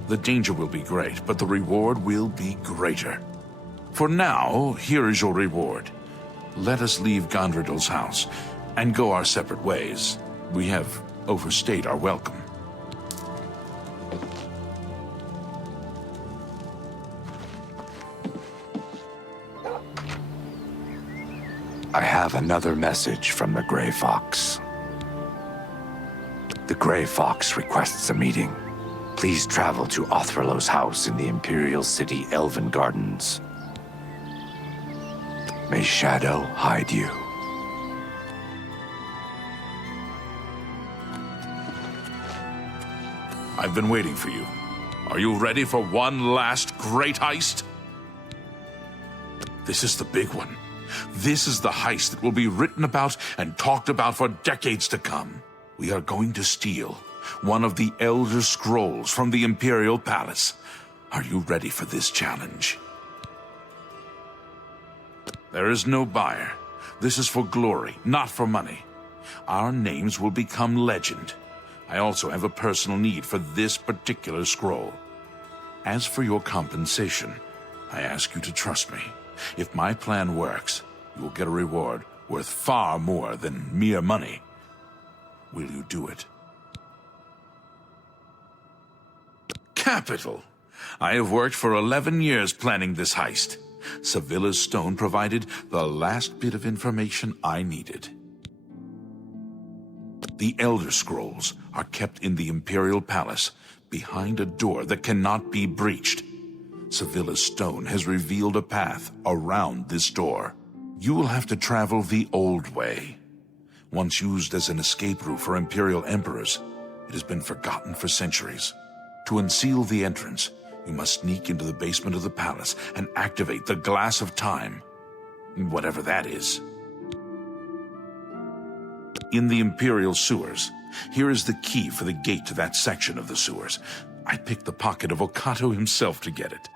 The danger will be great, but the reward will be greater. For now, here is your reward. Let us leave Gondredal's house and go our separate ways. We have overstayed our welcome. I have another message from the Grey Fox. The Grey Fox requests a meeting. Please travel to Othralo's house in the Imperial City Elven Gardens. May Shadow hide you. I've been waiting for you. Are you ready for one last great heist? This is the big one. This is the heist that will be written about and talked about for decades to come. We are going to steal one of the Elder Scrolls from the Imperial Palace. Are you ready for this challenge? There is no buyer. This is for glory, not for money. Our names will become legend. I also have a personal need for this particular scroll. As for your compensation, I ask you to trust me. If my plan works, you will get a reward worth far more than mere money. Will you do it? Capital! I have worked for 11 years planning this heist. Sevilla's stone provided the last bit of information I needed. The Elder Scrolls are kept in the Imperial Palace, behind a door that cannot be breached. Sevilla's stone has revealed a path around this door. You will have to travel the old way. Once used as an escape route for Imperial Emperors, it has been forgotten for centuries. To unseal the entrance, you must sneak into the basement of the palace and activate the Glass of Time, whatever that is. In the Imperial sewers, here is the key for the gate to that section of the sewers. I picked the pocket of Okato himself to get it.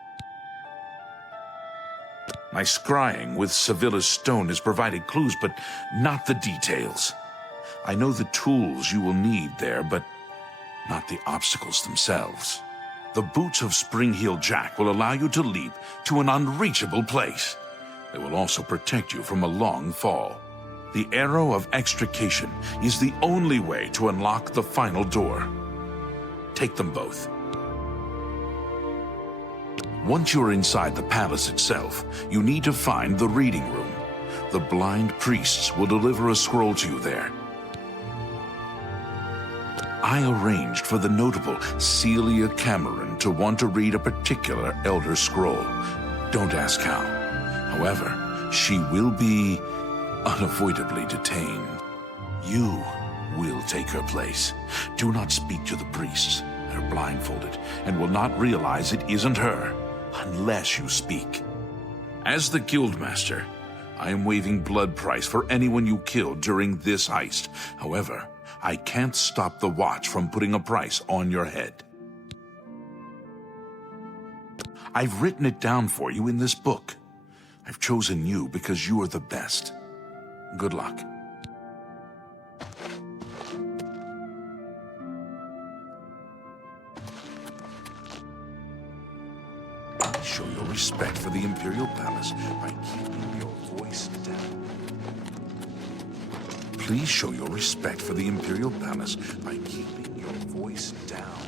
My scrying with Sevilla's stone has provided clues, but not the details. I know the tools you will need there, but not the obstacles themselves. The boots of Spring-Heel Jack will allow you to leap to an unreachable place. They will also protect you from a long fall. The Arrow of Extrication is the only way to unlock the final door. Take them both. Once you're inside the palace itself, you need to find the reading room. The blind priests will deliver a scroll to you there. I arranged for the notable Celia Cameron to want to read a particular Elder Scroll. Don't ask how. However, she will be unavoidably detained. You will take her place. Do not speak to the priests. They're blindfolded and will not realize it isn't her unless you speak. As the Guildmaster, I am waiving blood price for anyone you killed during this heist. However, I can't stop the Watch from putting a price on your head. I've written it down for you in this book. I've chosen you because you are the best. Good luck. Show your respect for the Imperial Palace by keeping your voice down. Please show your respect for the Imperial Palace by keeping your voice down.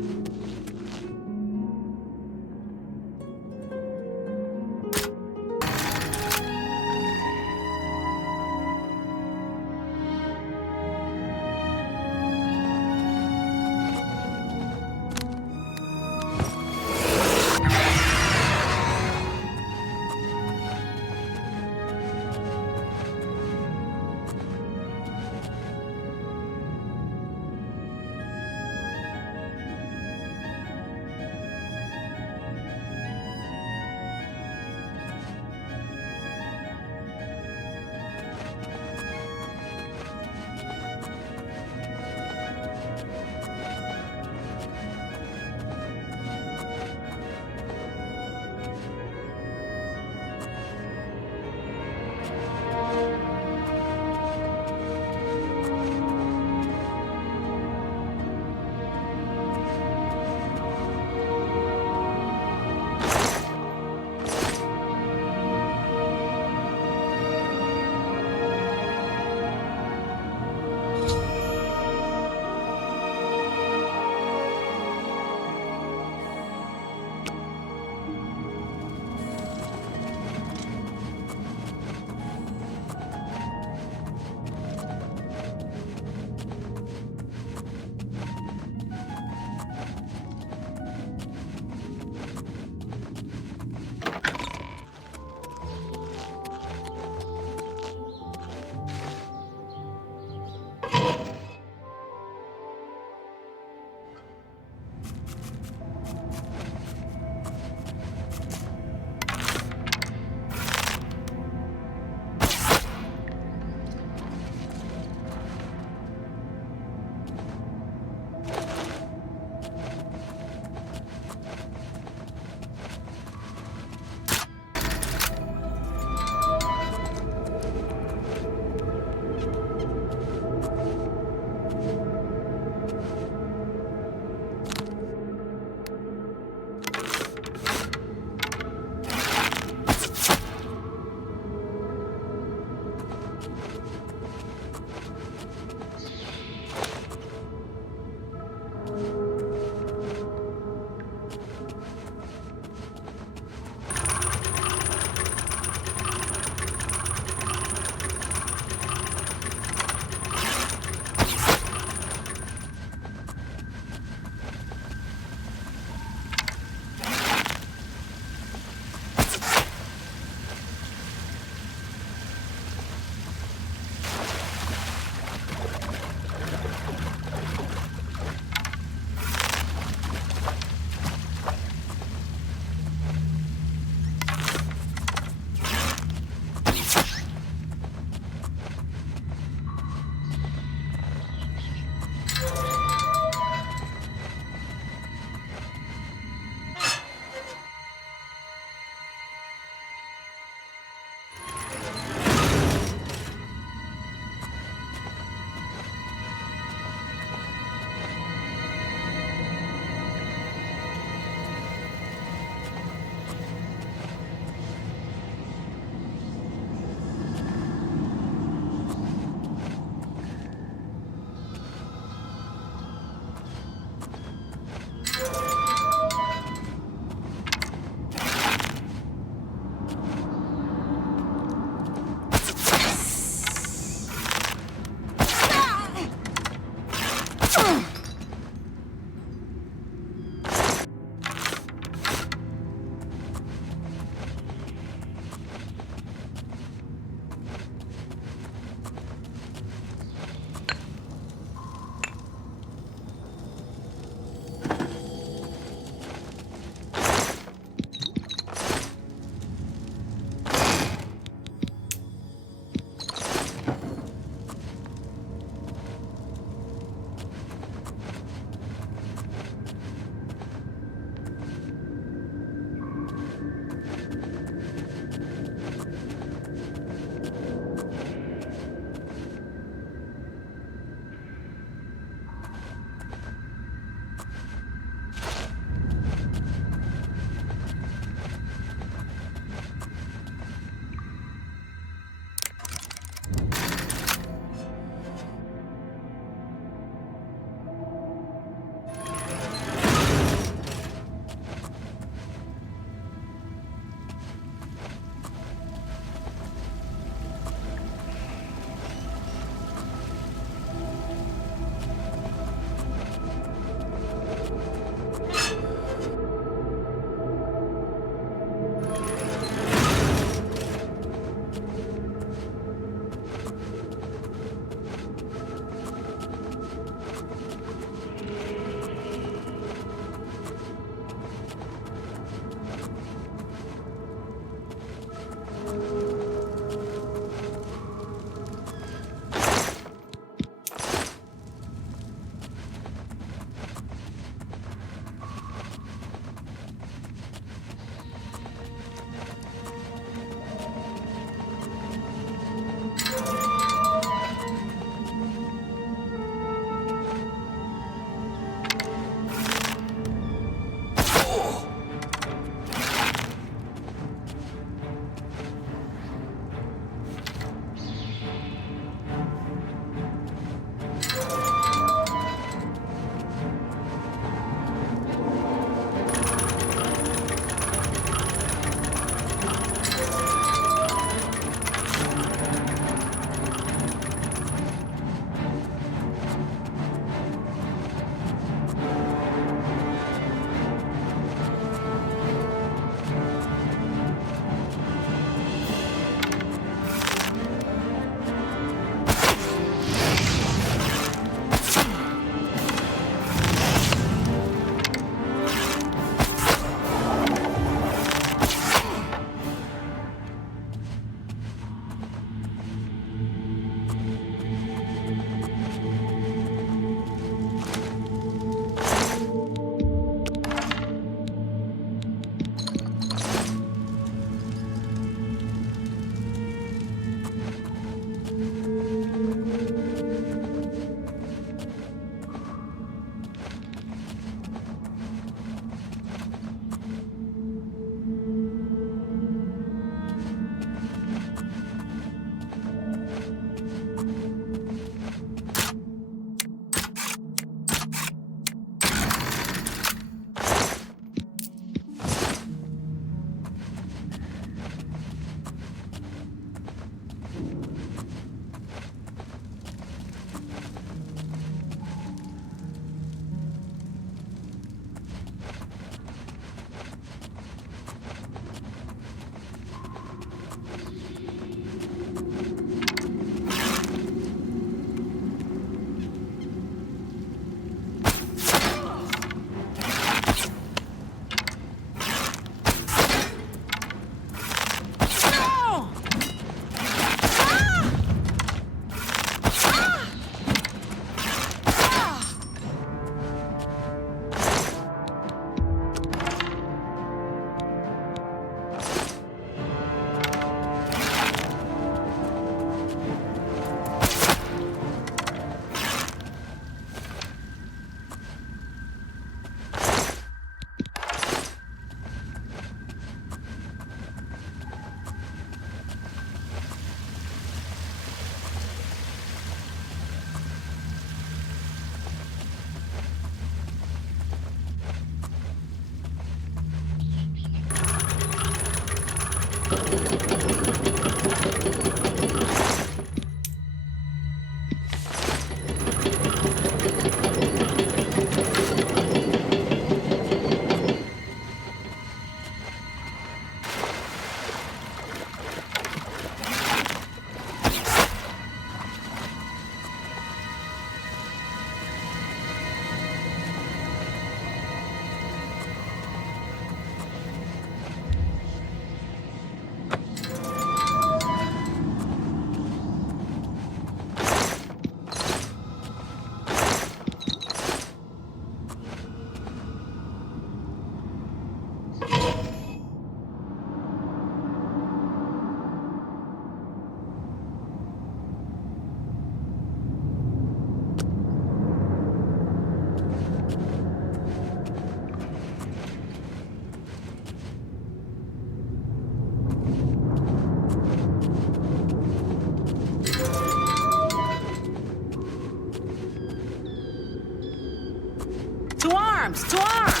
arms! To arms!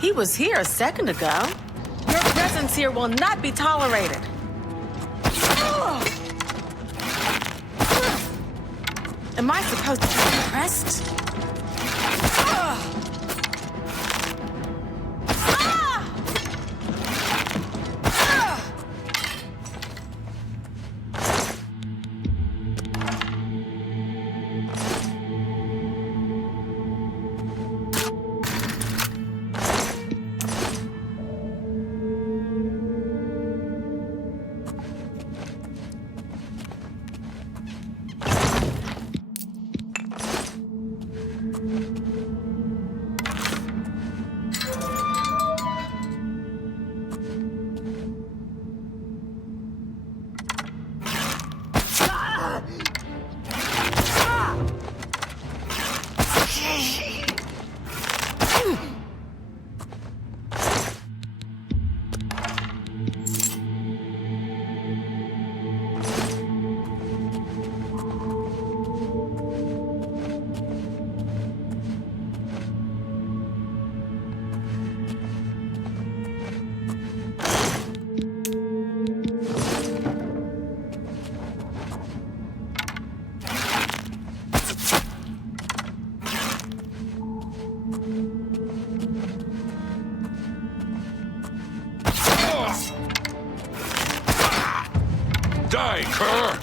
He was here a second ago. Your presence here will not be tolerated. Am I supposed to be impressed? Die, cur!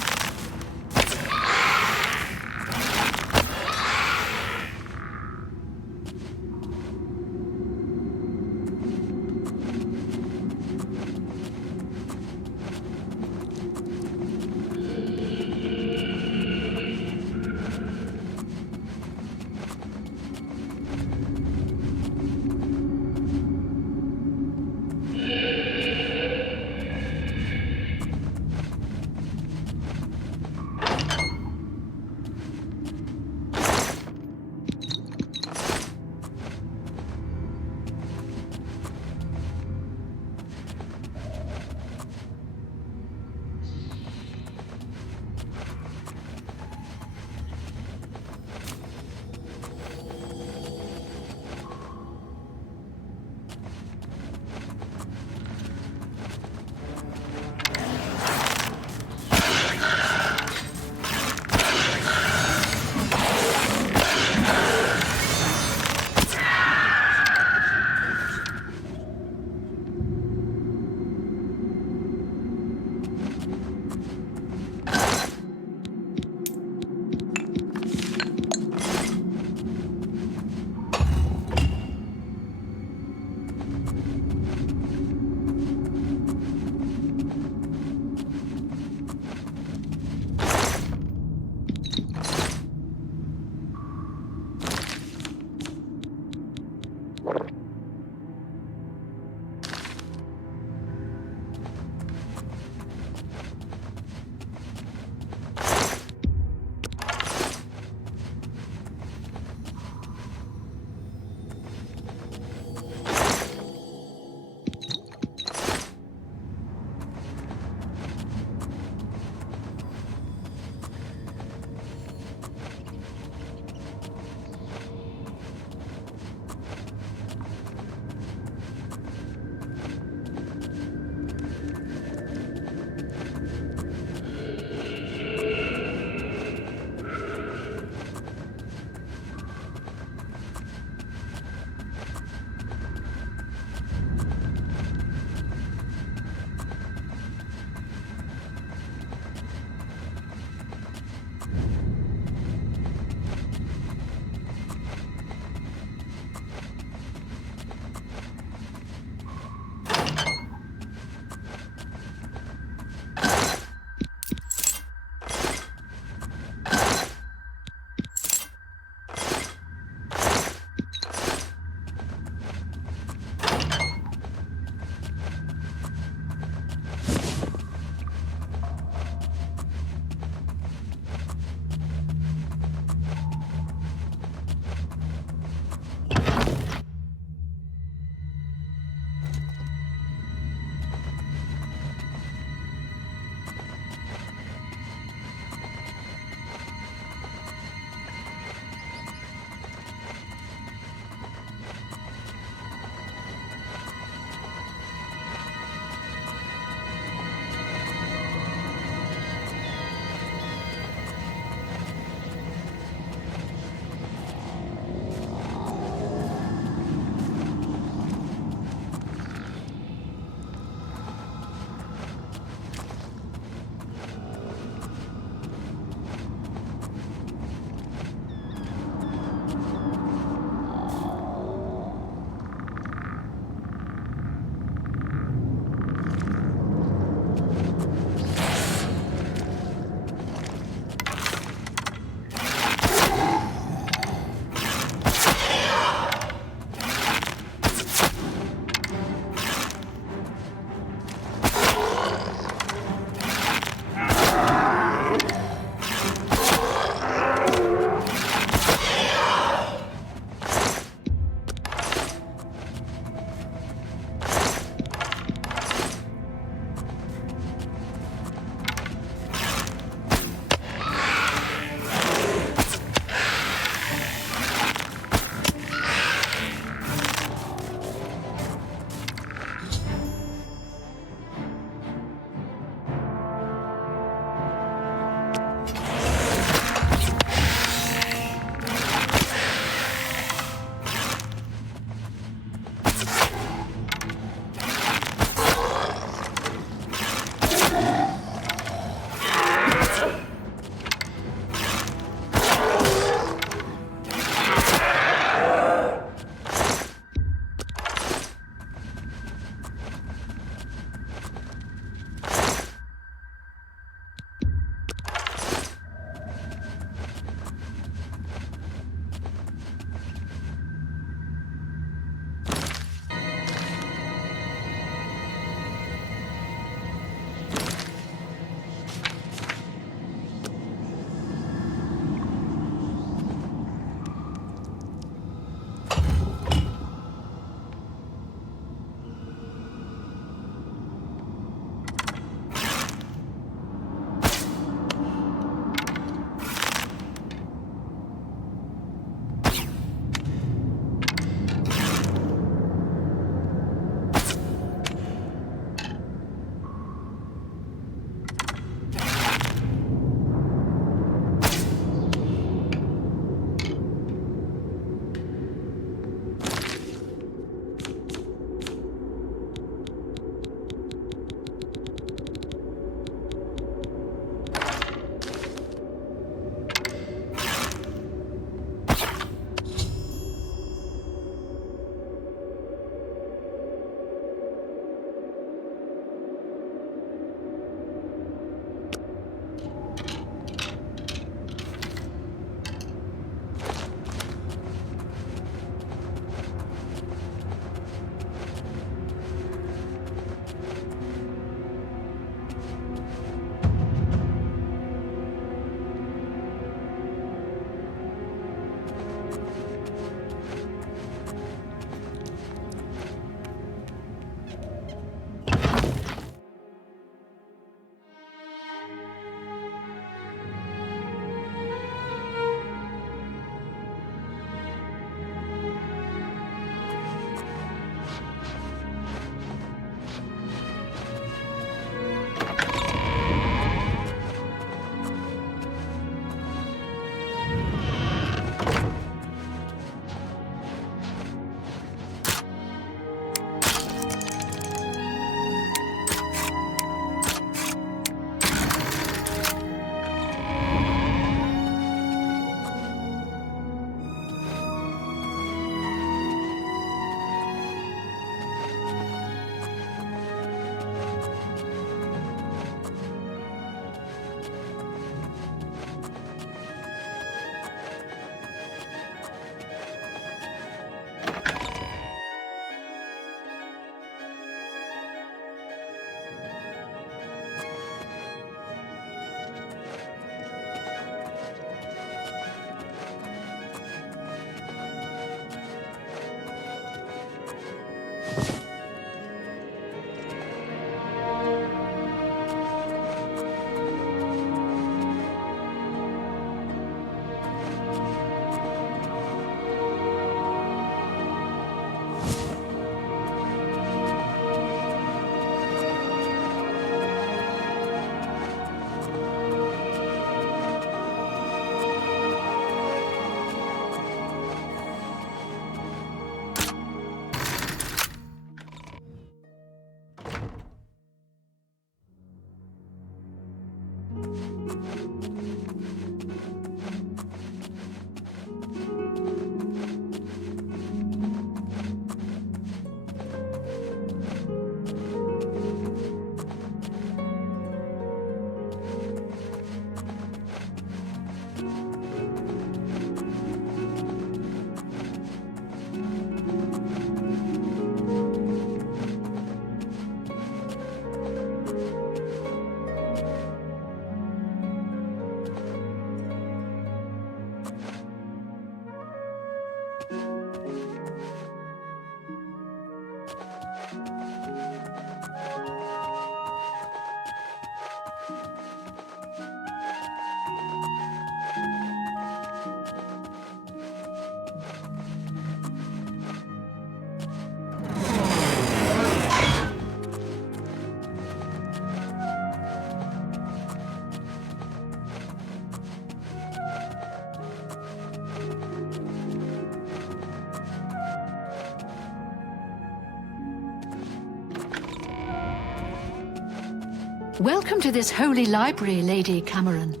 Welcome to this holy library, Lady Cameron.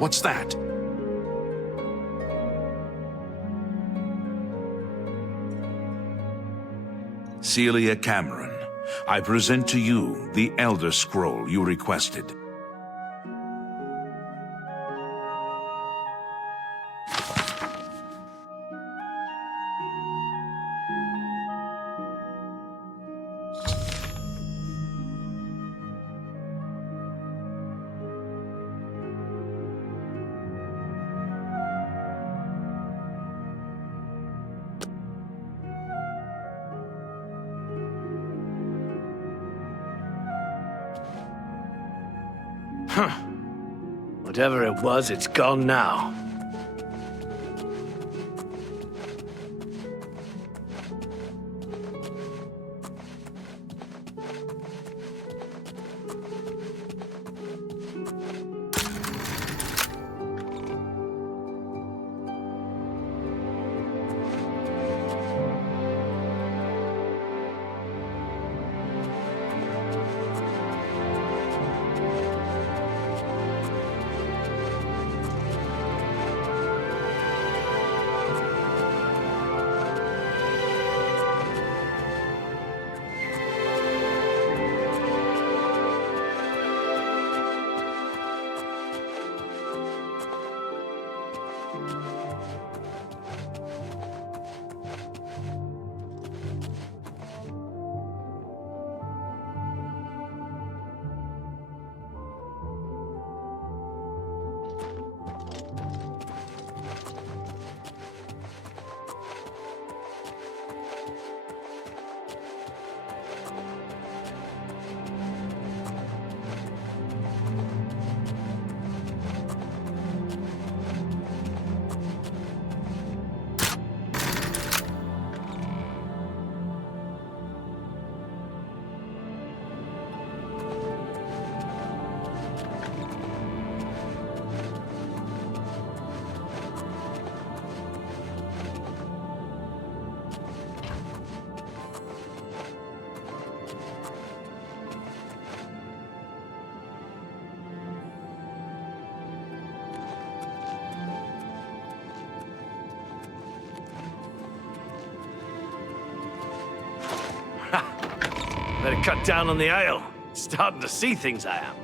What's that? Celia Cameron, I present to you the Elder Scroll you requested. Huh. Whatever it was, it's gone now. Better cut down on the ale. Starting to see things I am.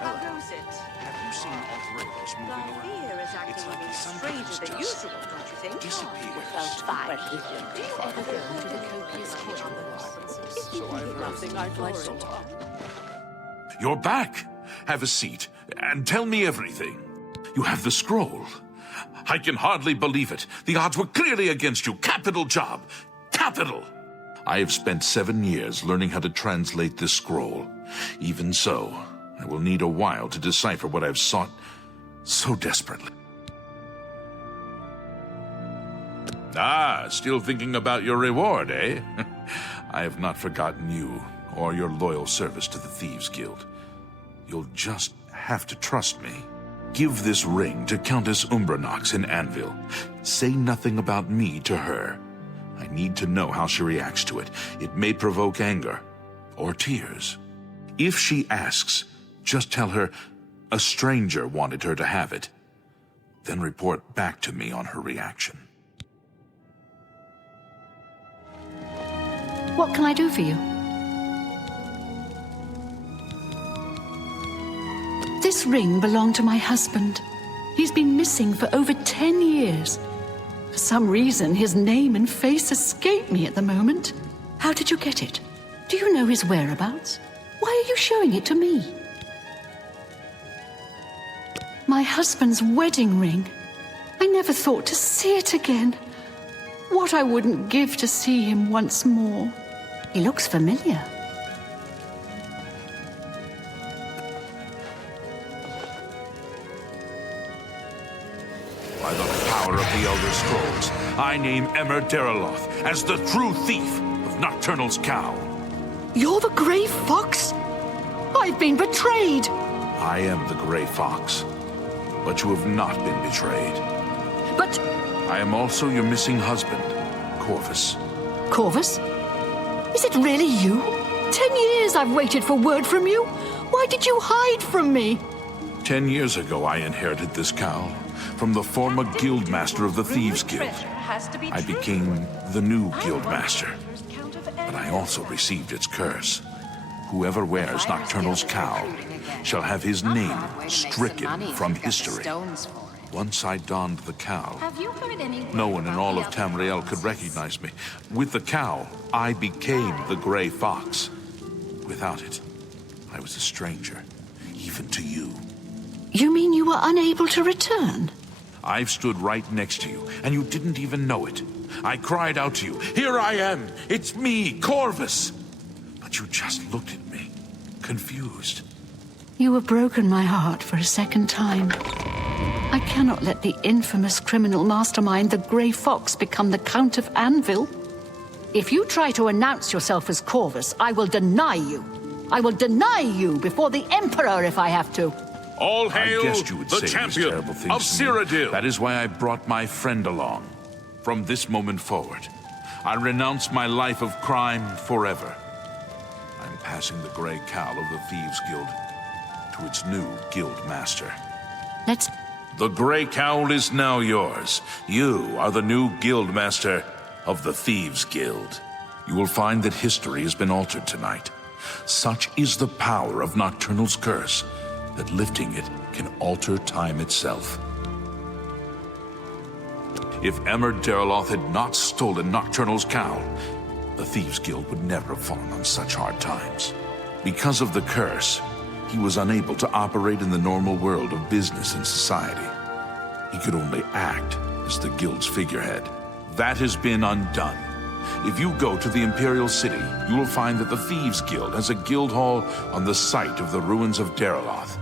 How goes it? Have you seen Outrageous moving around? Fear is acting even stranger than usual, don't you think? Disappears. Do you ever go to the copious court? Nothing I'd like to talk. You're back. Have a seat and tell me everything. You have the scroll. I can hardly believe it. The odds were clearly against you. Capital job. Capital. I have spent 7 years learning how to translate this scroll. Even so, I will need a while to decipher what I've sought so desperately. Ah, still thinking about your reward, eh? I have not forgotten you or your loyal service to the Thieves Guild. You'll just have to trust me. Give this ring to Countess Umbranox in Anvil. Say nothing about me to her. I need to know how she reacts to it. It may provoke anger or tears. If she asks, just tell her a stranger wanted her to have it. Then report back to me on her reaction. What can I do for you? This ring belonged to my husband. He's been missing for over 10 years. For some reason, his name and face escape me at the moment. How did you get it? Do you know his whereabouts? Why are you showing it to me? My husband's wedding ring. I never thought to see it again. What I wouldn't give to see him once more. He looks familiar. By the power of the Elder Scrolls, I name Emmer Deraloth as the true thief of Nocturnal's cow. You're the Grey Fox? I've been betrayed! I am the Grey Fox, but you have not been betrayed. But... I am also your missing husband, Corvus. Corvus? Is it really you? 10 years I've waited for word from you. Why did you hide from me? 10 years ago, I inherited this cowl from the former guildmaster of the Thieves Guild. I became the new guildmaster, but I also received its curse. Whoever wears Nocturnal's cowl shall have his name stricken from history. Once I donned the cowl, no one in all of Tamriel could recognize me. With the cowl, I became the Grey Fox. Without it, I was a stranger, even to you. You mean you were unable to return? I've stood right next to you, and you didn't even know it. I cried out to you, "Here I am! It's me, Corvus!" But you just looked at me, confused. You have broken my heart for a second time. I cannot let the infamous criminal mastermind, the Grey Fox, become the Count of Anvil. If you try to announce yourself as Corvus, I will deny you. I will deny you before the Emperor if I have to. All hail I guessed you would the say champion these terrible things of to me. Cyrodiil. That is why I brought my friend along. From this moment forward, I renounce my life of crime forever. I'm passing the Grey Cowl of the Thieves Guild to its new guild master. Let's... The Grey Cowl is now yours. You are the new guild master of the Thieves Guild. You will find that history has been altered tonight. Such is the power of Nocturnal's curse that lifting it can alter time itself. If Emmer Deraloth had not stolen Nocturnal's cowl, the Thieves Guild would never have fallen on such hard times. Because of the curse, he was unable to operate in the normal world of business and society. He could only act as the Guild's figurehead. That has been undone. If you go to the Imperial City, you will find that the Thieves Guild has a guild hall on the site of the ruins of Deraloth.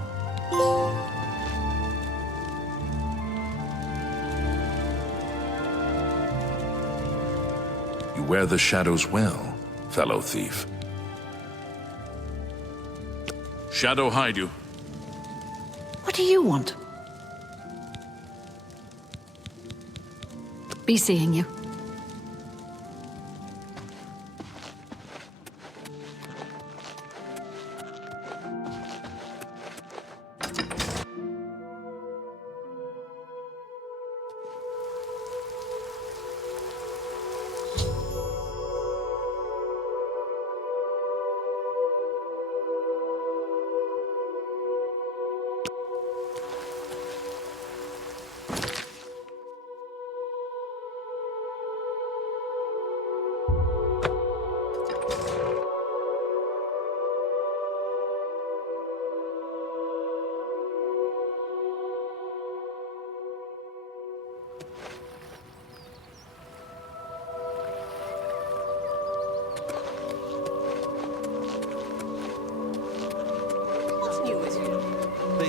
You wear the shadows well, fellow thief. Shadow hide you. What do you want? Be seeing you.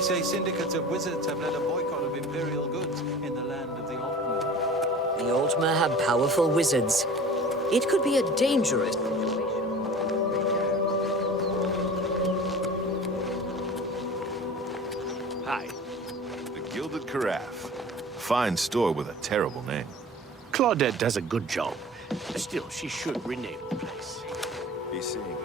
say syndicates of wizards have led a boycott of Imperial goods in the land of the Altmer. The Altmer have powerful wizards. It could be a dangerous situation. Hi. The Gilded Carafe. Fine store with a terrible name. Claudette does a good job. Still, she should rename the place. Be seeing you.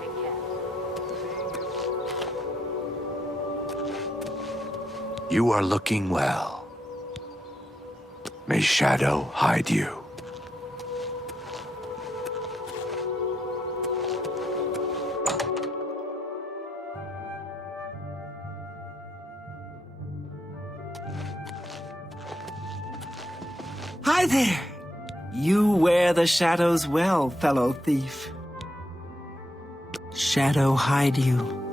You are looking well. May shadow hide you. Hi there! You wear the shadows well, fellow thief. Shadow hide you.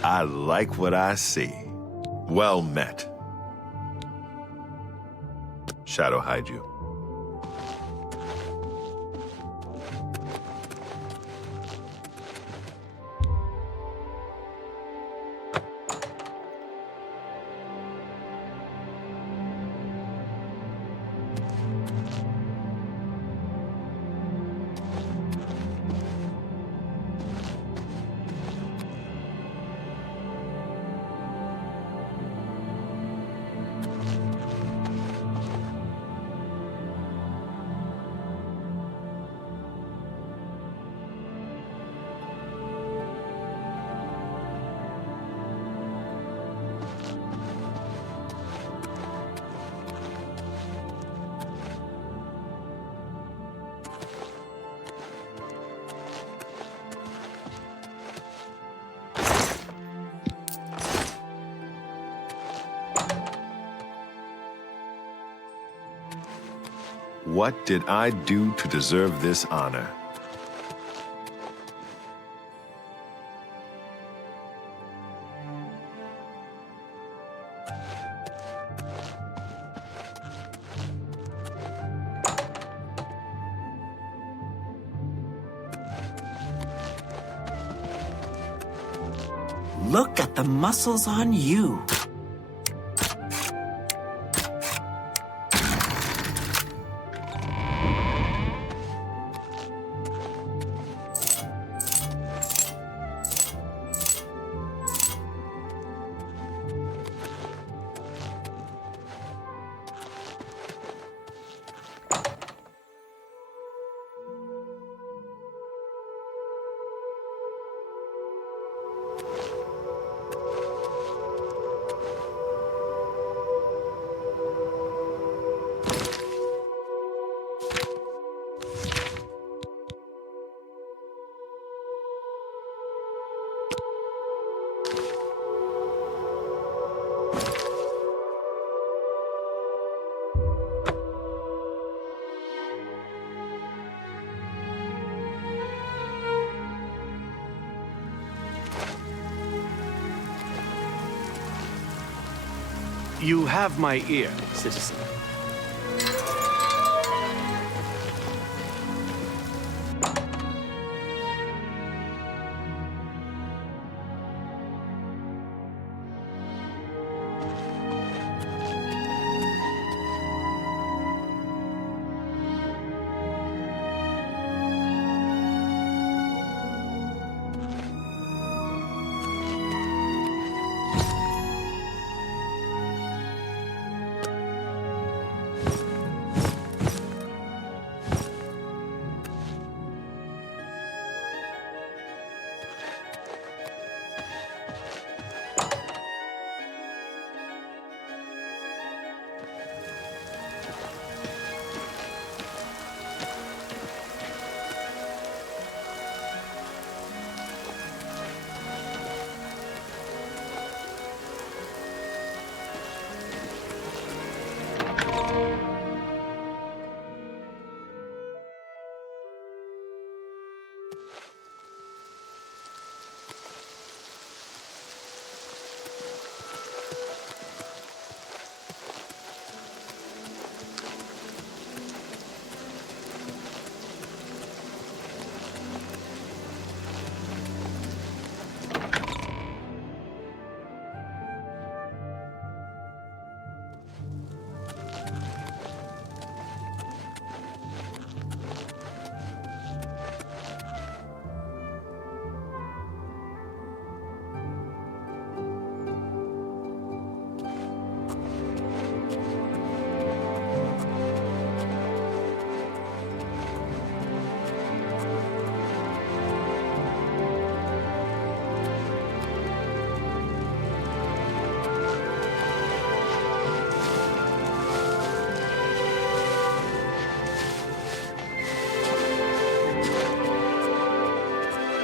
I like what I see. Well met. Shadow hide you. What did I do to deserve this honor? Look at the muscles on you. You have my ear, citizen.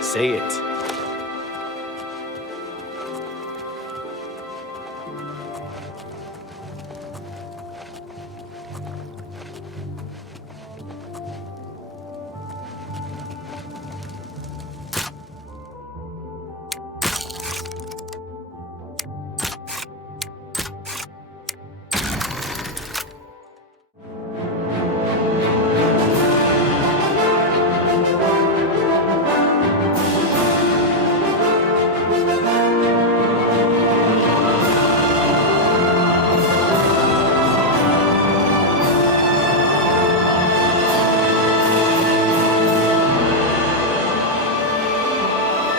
Say it.